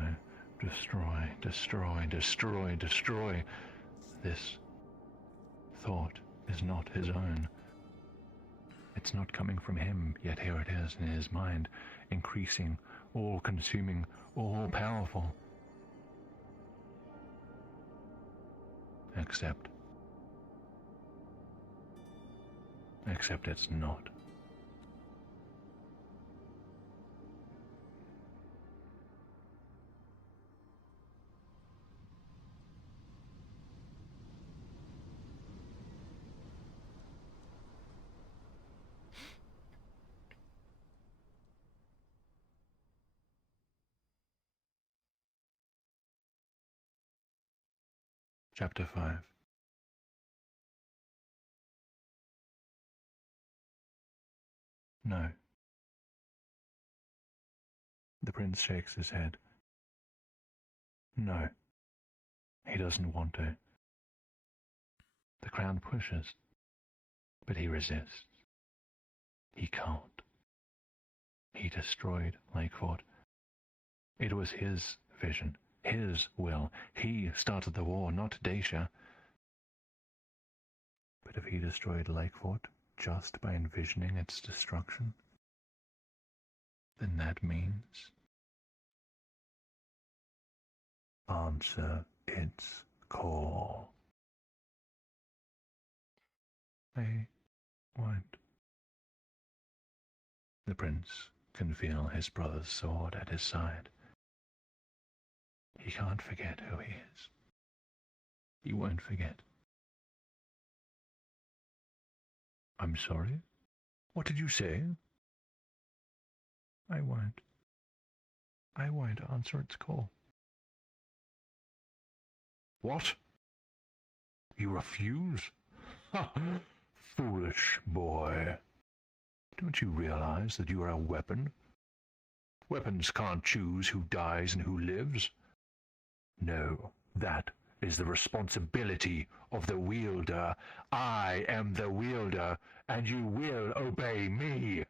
Destroy. Destroy. Destroy. Destroy. This thought is not his own. It's not coming from him, yet here it is in his mind, increasing, all-consuming, all-powerful. Except it's not. Chapter 5. No. The prince shakes his head. No. He doesn't want to. The crown pushes, but he resists. He can't. He destroyed Lakefort. It was his vision, his will. He started the war, not Dacia. But if he destroyed Lakefort just by envisioning its destruction, then that means answer its call. I won't. The prince can feel his brother's sword at his side. He can't forget who he is. He won't forget. I'm sorry? What did you say? I won't. I won't answer its call. What? You refuse? Ha! Foolish boy. Don't you realize that you are a weapon? Weapons can't choose who dies and who lives. No, that is the responsibility of the wielder. I am the wielder, and you will obey me.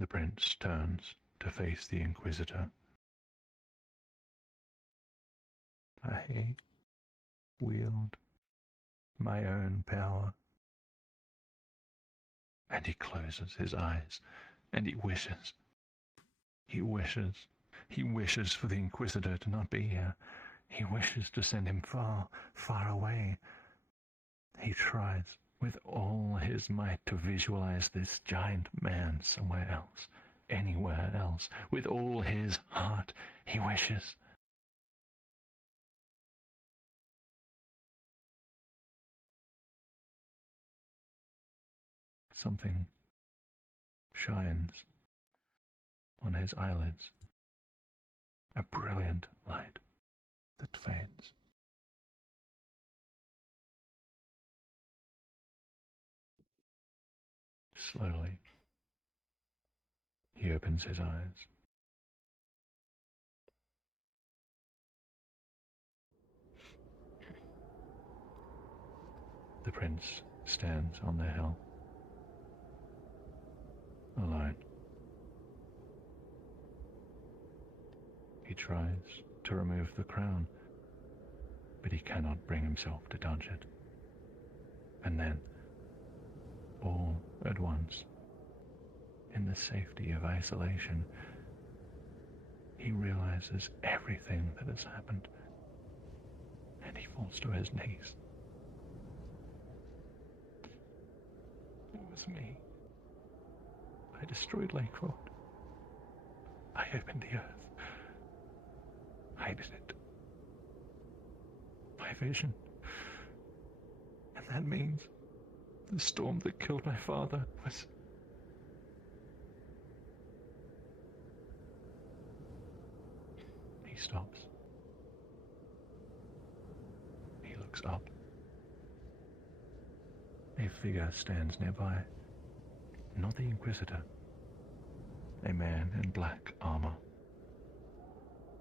The prince turns to face the Inquisitor. I wield my own power. And he closes his eyes, and he wishes. He wishes for the Inquisitor to not be here. He wishes to send him far, far away. He tries with all his might to visualize this giant man somewhere else, anywhere else. With all his heart, he wishes. Something shines on his eyelids. A brilliant light that fades. Slowly, he opens his eyes. The prince stands on the hill, alone. He tries to remove the crown, but he cannot bring himself to touch it. And then, all at once, in the safety of isolation, He realizes everything that has happened, and he falls to his knees. It was me. I destroyed Lakewood. I opened the earth. I did it. My vision. And that means the storm that killed my father was... He stops. He looks up. A figure stands nearby. Not the Inquisitor. A man in black armor.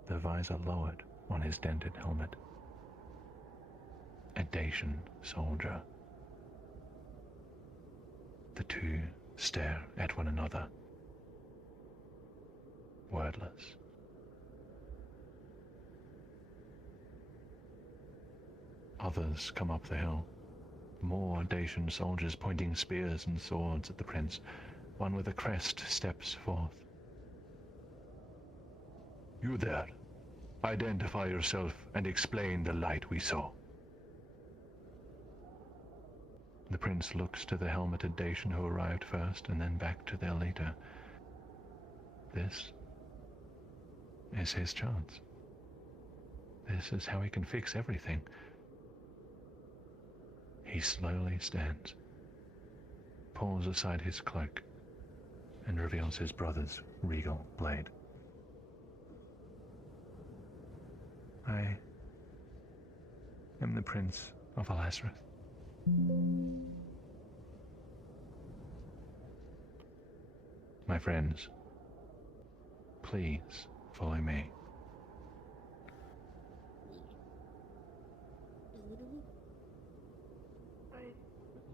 The visor lowered on his dented helmet. A Dacian soldier. The two stare at one another, wordless. Others come up the hill. More Dacian soldiers pointing spears and swords at the prince. One with a crest steps forth. You there. Identify yourself and explain the light we saw. The prince looks to the helmeted Dacian who arrived first and then back to their leader. This is his chance. This is how he can fix everything. He slowly stands, pulls aside his cloak, and reveals his brother's regal blade. I am the Prince of Alasrith. My friends, please follow me.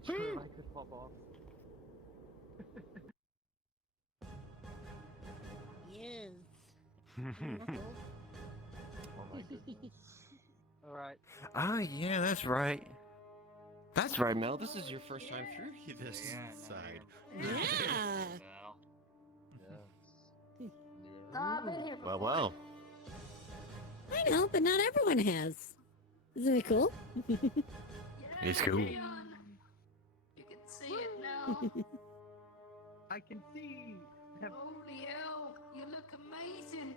I could pop off. Yes. Oh my goodness. Alright. Ah, yeah, that's right. That's right, Mel. This is your first time through this side. Yeah. I've been here before. Well. I know, but not everyone has. Isn't it cool? It's cool. You can see it now. I can see. Holy hell, you look amazing.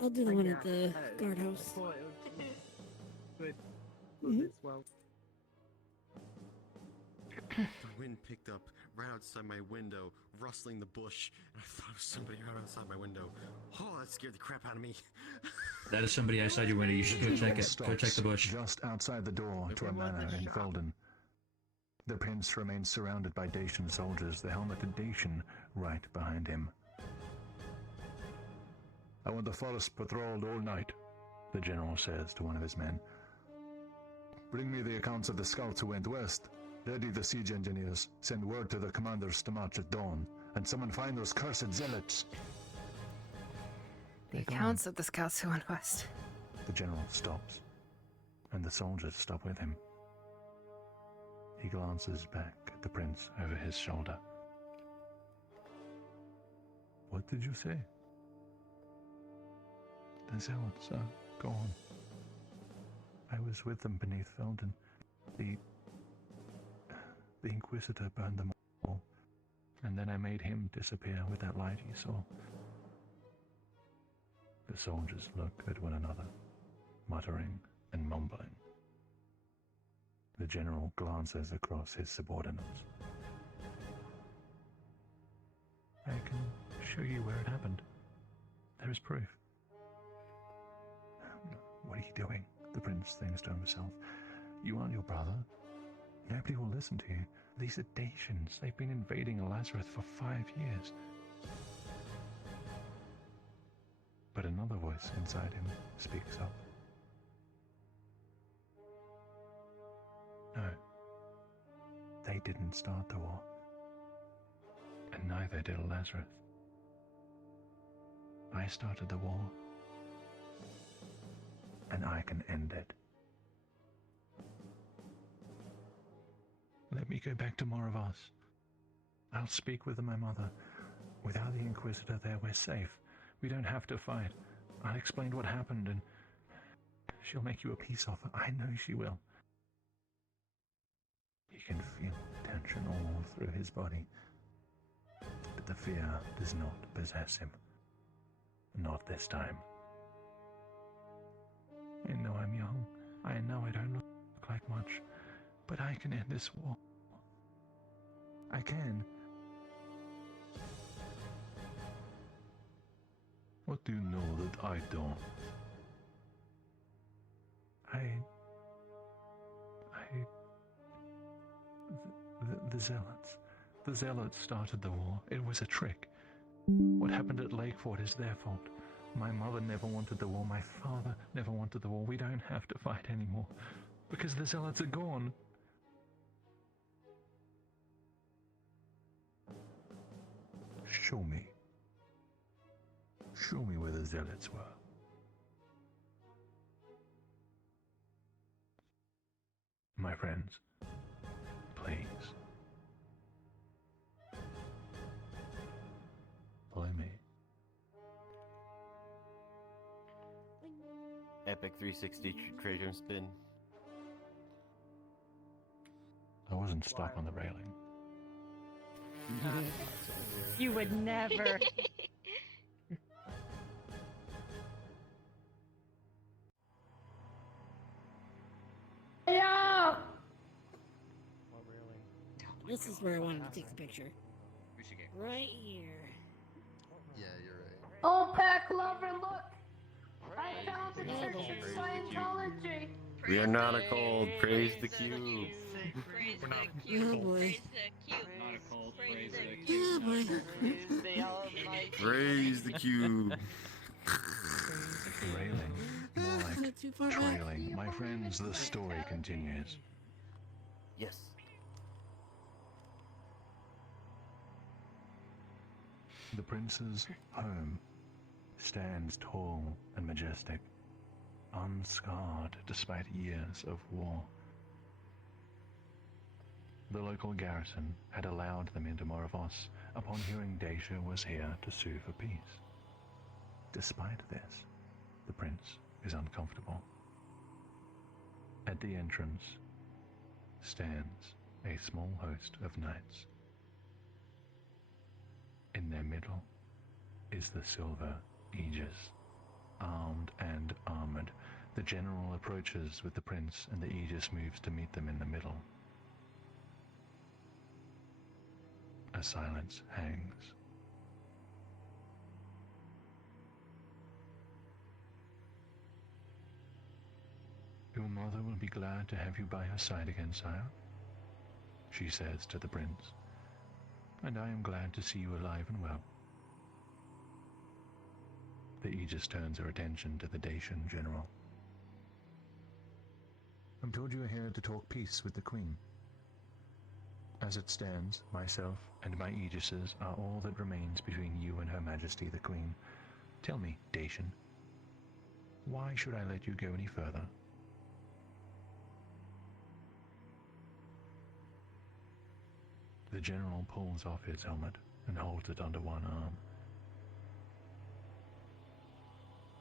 I'll do the one at the guardhouse. Good. Mhm. Well. The wind picked up right outside my window, rustling the bush, and I thought it was somebody right outside my window. Oh, that scared the crap out of me. That is somebody outside your window. You should go check it. Go check the bush. Just outside the door to a manor in Felden. The prince remains surrounded by Dacian soldiers, the helmeted Dacian right behind him. I want the forest patrolled all night, the general says to one of his men. Bring me the accounts of the scouts who went west. Ready the siege engineers. Send word to the commanders to march at dawn. And someone find those cursed zealots. The accounts of the scouts who went west. The general stops, and the soldiers stop with him. He glances back at the prince over his shoulder. What did you say? The zealots are gone. I was with them beneath Felden. The Inquisitor burned them all, and then I made him disappear with that light he saw. The soldiers look at one another, muttering and mumbling. The general glances across his subordinates. I can show you where it happened. There is proof. What are you doing? The prince thinks to himself. You aren't your brother. Nobody will listen to you. These are Dacians. They've been invading Alasrith for 5 years. But another voice inside him speaks up. No. They didn't start the war. And neither did Alasrith. I started the war. And I can end it. Let me go back to Moravas. I'll speak with my mother. Without the Inquisitor there, we're safe. We don't have to fight. I'll explain what happened, and she'll make you a peace offer. I know she will. He can feel tension all through his body, but the fear does not possess him. Not this time. I know I'm young. I know I don't look like much, but I can end this war. I can. What do you know that I don't? The Zealots. The Zealots started the war. It was a trick. What happened at Lakeford is their fault. My mother never wanted the war. My father never wanted the war. We don't have to fight anymore, because the Zealots are gone. Show me. Show me where the Zealots were. My friends, please. Follow me. Epic 360 treasure spin. I wasn't stuck on the railing. You would never. Yeah. This is where I wanted to take the picture. Right here. Yeah, you're right. Oh, Pack Lover, look! I found the Church of Scientology! We are not a cult. Praise the cube. Praise the Oh cube. boy. Praise the cube. Not a cult. Praise the Yeah, cube. boy. Praise the Almighty. Praise the cube. Railing, more like Too far back. trailing. My friends, the story continues. Yes. The prince's home stands tall and majestic, unscarred despite years of war. The local garrison had allowed them into Moravos upon hearing Deja was here to sue for peace. Despite this, the prince is uncomfortable. At the entrance stands a small host of knights. In their middle is the silver Aegis, armed and armored. The general approaches with the prince, and the Aegis moves to meet them in the middle. A silence hangs. Your mother will be glad to have you by her side again, sire, she says to the prince, and I am glad to see you alive and well. The Aegis turns her attention to the Dacian general. I'm told you are here to talk peace with the Queen. As it stands, myself and my Aegises are all that remains between you and Her Majesty the Queen. Tell me, Dacian, why should I let you go any further? The general pulls off his helmet and holds it under one arm.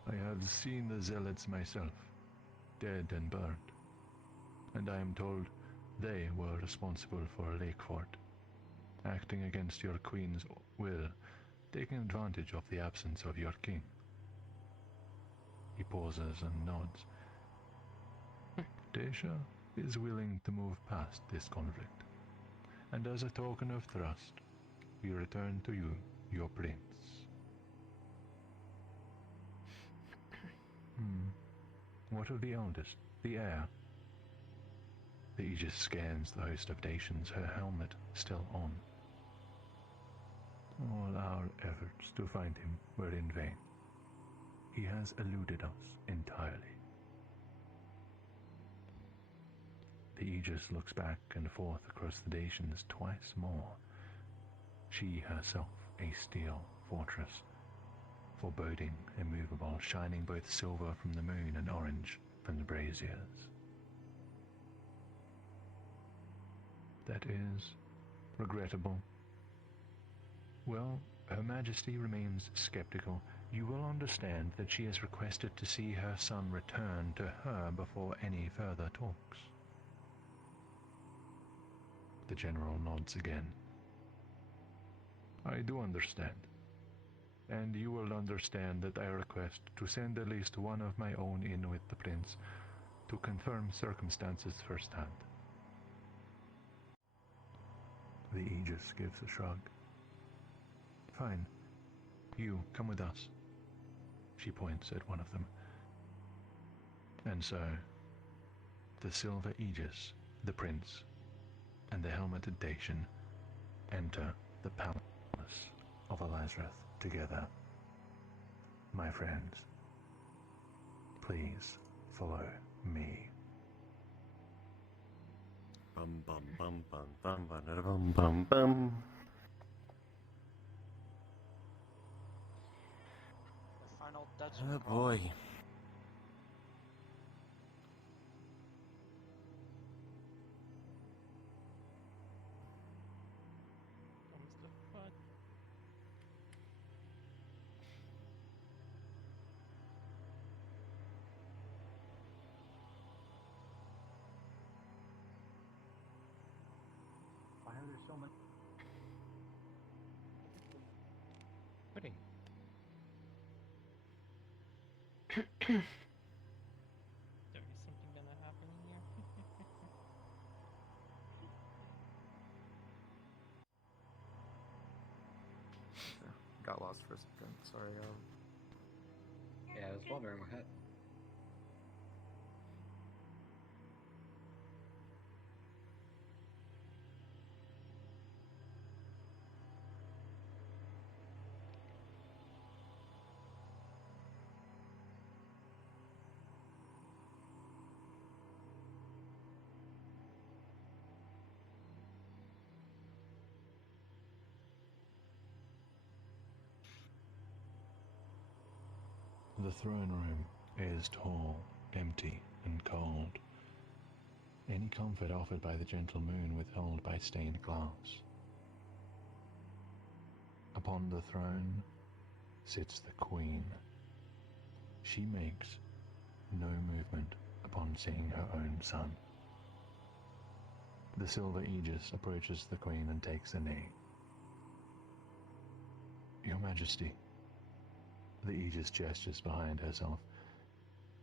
I have seen the zealots myself, dead and burnt, and I am told they were responsible for Lakefort, acting against your queen's will, taking advantage of the absence of your king. He pauses and nods. Deja is willing to move past this conflict, and as a token of trust, we return to you, your prince. What of the eldest, the heir? The Aegis scans the host of Dacians, her helmet still on. All our efforts to find him were in vain. He has eluded us entirely. The Aegis looks back and forth across the Dacians twice more. She herself a steel fortress, foreboding, immovable, shining both silver from the moon and orange from the braziers. That is regrettable. Well, Her Majesty remains skeptical. You will understand that she has requested to see her son return to her before any further talks. The General nods again. I do understand. And you will understand that I request to send at least one of my own in with the Prince to confirm circumstances firsthand. The Aegis gives a shrug. Fine. You, come with us. She points at one of them. And so, the Silver Aegis, the Prince, and the helmeted Dacian enter the palace of Elazareth together. My friends, please follow me. Bum bum bum bum bum bum bum bum bum. The final Dutch Oh boy. Comes the fun. Why are there so many? Pudding. There is something gonna happen here. Got lost for a second. Sorry. Yeah, I was wondering what happened. The throne room is tall, empty, and cold. Any comfort offered by the gentle moon withheld by stained glass. Upon the throne sits the Queen. She makes no movement upon seeing her own son. The Silver Aegis approaches the Queen and takes a knee. Your Majesty. The Aegis gestures behind herself.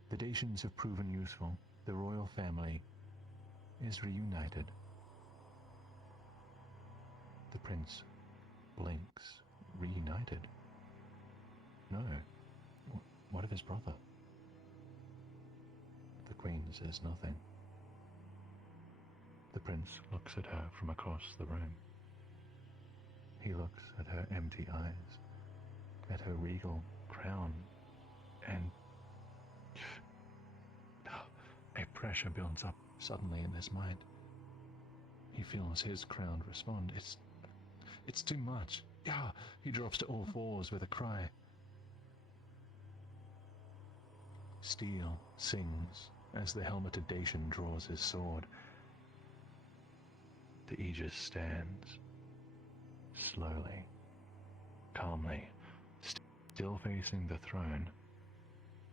The Dacians have proven useful. The royal family is reunited. The Prince blinks. Reunited? No. What of his brother? The Queen says nothing. The Prince looks at her from across the room. He looks at her empty eyes, at her regal crown, and a pressure builds up suddenly in his mind. He feels his crown respond. It's too much. Yeah, he drops to all fours with a cry. Steel sings as the helmeted Dacian draws his sword. The Aegis stands, slowly, calmly, still facing the throne,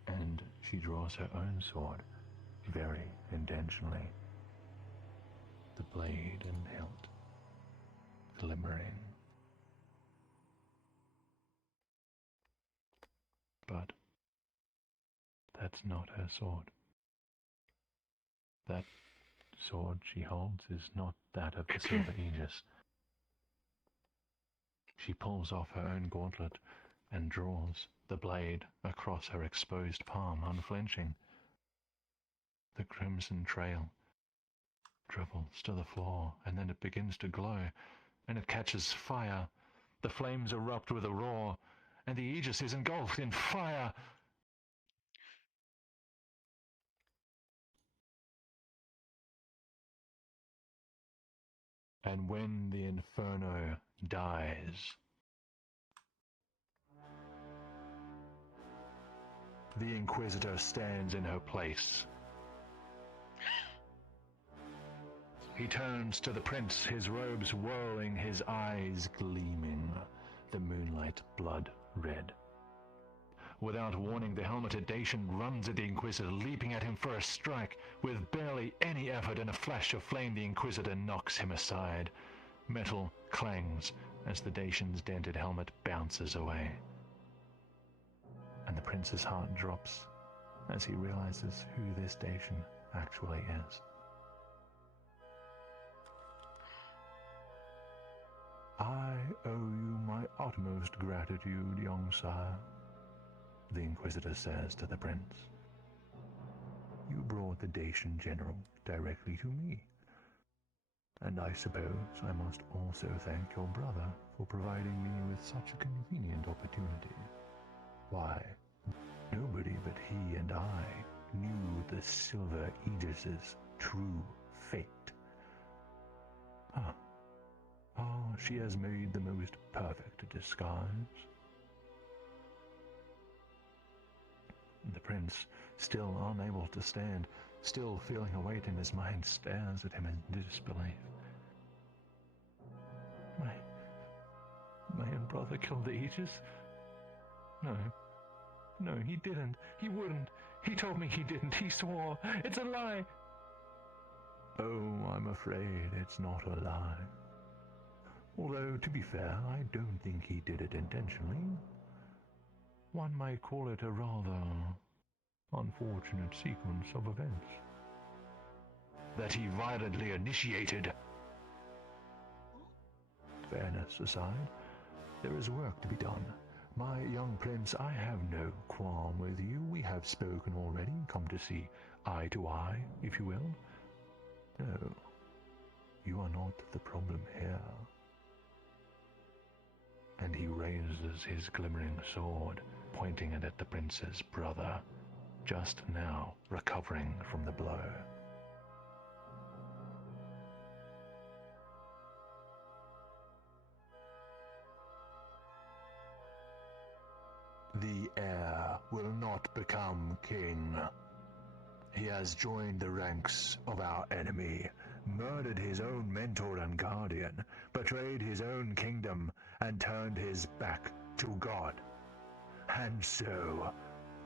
and she draws her own sword, very intentionally. The blade and hilt glimmering. But that's not her sword. That sword she holds is not that of the Silver Aegis. She pulls off her own gauntlet and draws the blade across her exposed palm, unflinching. The crimson trail dribbles to the floor, and then it begins to glow, and it catches fire. The flames erupt with a roar, and the Aegis is engulfed in fire. And when the inferno dies, the Inquisitor stands in her place. He turns to the Prince, his robes whirling, his eyes gleaming. the moonlight blood red. Without warning, the helmeted Dacian runs at the Inquisitor, leaping at him for a strike. With barely any effort and a flash of flame, the Inquisitor knocks him aside. Metal clangs as the Dacian's dented helmet bounces away. And the prince's heart drops as he realizes who this Dacian actually is. I owe you my utmost gratitude, young sire, the Inquisitor says to the prince. You brought the Dacian general directly to me. And I suppose I must also thank your brother for providing me with such a convenient opportunity. Why, nobody but he and I knew the Silver Aegis's true fate. She has made the most perfect disguise. The prince, still unable to stand, still feeling a weight in his mind, stares at him in disbelief. My own brother killed the Aegis? No, he didn't. He wouldn't. He told me he didn't. He swore. It's a lie. Oh, I'm afraid it's not a lie. Although, to be fair, I don't think he did it intentionally. One might call it a rather unfortunate sequence of events that he violently initiated. Fairness aside, there is work to be done. My young prince, I have no qualm with you. We have spoken already, come to see eye to eye, if you will. No, you are not the problem here. And he raises his glimmering sword, pointing it at the prince's brother, just now recovering from the blow. The heir will not become king. He has joined the ranks of our enemy, murdered his own mentor and guardian, betrayed his own kingdom, and turned his back to God. And so,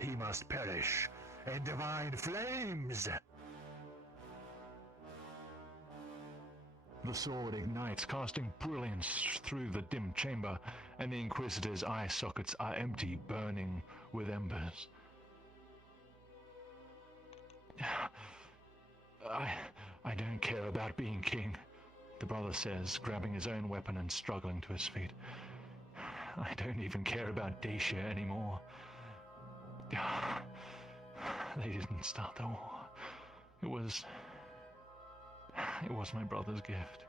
he must perish in divine flames! The sword ignites, casting brilliance through the dim chamber, and the Inquisitor's eye sockets are empty, burning with embers. I don't care about being king, the brother says, grabbing his own weapon and struggling to his feet. I don't even care about Dacia anymore. They didn't start the war. It was my brother's gift.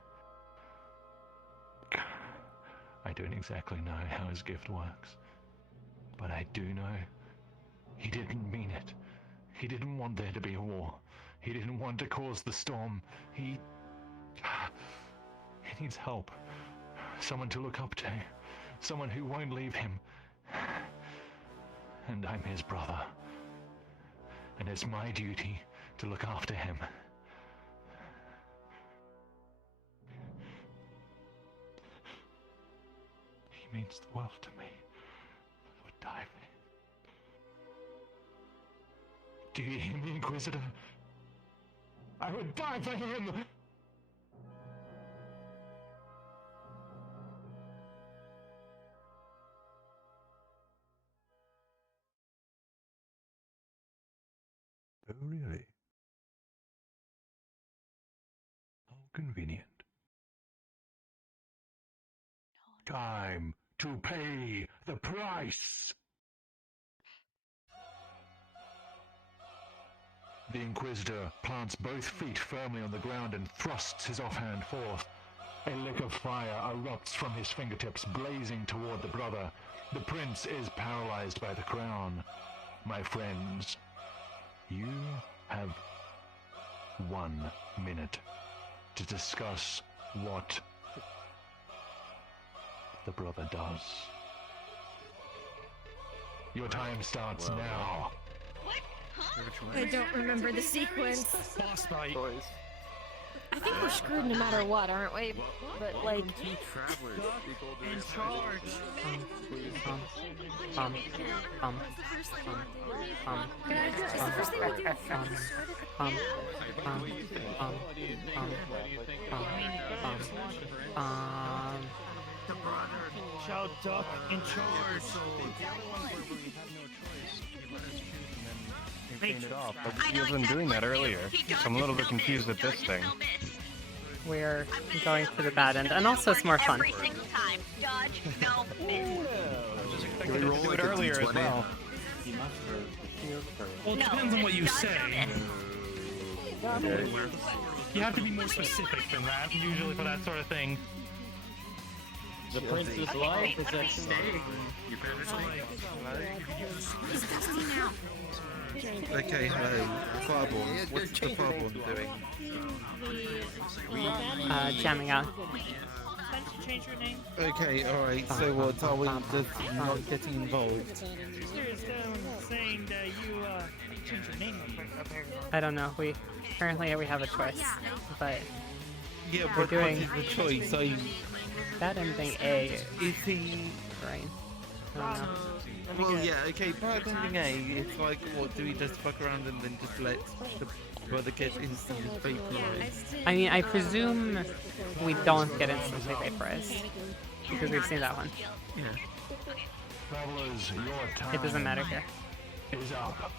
I don't exactly know how his gift works, but I do know he didn't mean it. He didn't want there to be a war. He didn't want to cause the storm. He needs help. Someone to look up to. Someone who won't leave him. And I'm his brother. And it's my duty to look after him. He means the world to me. I would die for him. Do you hear me, Inquisitor? I would die for him! Oh, really? How convenient. Time to pay the price! The Inquisitor plants both feet firmly on the ground and thrusts his offhand forth. A lick of fire erupts from his fingertips, blazing toward the brother. The prince is paralyzed by the crown. My friends, you have 1 minute to discuss what the brother does. Your time starts now. What? Huh? I don't remember the sequence. Boss fight. Boys. I think we're screwed no matter what, aren't we? But like, Travelers, In charge. The brother. Chow Duck in charge. It off, but he wasn't doing that earlier. So I'm a little bit confused with this thing. We're going to the bad end, and also it's more fun. Every single time. Dodge, no, miss. Can we roll it earlier as well? Well, it depends on what you say. You have to be more specific than that, usually for that sort of thing. The prince's life is at stake. Okay, hello. Fireborn. What's the Fireborn doing? Jamming out. Time to change your name. Okay, alright, so what, are we just not getting involved? There's saying that you change your name apparently. I don't know. We have a choice, but Yeah, we're but doing what is the choice? that ending A. Is he... Right. I don't know. Well, yeah, okay, bad ending A, it's like, what, do we just fuck around and then just let the brother get instantly vaporized? I mean, I presume we don't get instantly vaporized because we've seen that one. Yeah. Travelers, your time It doesn't matter here. is up.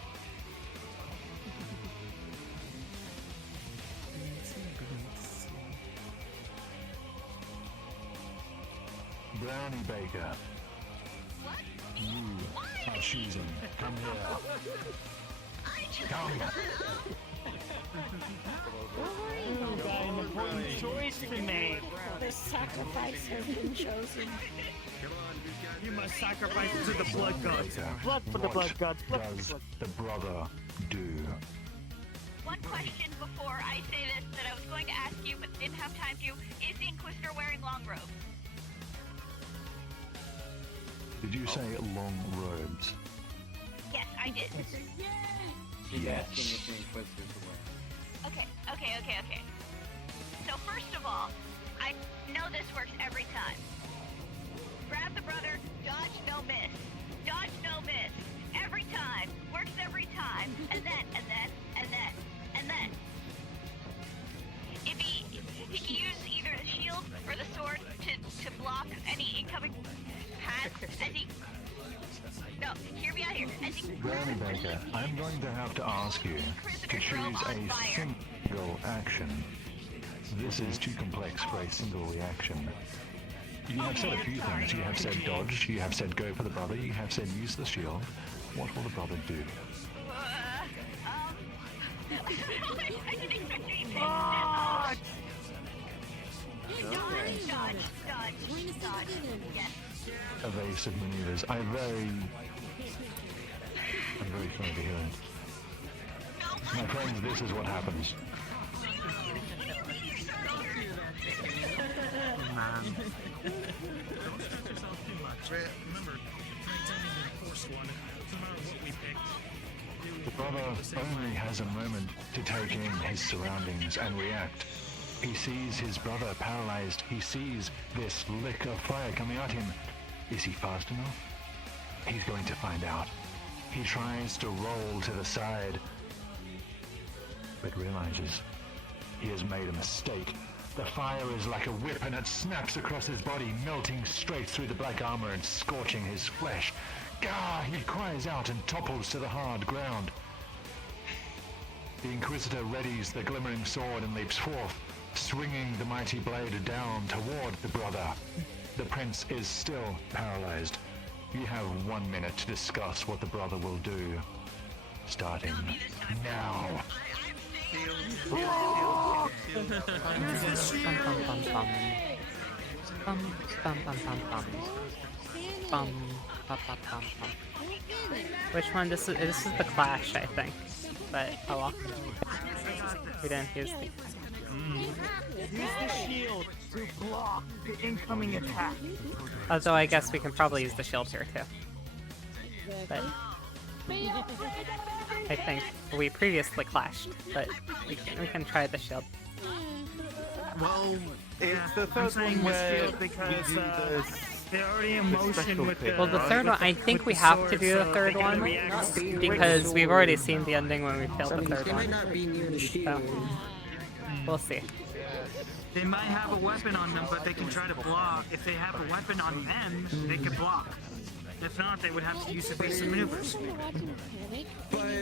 Brownie Baker. You are choosing. Come here. Come. You've got an important choice to make. The sacrifice has been chosen. You must sacrifice to the blood gods. Blood for the blood gods. Blood for Does the blood. the brother do? One question before I say this that I was going to ask you but didn't have time to. Is the Inquisitor wearing long robes? Did you say long robes? Yes, I did. Yes. Okay. So first of all, I know this works every time. Grab the brother, dodge, no miss. Dodge, no miss. Every time. Works every time. And then. If he can use either the shield or the sword to block any incoming paths as he... No, hear me out here. As he... Brownie Baker, I'm going to have to ask you to choose a single action. This is too complex for a single reaction. You have said a few things. You have said dodge, you have said go for the brother, you have said use the shield. What will the brother do? I didn't expect you to say Dodge. Yes. Evasive maneuvers. I'm very sorry to hear it. My friends, this is what happens. Remember, tonight's only the forced one. No matter what we picked. The brother only has a moment to take in his surroundings and react. He sees his brother paralyzed. He sees this lick of fire coming at him. Is he fast enough? He's going to find out. He tries to roll to the side, but realizes he has made a mistake. The fire is like a whip and it snaps across his body, melting straight through the black armor and scorching his flesh. Gah! He cries out and topples to the hard ground. The Inquisitor readies the glimmering sword and leaps forth, swinging the mighty blade down toward the brother. The prince is still paralyzed. You have 1 minute to discuss what the brother will do. Starting now. Which one? This is the Clash, I think. But oh well. We didn't use the. Use the shield to block the incoming attack. Although I guess we can probably use the shield here too. But I think we previously clashed, but we can try the shield. Well, It's the third one where because they're already in motion with the. Well, the third one, I think we have to do the third one because we've already seen the ending when we failed the third They might one. not be near the shield. So, we'll see. They might have a weapon on them, but they can try to block. If they have a weapon on them, they can block. If not, they would have to use evasive maneuvers.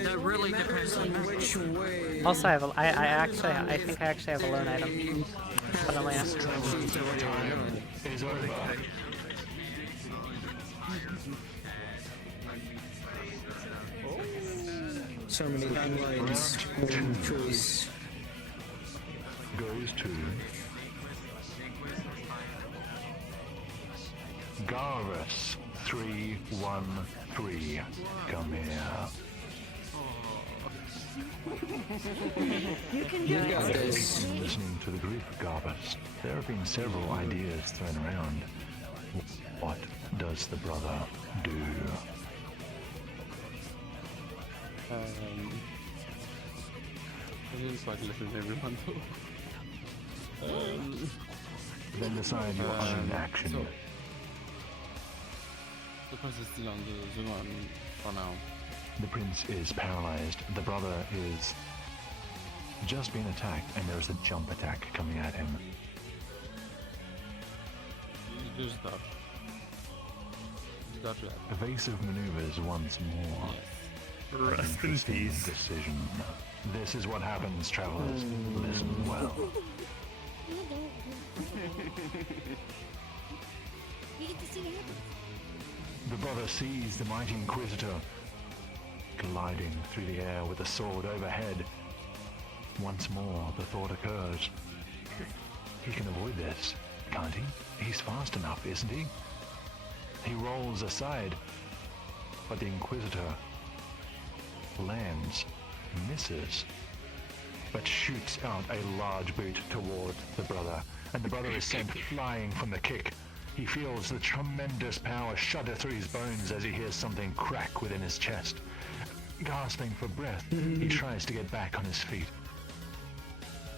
That really depends on which way. Also, I think I actually have a loan item. But only asked. So many timelines. Choice. Goes to Garrus 313. Come here. You can do this. Listening to the grief of Garrus, there have been several ideas thrown around. What does the brother do? I didn't quite listen to everyone though. Then decide your own action. So, the prince is still on the Zuman for now. The prince is paralyzed. The brother is just being attacked, and there's a jump attack coming at him. There's that. Evasive maneuvers once more. Rest in Interesting peace. decision. This is what happens, travelers. Listen well. You get to see it happen. The brother sees the mighty Inquisitor gliding through the air with a sword overhead. Once more, the thought occurs. He can avoid this, can't he? He's fast enough, isn't he? He rolls aside, but the Inquisitor lands, misses, but shoots out a large boot toward the brother, and the brother is sent flying from the kick. He feels the tremendous power shudder through his bones as he hears something crack within his chest. Gasping for breath, he tries to get back on his feet.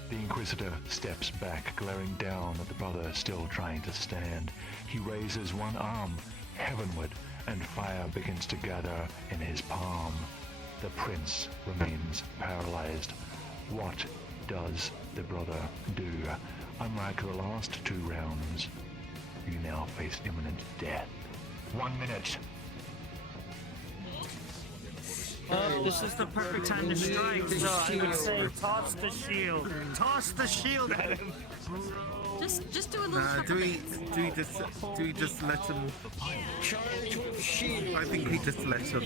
The Inquisitor steps back, glaring down at the brother still trying to stand. He raises one arm heavenward, and fire begins to gather in his palm. The prince remains paralyzed. What does the brother do? Unlike the last two rounds, you now face imminent death. 1 minute. This is the perfect time to strike, so I would say toss the shield. Toss the shield at him. Just do a little. Do we just let him? I think we just let him.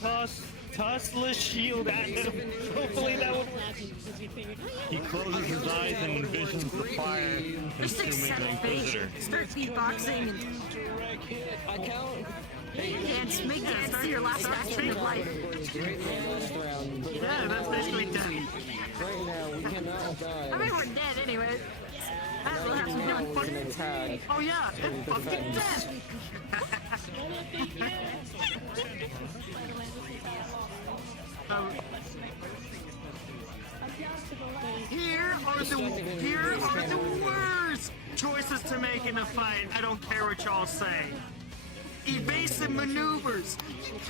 Toss the shield at him. Hopefully that will. He closes his eyes and envisions the fire consuming the Inquisitor. Start beatboxing and. I count. Dance, make that start your last action of life. Yeah, that's basically done. Right now, we cannot die. I mean, we're dead anyway. That will have some healing for you. Oh yeah, it's fucking dead. Here are the worst choices to make in a fight. I don't care what y'all say. Evasive maneuvers.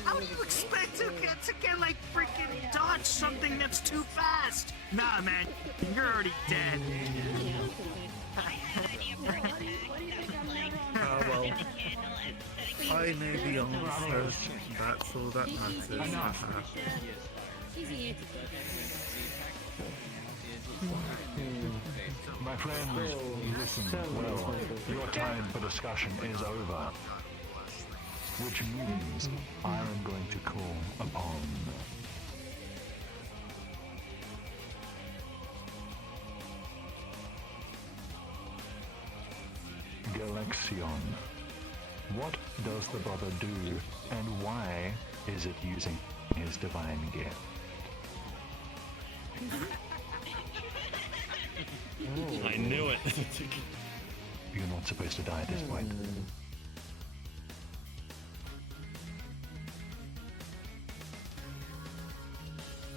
How do you expect to get like freaking dodge something that's too fast? Nah, man, you're already dead. Oh well. I know the answer. That's all that matters. My friends, listen well. Your time for discussion is over. Which means I am going to call upon Galaxion. What does the brother do, and why is it using his divine gift? I knew it. You're not supposed to die at this point.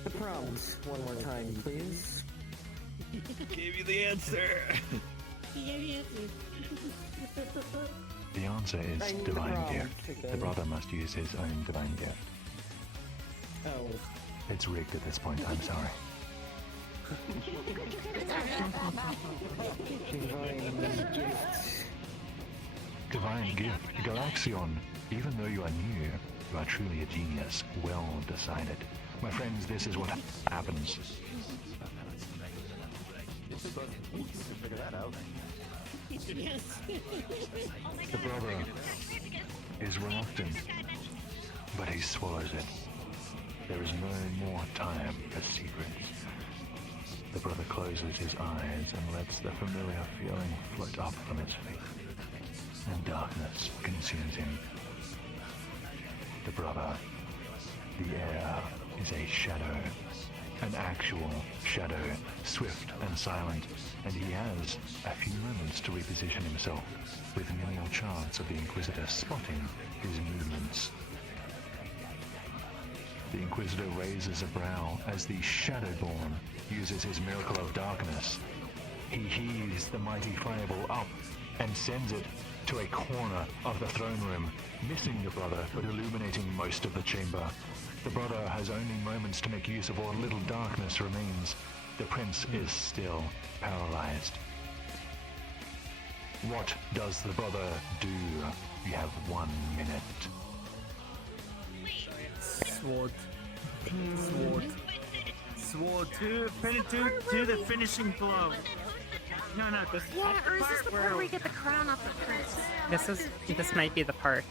The prompt one more time, please. Gave you the answer. He gave the answer. The answer is divine gift. The brother must use his own divine gift. Oh. It's rigged at this point, I'm sorry. Divine gift. Galaxion. Even though you are new, you are truly a genius. Well decided. My friends, this is what happens. Figure that out. Yes. The brother is reluctant, but he swallows it. There is no more time for secrets. The brother closes his eyes and lets the familiar feeling float up from his face, and darkness consumes him. The brother, the air is a shadow, an actual shadow, swift and silent, and he has a few moments to reposition himself, with minimal chance of the Inquisitor spotting his movements. The Inquisitor raises a brow as the Shadowborn uses his miracle of darkness. He heaves the mighty fireball up and sends it to a corner of the throne room, missing the brother but illuminating most of the chamber. The brother has only moments to make use of what little darkness remains. The prince is still paralyzed. What does the brother do? You have 1 minute. Sword. Sword. Do the finishing blow. No, this Yeah, or is this the part where we get the crown off the prince? This might be the part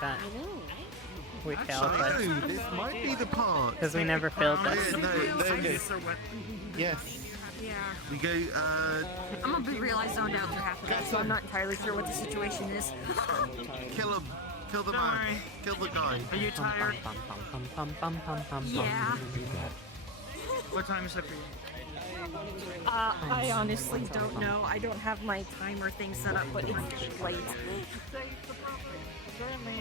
that we failed No, with. this might be the part. Because we never failed this. Yes. Yeah. We go, I'm gonna be real, I zoned out through half of that, so I'm not entirely sure what the situation is. kill him. Kill the man. Kill the guy. Are you tired? Yeah. What time is it for you? I honestly don't know. I don't have my timer thing set up, but it's late. Currently,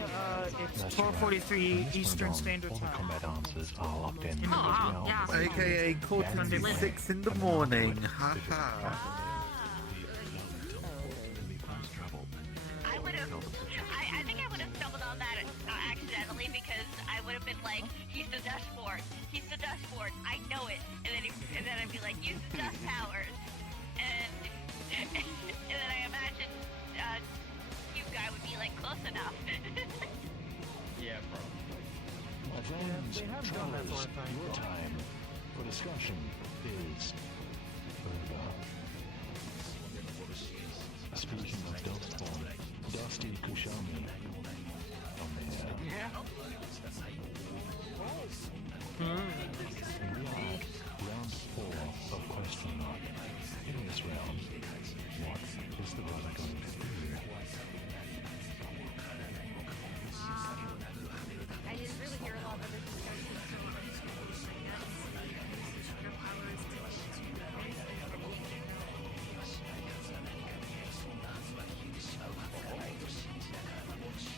it's 12:43 Eastern Standard All the Time. combat answers are locked in as Oh, well. yeah. AKA quarter to 6 in the morning. Haha. I would have. I think I would have stumbled on that accidentally because I would have been like, "He's the dustboard. He's the dustboard. I know it." And then I'd be like, "Use the dust powers." And then I imagine you guy would be like close enough. Yeah, bro. My friends, travelers, your time for discussion is over. Speaking of Dustborn, Dusty Kushami on the air. We are round 4 of question mark. In this round, what is the brother going to do? I didn't really hear a lot of other discussions.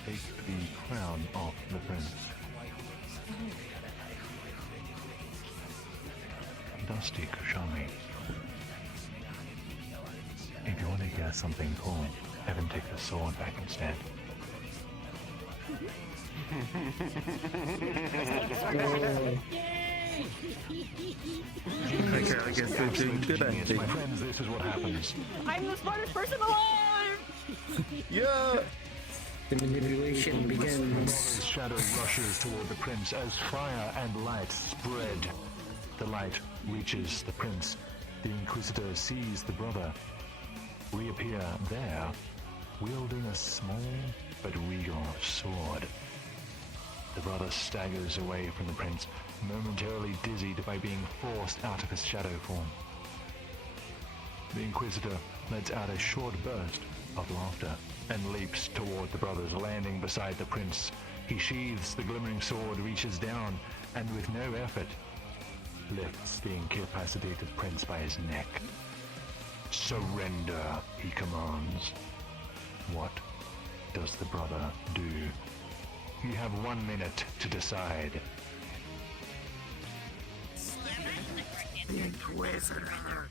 Take the crown off the prince. Dusty Kushami. If you want to hear something cool, have him take the sword back instead. Okay, I guess we're doing good ending. My friends, this is what happens. I'm the smartest person alive! Yeah! The manipulation begins. The shadow rushes toward the prince as fire and light spread. The light reaches the prince. The Inquisitor sees the brother reappear there, wielding a small but regal sword. The brother staggers away from the prince, momentarily dizzied by being forced out of his shadow form. The Inquisitor lets out a short burst of laughter and leaps toward the brothers, landing beside the prince. He sheathes the glimmering sword, reaches down, and with no effort, lifts the incapacitated prince by his neck. Surrender, he commands. What does the brother do? You have 1 minute to decide. The Inquisitor.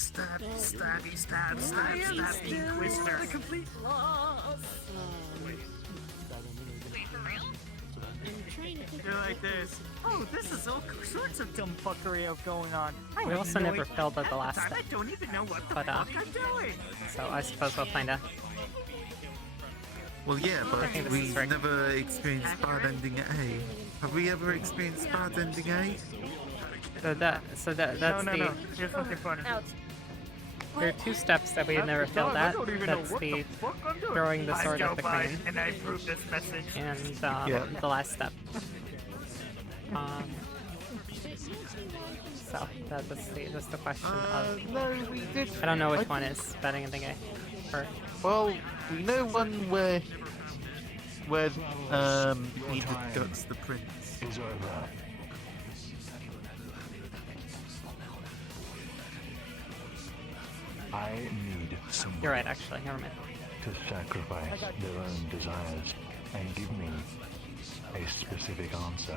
Stab, stabby, stab, stab, stab, Inquisitor. The complete loss. Wait, for real? You're like this. Oh, this is all sorts of dumb fuckery going on. We also never failed at the last time. step. I don't even know what the But, fuck I'm doing. So I suppose we'll find out. Well, yeah, I but think this we is right. never experienced bad ending at A. Have we ever experienced bad ending A? That's No, the. here's something funny. There are two steps that we've never failed at. That's the throwing the sword at the queen. And I approve this message. And the last step. So that's the question of. No, we did. I don't know which one is betting in the game. Or Well, we know one where he abducts the prince. Is over. I need someone. You're right, actually. Never mind. To sacrifice their own desires and give me a specific answer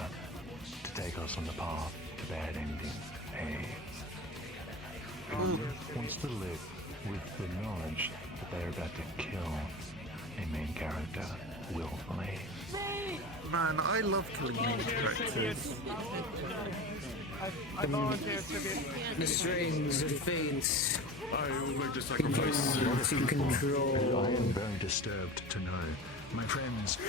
to take us on the path to bad ending. Who wants to live with the knowledge that they're about to kill a main character willfully? Man, I love killing main characters. The strings of fate. I would like to Impossible to control. I am very disturbed to know, my friends.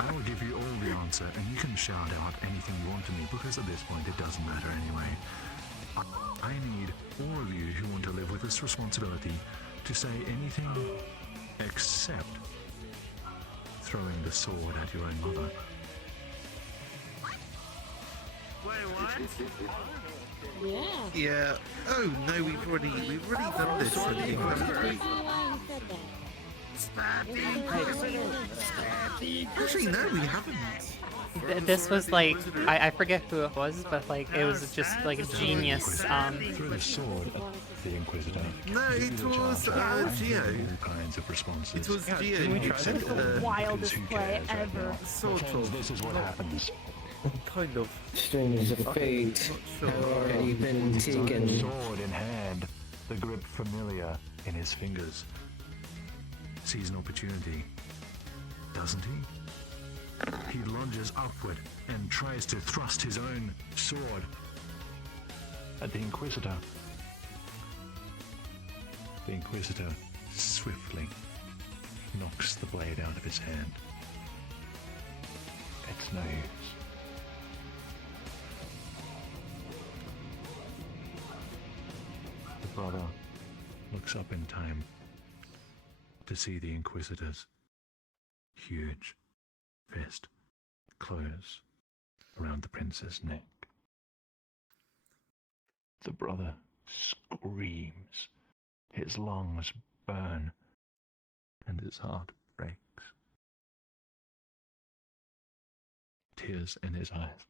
I will give you all the answer, and you can shout out anything you want to me, because at this point it doesn't matter anyway. I need all of you who want to live with this responsibility to say anything except throwing the sword at your own mother. Wait, what? Yeah. Yeah. Oh no, we've already done this. I think, haven't we? Actually, no, we haven't. This was like I forget who it was, but like it was just like a genius. Throw the sword at the Inquisitor. No, it was Geo. All kinds of responses. It was Geo who said The wildest play ever. Sort of. This is what happens. Kind of. Strings of fate have already been taken. Sword in hand, the grip familiar in his fingers. Sees an opportunity, doesn't he? He lunges upward and tries to thrust his own sword at the Inquisitor. The Inquisitor swiftly knocks the blade out of his hand. It's no use. The brother looks up in time to see the Inquisitor's huge fist close around the prince's neck. The brother screams, his lungs burn, and his heart breaks. Tears in his eyes.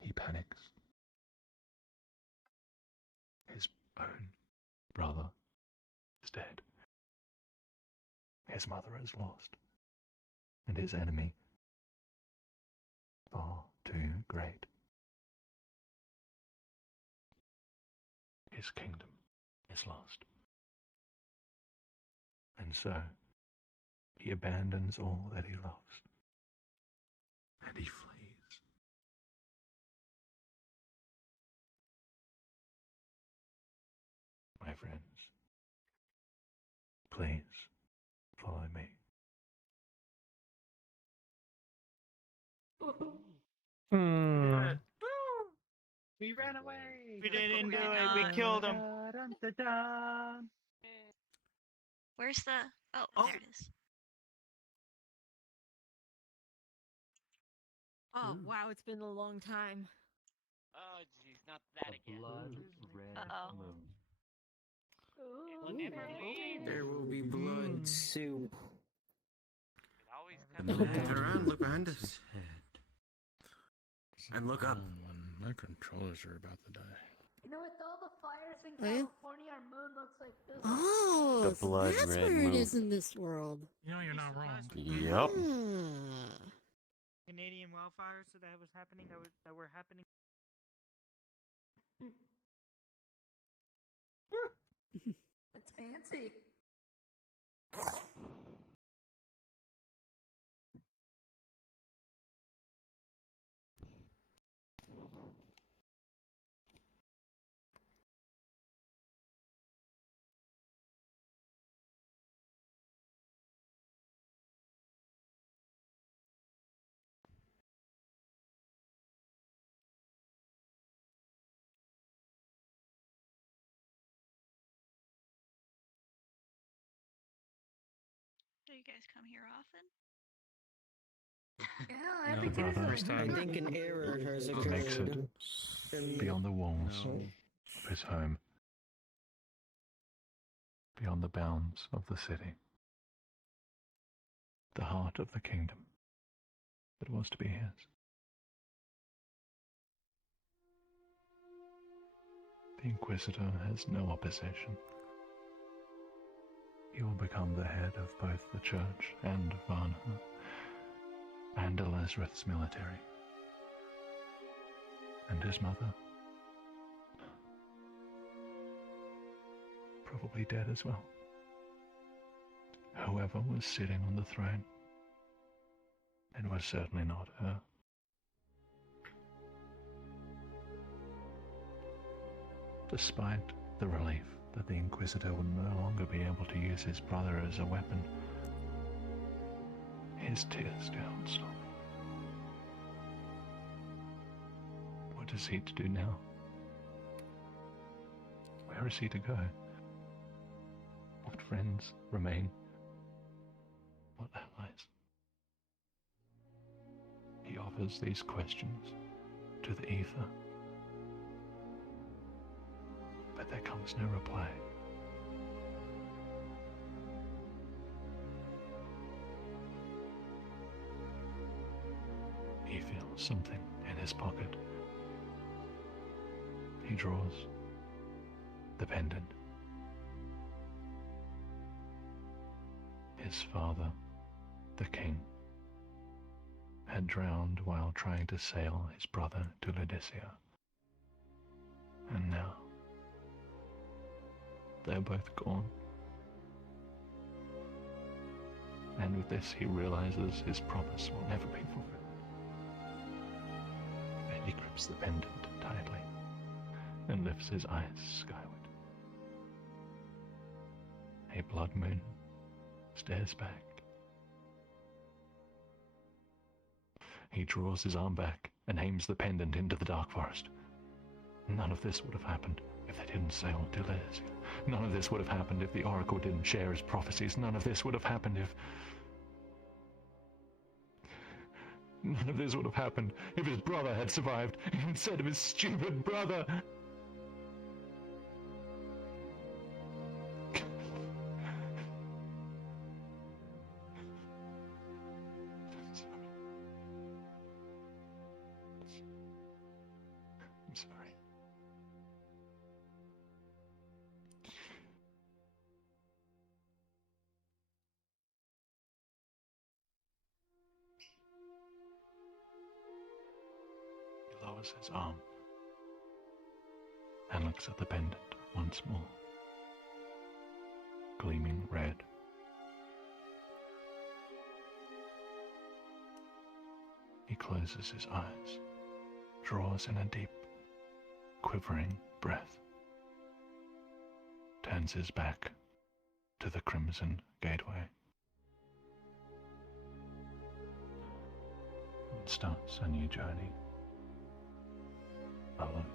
He panics. His own brother is dead. His mother is lost, and his enemy far too great. His kingdom is lost. And so, he abandons all that he loves, and he flees. My friends, please follow me. We ran away. We didn't do it. We killed him. Where's the? Oh, there it is. Oh wow, it's been a long time. Oh jeez, not that again. Uh-oh. We'll never leave. There will be blood soup. It always Look comes back. around, look behind us. And look up. My controllers are about to die. You know, with all the fires in California, our moon looks like this. Oh, The blood that's red where moon. it is in this world. You know you're not wrong. Yep. Ah. Canadian wildfires that were happening. That's fancy. Do you guys come here often? Yeah, I The think brother it is. I think an error has makes it occurred. beyond the walls of his home, beyond the bounds of the city, the heart of the kingdom that was to be his. The Inquisitor has no opposition. He will become the head of both the Church and Varna, and Elazareth's military. And his mother? Probably dead as well. Whoever was sitting on the throne, it was certainly not her. Despite the relief that the Inquisitor would no longer be able to use his brother as a weapon, his tears don't stop. What is he to do now? Where is he to go? What friends remain? What allies? He offers these questions to the ether, but there comes no reply. He feels something in his pocket. He draws the pendant. His father, the king, had drowned while trying to sail his brother to Laodicea. And now, they're both gone. And with this, he realizes his promise will never be fulfilled. And he grips the pendant tightly and lifts his eyes skyward. A blood moon stares back. He draws his arm back and aims the pendant into the dark forest. None of this would have happened if they didn't sail to Laodicea. None of this would have happened if the oracle didn't share his prophecies. None of this would have happened if... None of this would have happened if his brother had survived instead of his stupid brother. I'm sorry. He lowers his arm and looks at the pendant once more, gleaming red. He closes his eyes, draws in a deep, quivering breath, turns his back to the crimson gateway, and starts a new journey alone.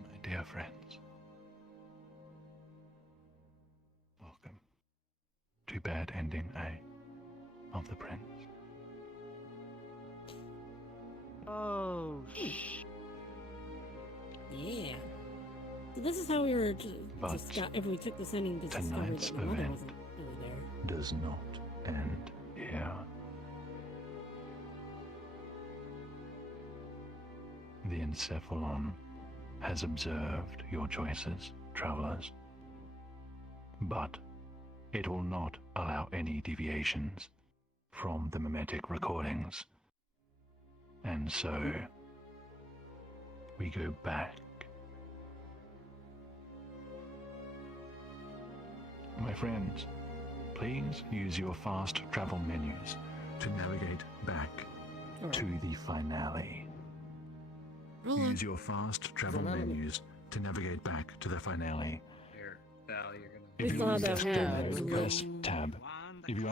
My dear friends, welcome to Bad Ending A of The Prince. Oh, Yeah. So this is how we were But if we took this ending to discover tonight's that my mother event wasn't really there. does not end here. The Encephalon has observed your choices, travelers. But it will not allow any deviations from the mimetic recordings. And so, we go back. My friends, please use your fast travel menus to navigate back to the finale. Use your fast travel menus to navigate back to the finale. Here, Val, you're gonna. If We you saw use that this tab. tab, press tab. If you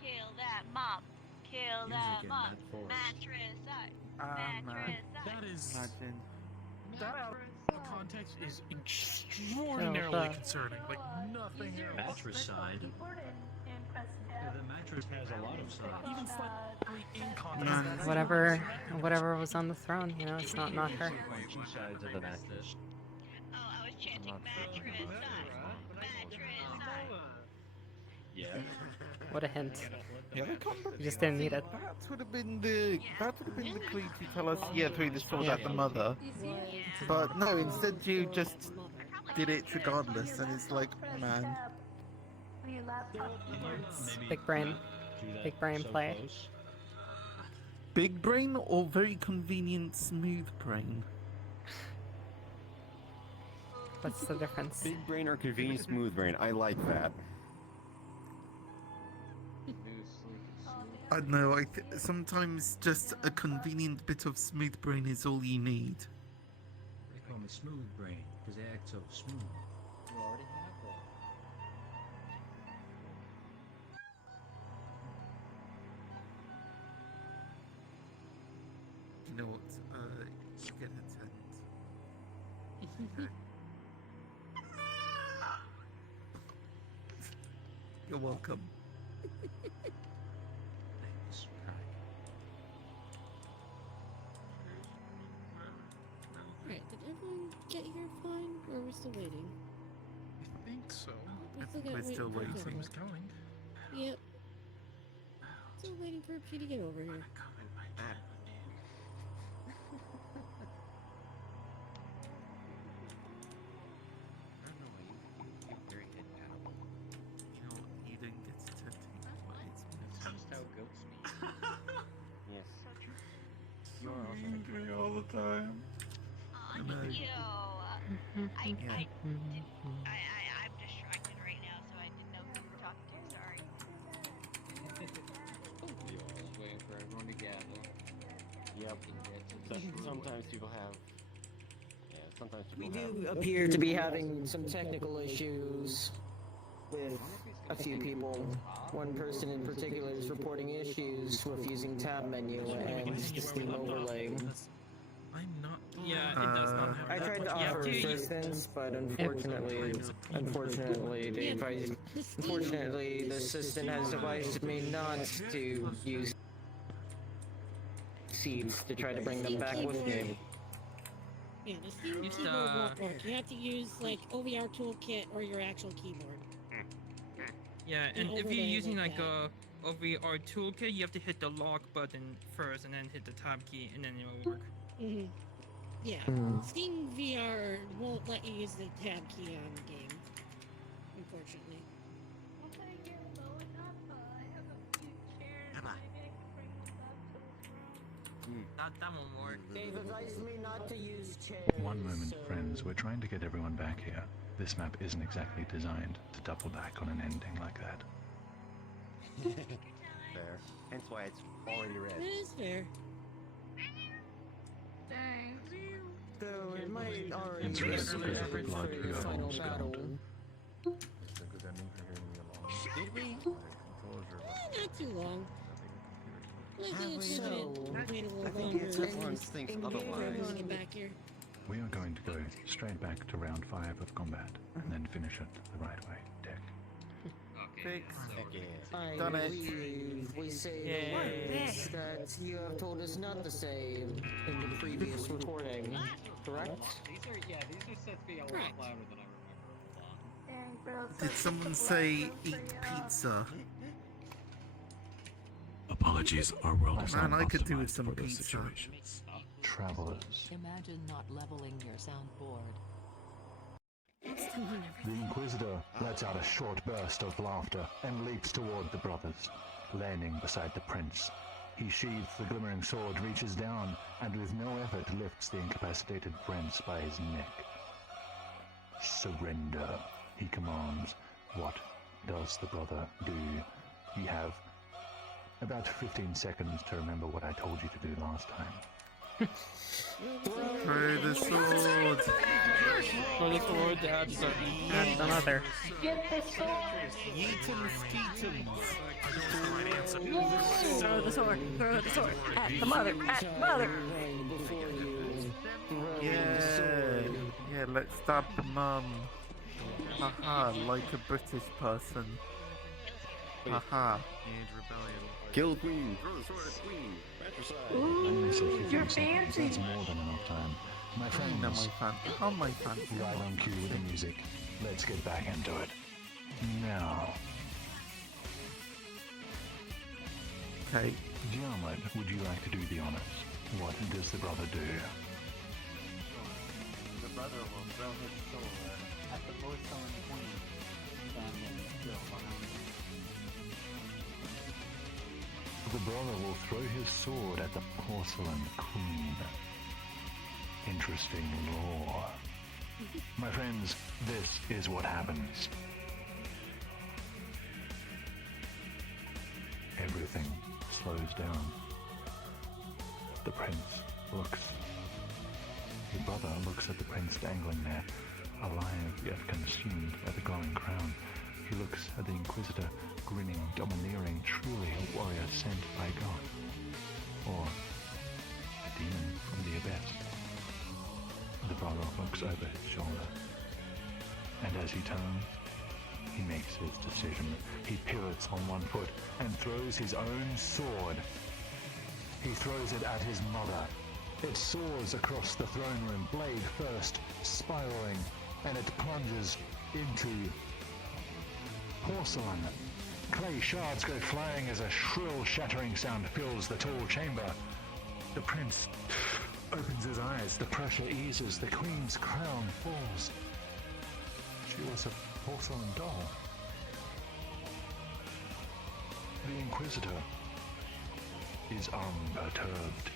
Kill that mom. Kill that mom. Mattress That is. Imagine. That out of context is extraordinarily concerning. Like nothing else. Mattress side. The mattress has a lot of sides. Even slightly in context. Whatever was on the throne, you know, it's not her. Two sides of the mattress. Oh, I was chanting mattress Yeah. What a hint. Yeah, they come You just didn't need it. That would have been the clue to tell us, yeah, through the sword at the mother. But no, instead you just did it regardless, and it's like, man. Big brain. Big brain play. Big brain or very convenient smooth brain? What's the difference? Big brain or convenient smooth brain? I like that. I don't know, sometimes just a convenient bit of smooth brain is all you need. They call me smooth brain because they act so smooth. You already have that. You know what? You get a tent. Okay. You're welcome. Alright, did everyone get here fine? Or are we still waiting? I think so. We're still waiting. Everything's going. Yep. Still waiting for P to get over here. You know, you don't get to take That's just how goats speak. Yes. You're angry all the time. I know. I'm distracted right now, so I didn't know who you were talking to. Sorry. I was waiting for everyone to gather. Yep. Sometimes people have. Yeah, sometimes We people do have. appear to be having some technical issues with a few people. One person in particular is reporting issues with using tab menu and the Steam overlay. I'm not. Yeah, it does not have. I tried to that offer much. assistance, but unfortunately, the assistant has advised me not to use seeds to try to bring them back with me. Yeah, the Steam keyboard won't work. You have to use like OVR toolkit or your actual keyboard. Yeah, and if you're using like a OVR toolkit, you have to hit the lock button first and then hit the tab key and then it will work. Mm-hmm. Yeah, Steam VR won't let you use the tab key on the game, unfortunately. That won't work. They've advised me not to use chairs. One moment, friends. We're trying to get everyone back here. This map isn't exactly designed to double back on an ending like that. Fair. Hence why it's already red. That is fair. So it might already It's be red because of the blood the you have final almost battle. Did we? Not too long. Like Have we? wait a So, little I think longer. it's everyone thinks otherwise. Get back here. We are going to go straight back to round 5 of combat and then finish it the right way, Dick. Fix. I Done it. believe we say the words that you have told us not to say in the previous recording, correct? These are set to be a lot louder than I remember. Did someone say eat pizza? Apologies, our world is Man, not I could do with optimized some for this pizza. situation. VRTravellers. Imagine not leveling your soundboard. The Inquisitor lets out a short burst of laughter and leaps toward the brothers, landing beside the prince. He sheathes the glimmering sword, reaches down, and with no effort lifts the incapacitated prince by his neck. Surrender, he commands. What does the brother do? You have about 15 seconds to remember what I told you to do last time. Throw the sword! Throw the sword, that's That's another. Get the sword! Yeetums skeetums! Throw the sword. Throw the sword. At the mother. At mother. Yeah, let's stab the mum. Haha, like a British person. Haha. Kill the queen. Throw the sword at the queen. Patricide. Ooh, you're fancy. That's more than enough time. My friends, my fan. right on cue with the music. Let's get back into it. Now. Okay. Diarmid, would you like to do the honors? What does the brother do? The brother will throw his sword at the porcelain queen, standing still behind him. The brother will throw his sword at the porcelain queen. Interesting lore. My friends, this is what happens. Everything slows down. The prince looks. The brother looks at the prince dangling there, alive yet consumed by the glowing crown. He looks at the Inquisitor, grinning, domineering, truly a warrior sent by God. Or a demon from the abyss. The brother looks over his shoulder, and as he turns, he makes his decision. He pivots on one foot and throws his own sword. He throws it at his mother. It soars across the throne room, blade first, spiraling, and it plunges into porcelain. Clay shards go flying as a shrill, shattering sound fills the tall chamber. The prince opens his eyes. The pressure eases. The queen's crown falls. She was a porcelain doll. The Inquisitor is unperturbed.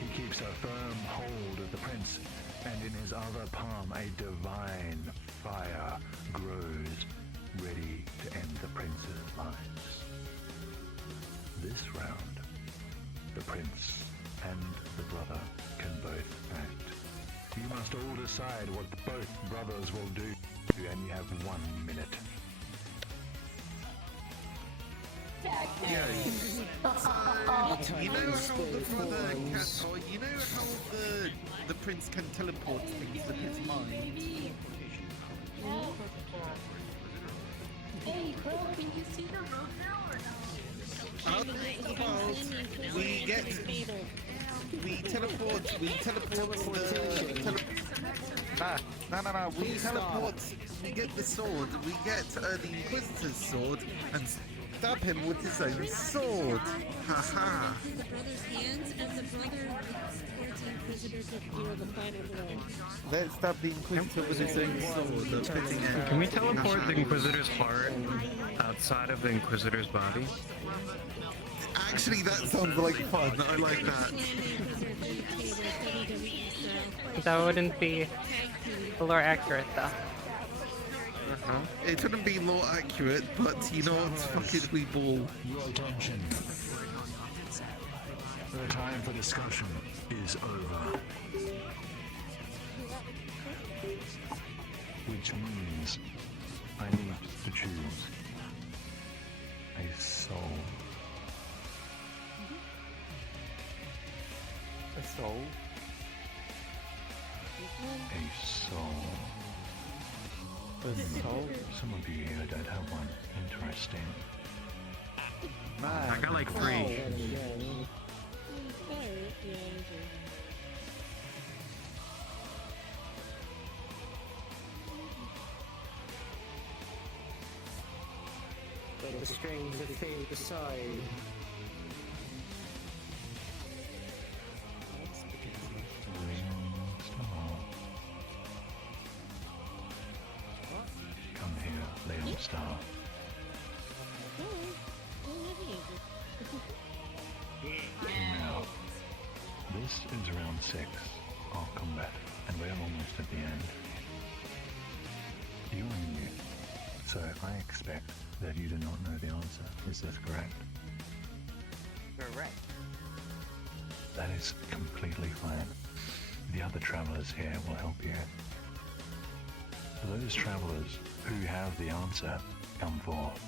He keeps a firm hold of the prince, and in his other palm a divine fire grows, ready to end the prince's lives. This round, the prince and the brother can both act. You must all decide what both brothers will do, and you have 1 minute. You know how the brother can, or you know how the prince can teleport things with his mind? Hey, bro, can you see the road now or no? We teleport the we teleport, we get the sword, we get the Inquisitor's sword, and stab him with his own sword. Haha. The brother's hands, and the brother supports the Inquisitor to the final blow. Let's stab the Inquisitor with his own sword. The fitting end. Can we teleport the Inquisitor's heart outside of the Inquisitor's body? Actually, that sounds like fun. I like that. That wouldn't be lore accurate, though. It wouldn't be lore accurate, but you know what? Fuck it, we ball. Your attention. The time for discussion is over. Which means I need to choose a soul. A soul? A soul. A soul? Some of you here don't have one. Interesting. I got like 3. Let the strings of fate decide. Leon Star. Now, this is round 6 of combat, and we're almost at the end. You are new, so I expect that you do not know the answer. Is this correct? Correct. That is completely fine. The other travelers here will help you. Those travelers who have the answer, come forth.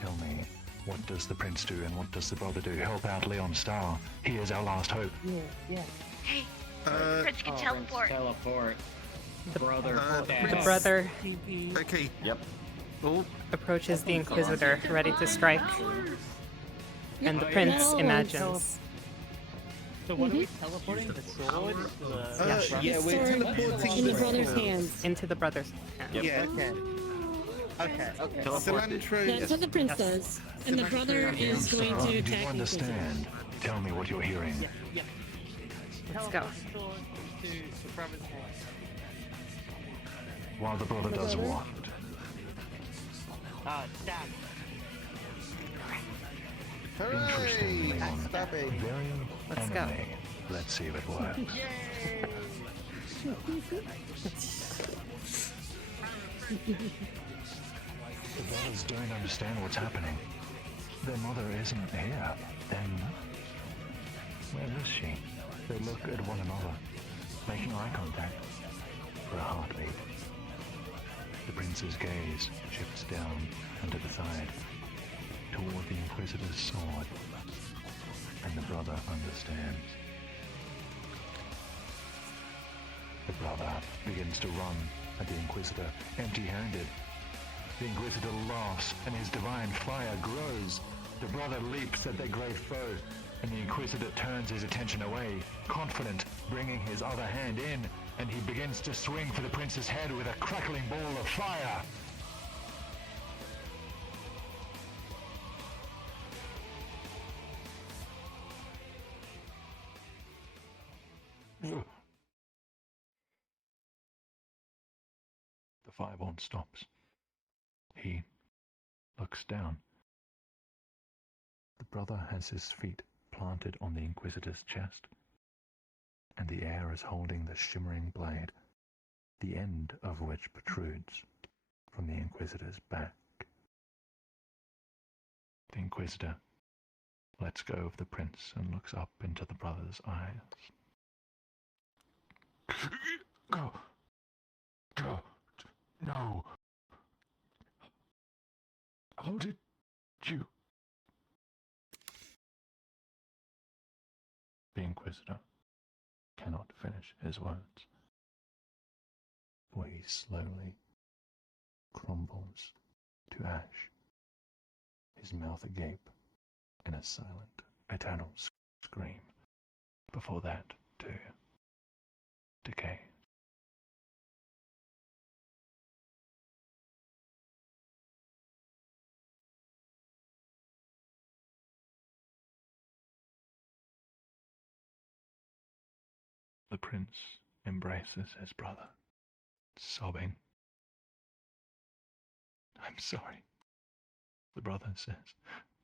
Tell me, what does the prince do and what does the brother do? Help out Leon Star. He is our last hope. Hey, Prince can teleport. Teleport. The brother. The brother Okay. Yep. Oh. approaches the Inquisitor, ready to strike. And the prince imagines. So what are we teleporting? The sword? Yeah, we're teleporting in the brother's hands. Into the brother's hands. Yeah. Okay. Cilantro. That's what the prince does. And the brother is going to Do you attack the understand? Tell me what you're hearing. Yeah. Let's go. Sword to the brother's hand. While the brother does what? Stab. Interesting, Leon. Stabbing. Very Let's go. anime. Let's see if it works. The brothers don't understand what's happening. Their mother isn't here. Then, where is she? They look at one another, making eye contact for a heartbeat. The prince's gaze shifts down and to the side, toward the Inquisitor's sword, and the brother understands. The brother begins to run at the Inquisitor, empty-handed. The Inquisitor laughs, and his divine fire grows. The brother leaps at their grey foe, and the Inquisitor turns his attention away, confident, bringing his other hand in, and he begins to swing for the prince's head with a crackling ball of fire. The fireball stops. He looks down. The brother has his feet planted on the Inquisitor's chest, and the air is holding the shimmering blade, the end of which protrudes from the Inquisitor's back. The Inquisitor lets go of the prince and looks up into the brother's eyes. Go! Go! No! How did you? The Inquisitor cannot finish his words, for he slowly crumbles to ash, his mouth agape in a silent, eternal scream. Before that, too, decay. The prince embraces his brother, sobbing. I'm sorry. The brother says,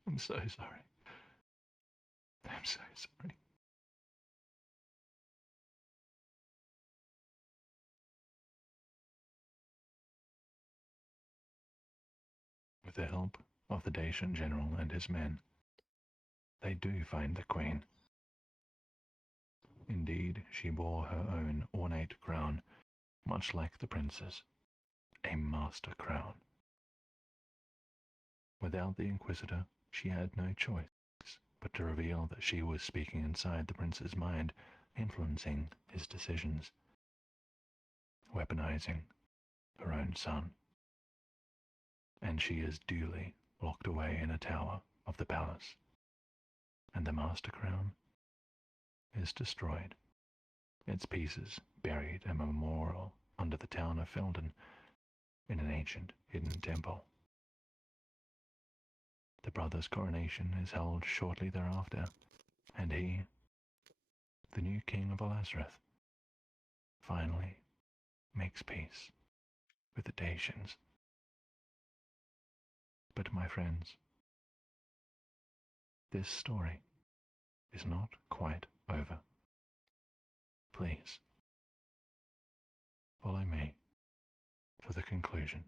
I'm so sorry. I'm so sorry. With the help of the Dacian general and his men, they do find the queen. Indeed, she bore her own ornate crown, much like the prince's, a master crown. Without the Inquisitor, she had no choice but to reveal that she was speaking inside the prince's mind, influencing his decisions, weaponizing her own son. And she is duly locked away in a tower of the palace, and the master crown is destroyed, its pieces buried a memorial under the town of Felden in an ancient hidden temple. The brother's coronation is held shortly thereafter, and he, the new king of Elazareth, finally makes peace with the Dacians But my friends, this story is not quite over. Please, follow me for the conclusion.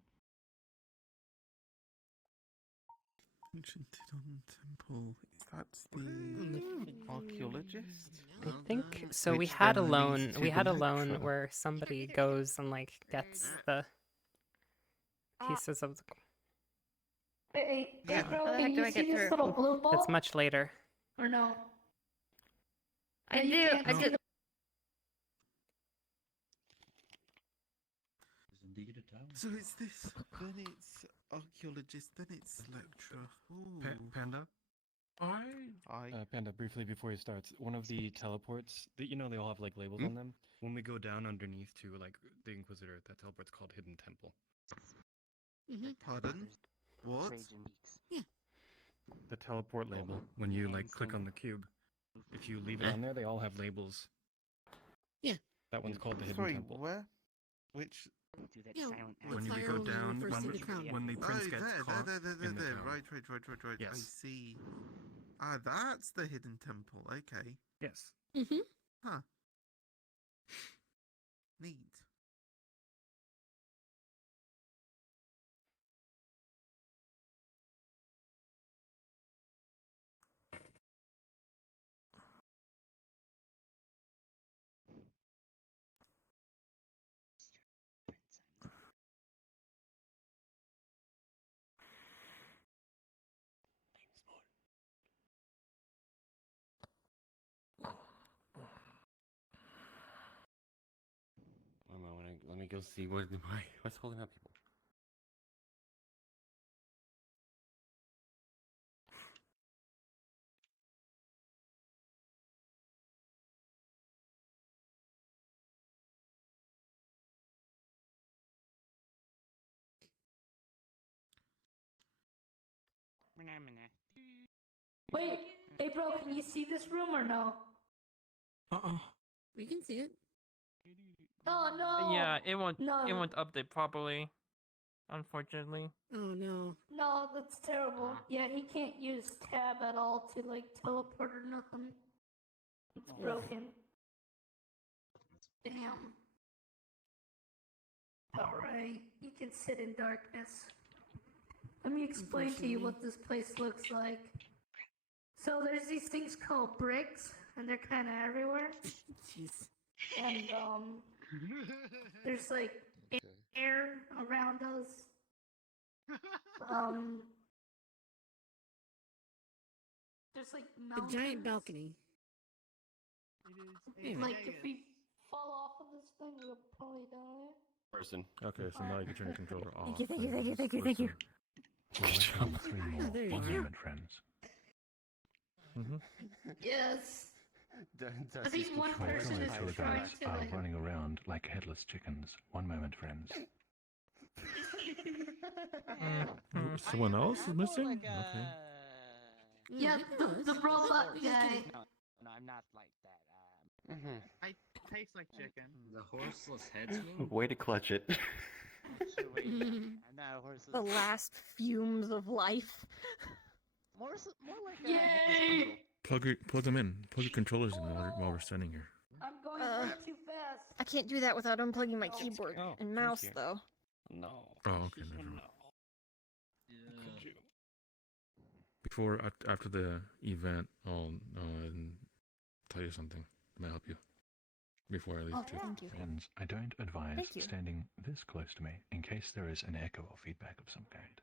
Ancient Tidon Temple. That's the archaeologist? I think so. We Which had a then loan. leads to We the had a loan lecture. where somebody goes and like gets the pieces of the. Hey, Yeah. bro, How the heck can do you I see get this through? little blue ball? It's much later. Or no? I You do. can't I see do. the- Is indeed a town. So it's this, then it's archaeologist, then it's lecturer. Ooh. Panda? Panda, briefly before he starts, one of the teleports, you know they all have like labels on them? When we go down underneath to like the Inquisitor, that teleport's called Hidden Temple. Pardon? What? Yeah. The teleport label, when you like click on the cube, if you leave it on there, they all have labels. Yeah. That one's called the Hidden Sorry, Temple. where? Which? Do that Yeah, silent When you Fire go only down, refers to the crown. when the prince gets caught there. in the tower. Right. I Yes. see. Ah, that's the hidden temple. Okay. Yes. Mm-hmm. Huh. Neat. One moment, let me go see what's holding up people. Wait, hey, bro, can you see this room or no? We can see it. Oh, no. Yeah, it won't. No. It won't update properly. Unfortunately. Oh no. No, that's terrible. Yeah, he can't use tab at all to, like, teleport or nothing. It's broken. Damn. Alright, you can sit in darkness. Let me explain to you what this place looks like. So there's these things called bricks, and they're kind of everywhere. Jeez. And, there's, like, air around us. There's, like, A mountains. giant balcony. Like, if we fall off of this thing, we'll probably die. Person. Okay, so now you can turn your controller off. Thank you. We'll wait for 3 more. there you One go. moment, friends. Yes. I Dusty think one My person fellow is tour trying guides to, are like... running around like headless chickens. One moment, friends. Someone else is missing? Okay. Yeah, the robot guy. No, I'm not like that. I taste like chicken. The horseless headsman? Way to clutch it. I'm not a horseless. The last fumes of life. More like a Yay! Plug them in. Plug your controllers in while we're standing here. I'm going way too fast. I can't do that without unplugging my keyboard and mouse, you. though. No. Oh, okay, never mind. Before, after the event, I'll tell you something. May I help you? Before I leave, Oh, too. thank you. Friends, I don't advise Thank you. standing this close to me in case there is an echo or feedback of some kind.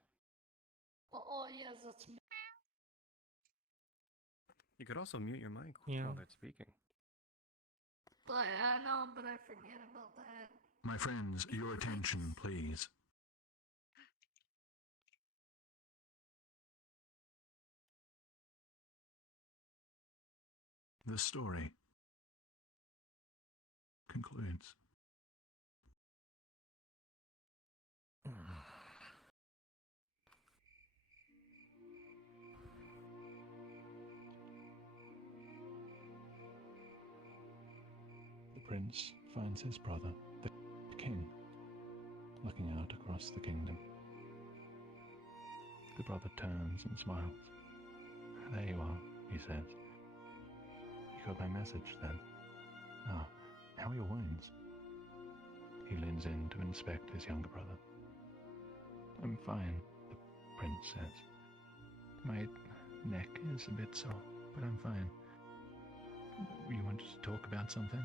Oh, yes, that's me. You could also mute your mic Yeah. while they're speaking. But I know, but I forget about that. My friends, your attention, please. The story concludes. The prince finds his brother, the king, looking out across the kingdom. The brother turns and smiles. There you are, he says. You got my message then? Ah, how are your wounds? He leans in to inspect his younger brother. I'm fine, the prince says. My neck is a bit sore, but I'm fine. You want to talk about something?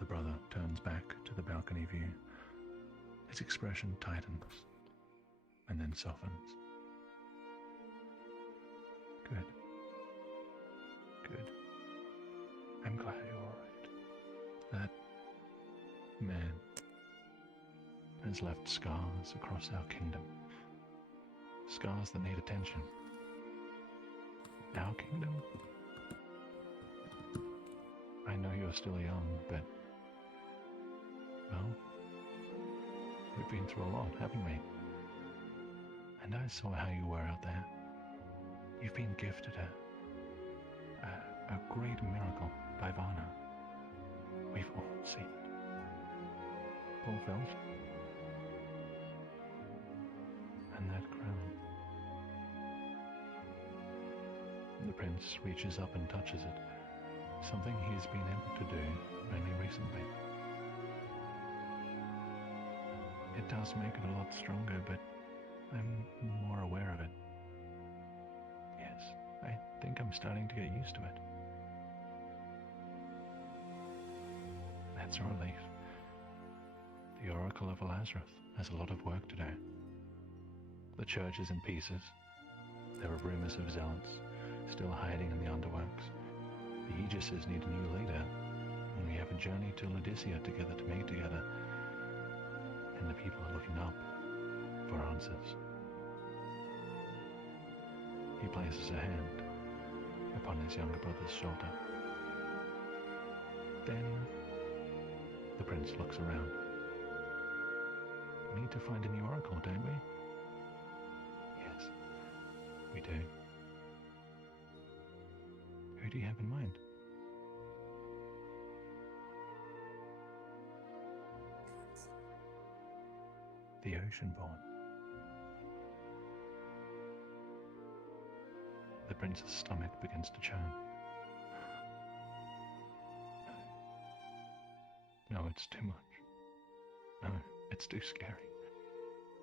The brother turns back to the balcony view. His expression tightens and then softens. Good. Good. I'm glad you're alright. That man has left scars across our kingdom. Scars that need attention. Our kingdom? I know you're still young, but... well... we've been through a lot, haven't we? And I saw how you were out there. You've been gifted a great miracle by Varna. We've all seen it. Fulfilled. And that crown. The prince reaches up and touches it. Something he's been able to do only recently. It does make it a lot stronger, but I'm more aware of it. Yes, I think I'm starting to get used to it. That's a relief. The Oracle of Lazarus has a lot of work to do. The church is in pieces. There are rumors of zealots still hiding in the underworks. The Aegises need a new leader, and we have a journey to Laodicea together to make together. And the people are looking up for answers. He places a hand upon his younger brother's shoulder. Then the prince looks around. We need to find a new oracle, don't we? Yes, we do. Who do you have in mind? The Oceanborn. The prince's stomach begins to churn. No, it's too much. No, it's too scary.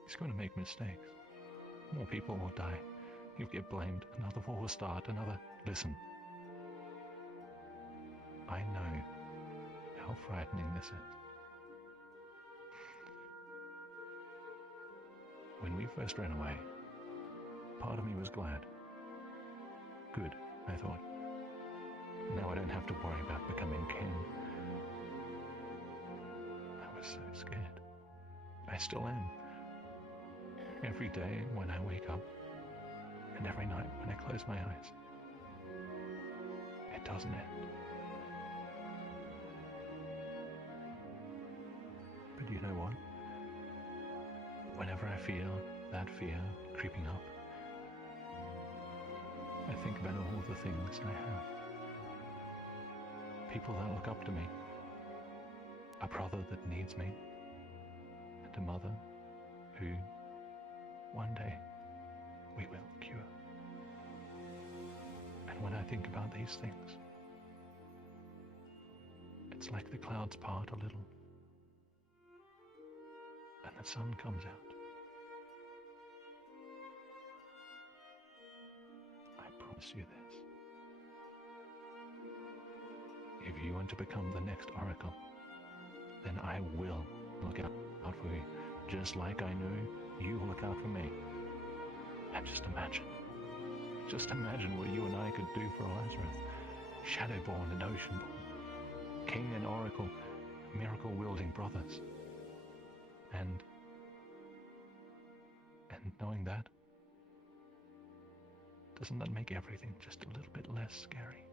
He's going to make mistakes. More people will die. He'll get blamed. Another war will start. Another... Listen. I know how frightening this is. When we first ran away, part of me was glad. Good, I thought. Now I don't have to worry about becoming king. I was so scared. I still am. Every day when I wake up, and every night when I close my eyes, it doesn't end. But you know what? Whenever I feel that fear creeping up, I think about all the things I have. People that look up to me. A brother that needs me. And a mother who, one day, we will cure. And when I think about these things, it's like the clouds part a little, and the sun comes out. I promise you this. If you want to become the next oracle, then I will look out for you, just like I know you look out for me. And just imagine what you and I could do for Lazarus. Shadowborn and Oceanborn, king and oracle, miracle-wielding brothers. And knowing that, doesn't that make everything just a little bit less scary?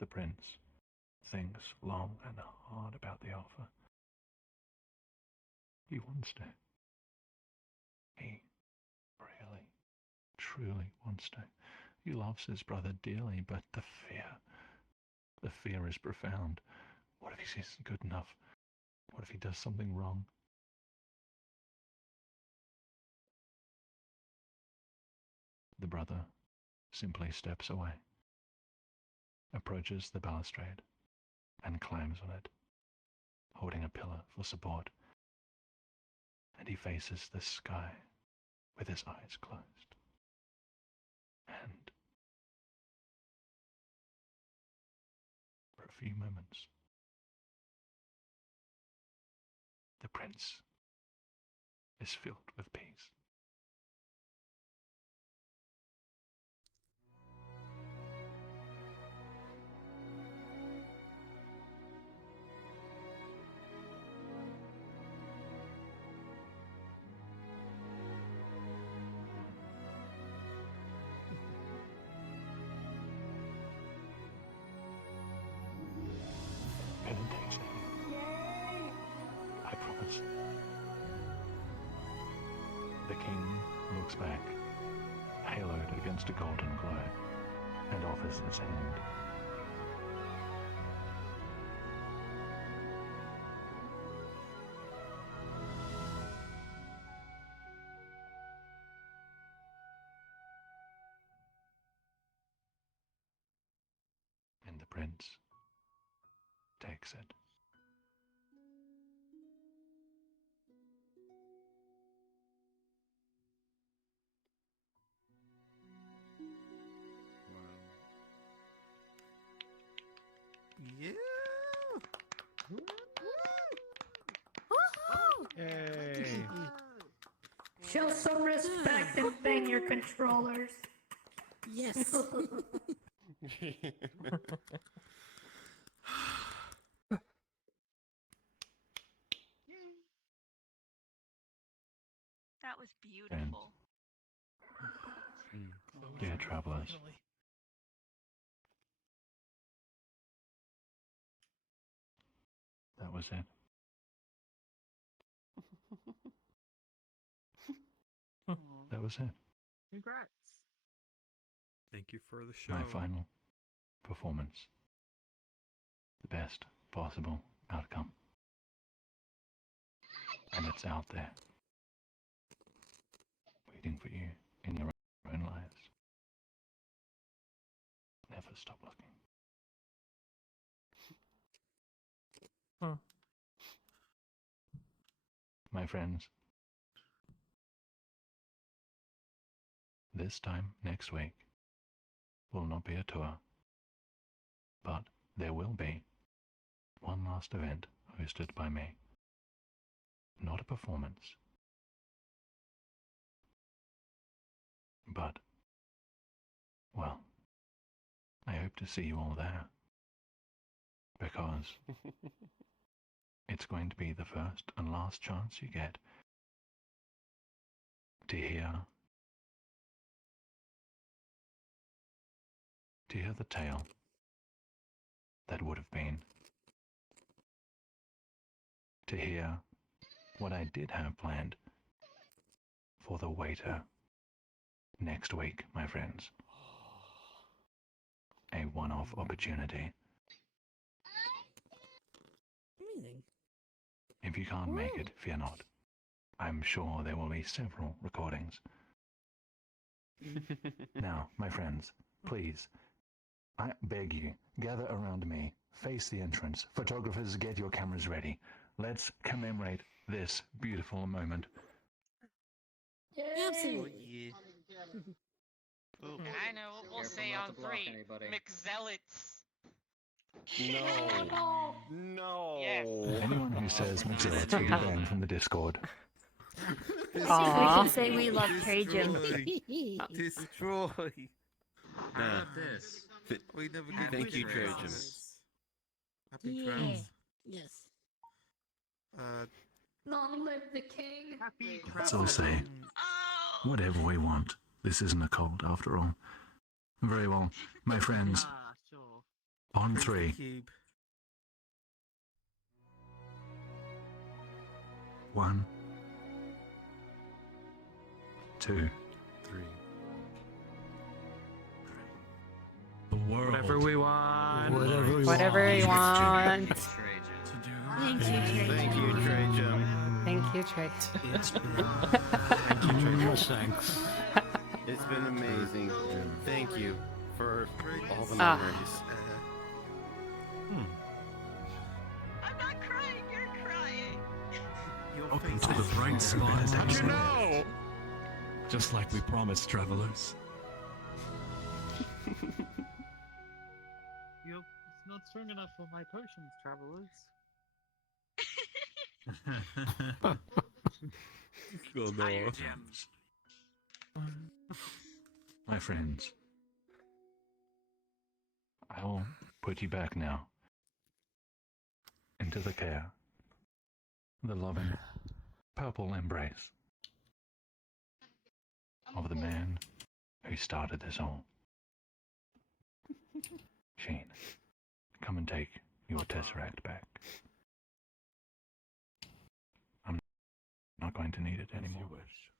The prince thinks long and hard about the offer. He wants to. He really, truly wants to. He loves his brother dearly, but the fear is profound. What if he isn't good enough? What if he does something wrong? The brother simply steps away, approaches the balustrade, and climbs on it, holding a pillar for support, and he faces the sky with his eyes closed. And for a few moments, the prince is filled with peace. And it takes it. I promise. The king looks back, haloed against a golden glow, and offers his hand. And the prince takes it. Yeah. Yay. Show some respect and bang your controllers. Yes. That was beautiful. Dear travelers, that was it. That was it. Congrats. Thank you for the show. My final performance. The best possible outcome. And it's out there, waiting for you in your own lives. Never stop looking. My friends, this time next week will not be a tour, but there will be one last event hosted by me. Not a performance, but, well, I hope to see you all there, because it's going to be the first and last chance you get to hear the tale that would have been, to hear what I did have planned for the waiter next week, my friends. A one-off opportunity. Amazing. If you can't make it, fear not. I'm sure there will be several recordings. Now, my friends, please, I beg you, gather around me, face the entrance. Photographers, get your cameras ready. Let's commemorate this beautiful moment. Absolutely. I know what we'll say on 3. McZealots. No. No. Yes. Anyone who says McZealots will be banned from the Discord. We can say we love Trajan. Destroy. Nah. this. We never get Thank you, Trajan. Trajan. Happy Yeah. travels. Yes. Long live the king. Let's all say whatever we want. This isn't a cult, after all. Very well, my friends. On 3. Cube. 1, 2, world. Whatever we want. Whatever you want. Thank you, Trajan. Thank you, Trajan. Thank you, Trey. Thanks. It's been amazing. Thank you for all the Ah. memories. I'm not crying, you're crying. Welcome to the bright spot. How'd you know? Just like we promised, travelers. Yup, it's not strong enough for my potions, travelers. Good Higher lord. gems. My friends, I'll put you back now into the care, the loving, purple embrace of the man who started this all. Shane, come and take your Tesseract back. I'm not going to need it anymore. If you wish.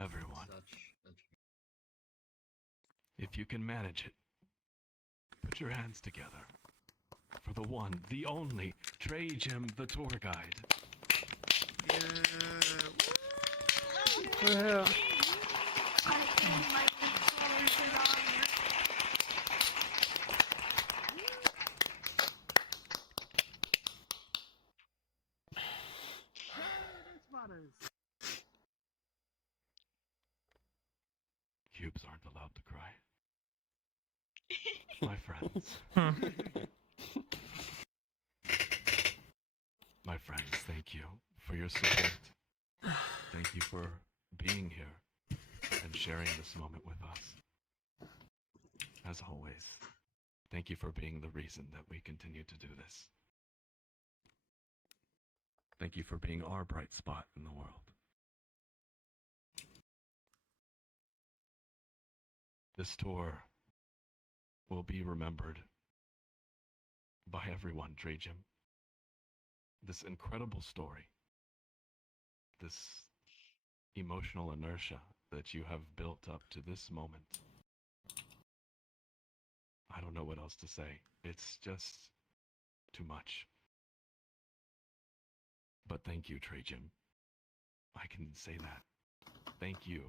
Everyone, if you can manage it, put your hands together for the one, the only, Trajan the tour guide. Woohoo. Cubes aren't allowed to cry. My friends. My friends, thank you for your support. Thank you for being here and sharing this moment with us. As always, thank you for being the reason that we continue to do this. Thank you for being our bright spot in the world. This tour will be remembered by everyone, Trajan. This incredible story, this emotional inertia that you have built up to this moment. I don't know what else to say. It's just too much. But thank you, Trajan. I can say that. Thank you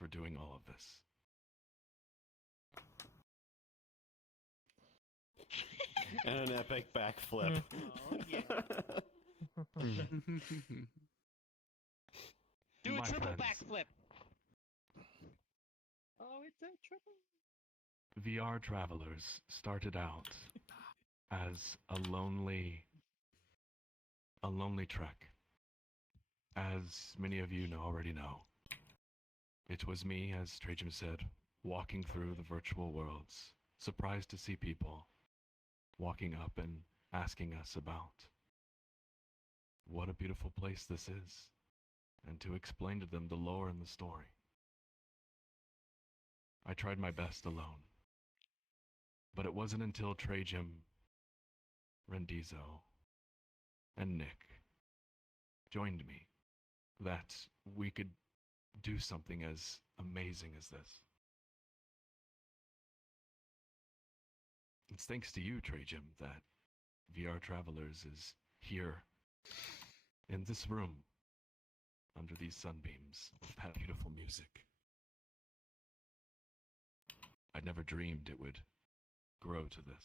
for doing all of this. And an epic backflip. Oh, yeah. Do a My triple friends. backflip. Oh, it's a triple. VRTravellers started out as a lonely trek. As many of you already know, it was me, as Trajan said, walking through the virtual worlds, surprised to see people walking up and asking us about what a beautiful place this is, and to explain to them the lore and the story. I tried my best alone, but it wasn't until Trajan, Rendizo, and Nick joined me that we could do something as amazing as this. It's thanks to you, Trajan, that VRTravellers is here in this room under these sunbeams with that beautiful music. I never dreamed it would grow to this.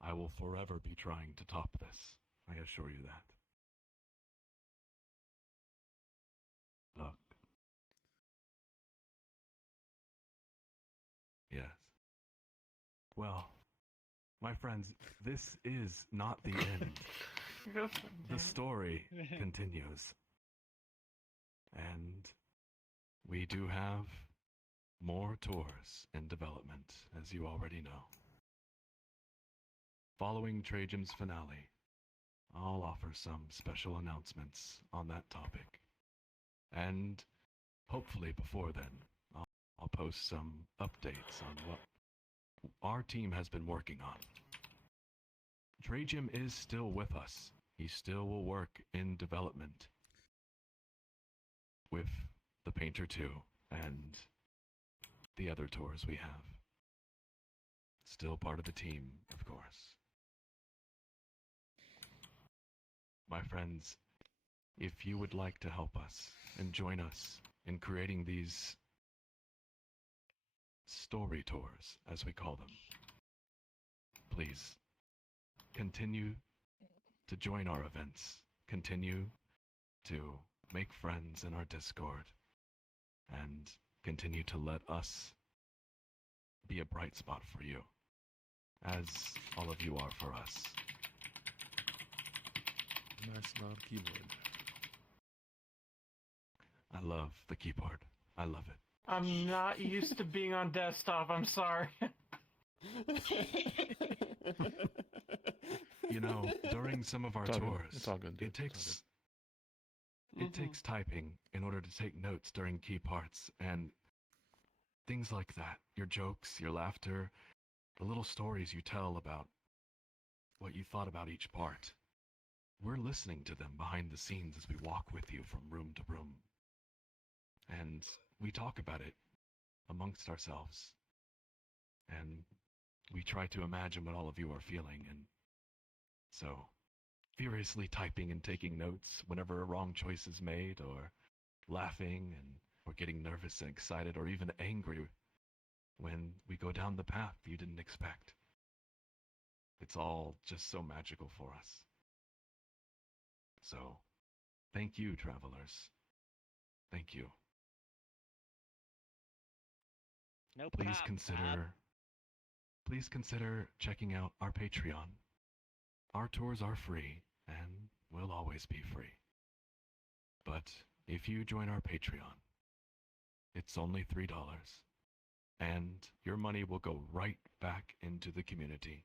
I will forever be trying to top this, I assure you that. Look. Yes. Well, my friends, this is not the end. The story continues. And we do have more tours in development, as you already know. Following Trajan's finale, I'll offer some special announcements on that topic. And hopefully before then, I'll post some updates on what our team has been working on. Trajim is still with us. He still will work in development with the Painter 2 and the other tours we have. Still part of the team, of course. My friends, if you would like to help us and join us in creating these story tours, as we call them, please continue to join our events, continue to make friends in our Discord, and continue to let us be a bright spot for you, as all of you are for us. Nice loud keyboard. I love the keyboard. I love it. I'm not used to being on desktop. I'm sorry. You know, during some of our It's all good. tours, It's all good, dude. it takes typing in order to take notes during key parts and things like that. Your jokes, your laughter, the little stories you tell about what you thought about each part. We're listening to them behind the scenes as we walk with you from room to room. And we talk about it amongst ourselves. And we try to imagine what all of you are feeling. And so, furiously typing and taking notes whenever a wrong choice is made, or laughing or getting nervous and excited, or even angry when we go down the path you didn't expect. It's all just so magical for us. So, thank you, travelers. Thank you. No Please problem, consider checking out our Patreon. Our tours are free and will always be free. But if you join our Patreon, it's only $3, and your money will go right back into the community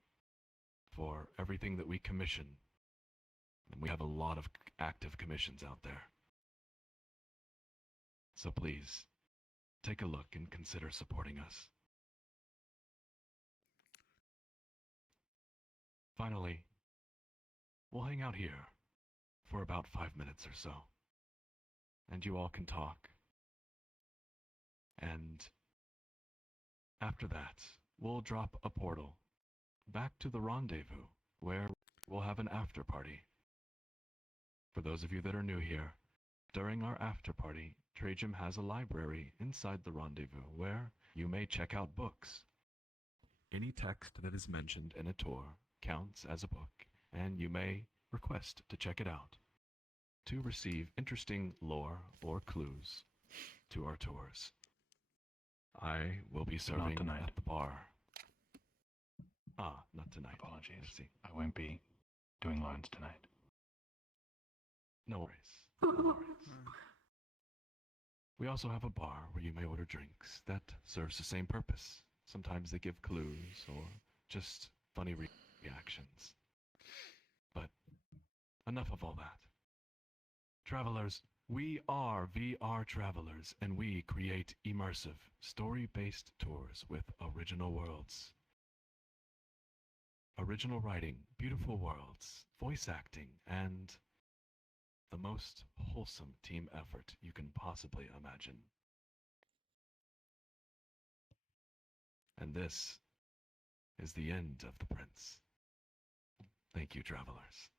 for everything that we commission. And we have a lot of active commissions out there. So please, take a look and consider supporting us. Finally, we'll hang out here for about 5 minutes or so, and you all can talk. And after that, we'll drop a portal back to the rendezvous, where we'll have an after party. For those of you that are new here, during our after party, Trajim has a library inside the rendezvous where you may check out books. Any text that is mentioned in a tour counts as a book, and you may request to check it out to receive interesting lore or clues to our tours. I will be serving at the bar. Not tonight. Apologies. I see. I won't be doing lines tonight. No worries. No worries. We also have a bar where you may order drinks that serves the same purpose. Sometimes they give clues or just funny reactions. But enough of all that. Travelers, we are VRTravellers, and we create immersive, story-based tours with original worlds. Original writing, beautiful worlds, voice acting, and the most wholesome team effort you can possibly imagine. And this is the end of The Prince. Thank you, travelers.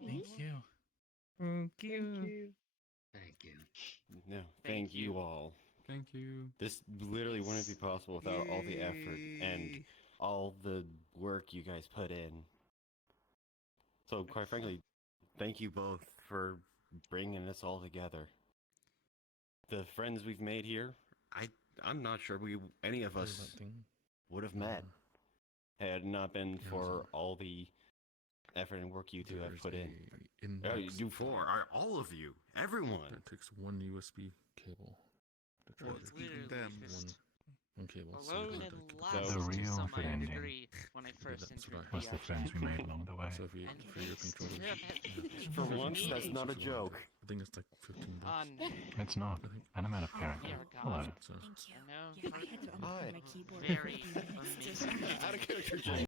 Thank you. Thank you. No, thank you all. Thank you. This literally wouldn't be possible without all the effort and all the work you guys put in. So, quite frankly, thank you both for bringing this all together. The friends we've made here, I'm not sure any of us would have met had it not been for all the effort and work you two have put in. You four, all of you, everyone. It takes one USB cable. What's eating them? Okay, well, so Alone we and could last The to real some good ending degree when I first that's entered what I was the VR friends we made along the way. So if you And for your thanks to controllers, that, For for once, that's controllers, not a if you want, joke. I think it's like $15. on It's not, I think. and I'm out of character. VR Hello. God, So, Thank you. I know Yeah, I had to unplug my keyboard very for 15 minutes. amazing. Out of character, Jay.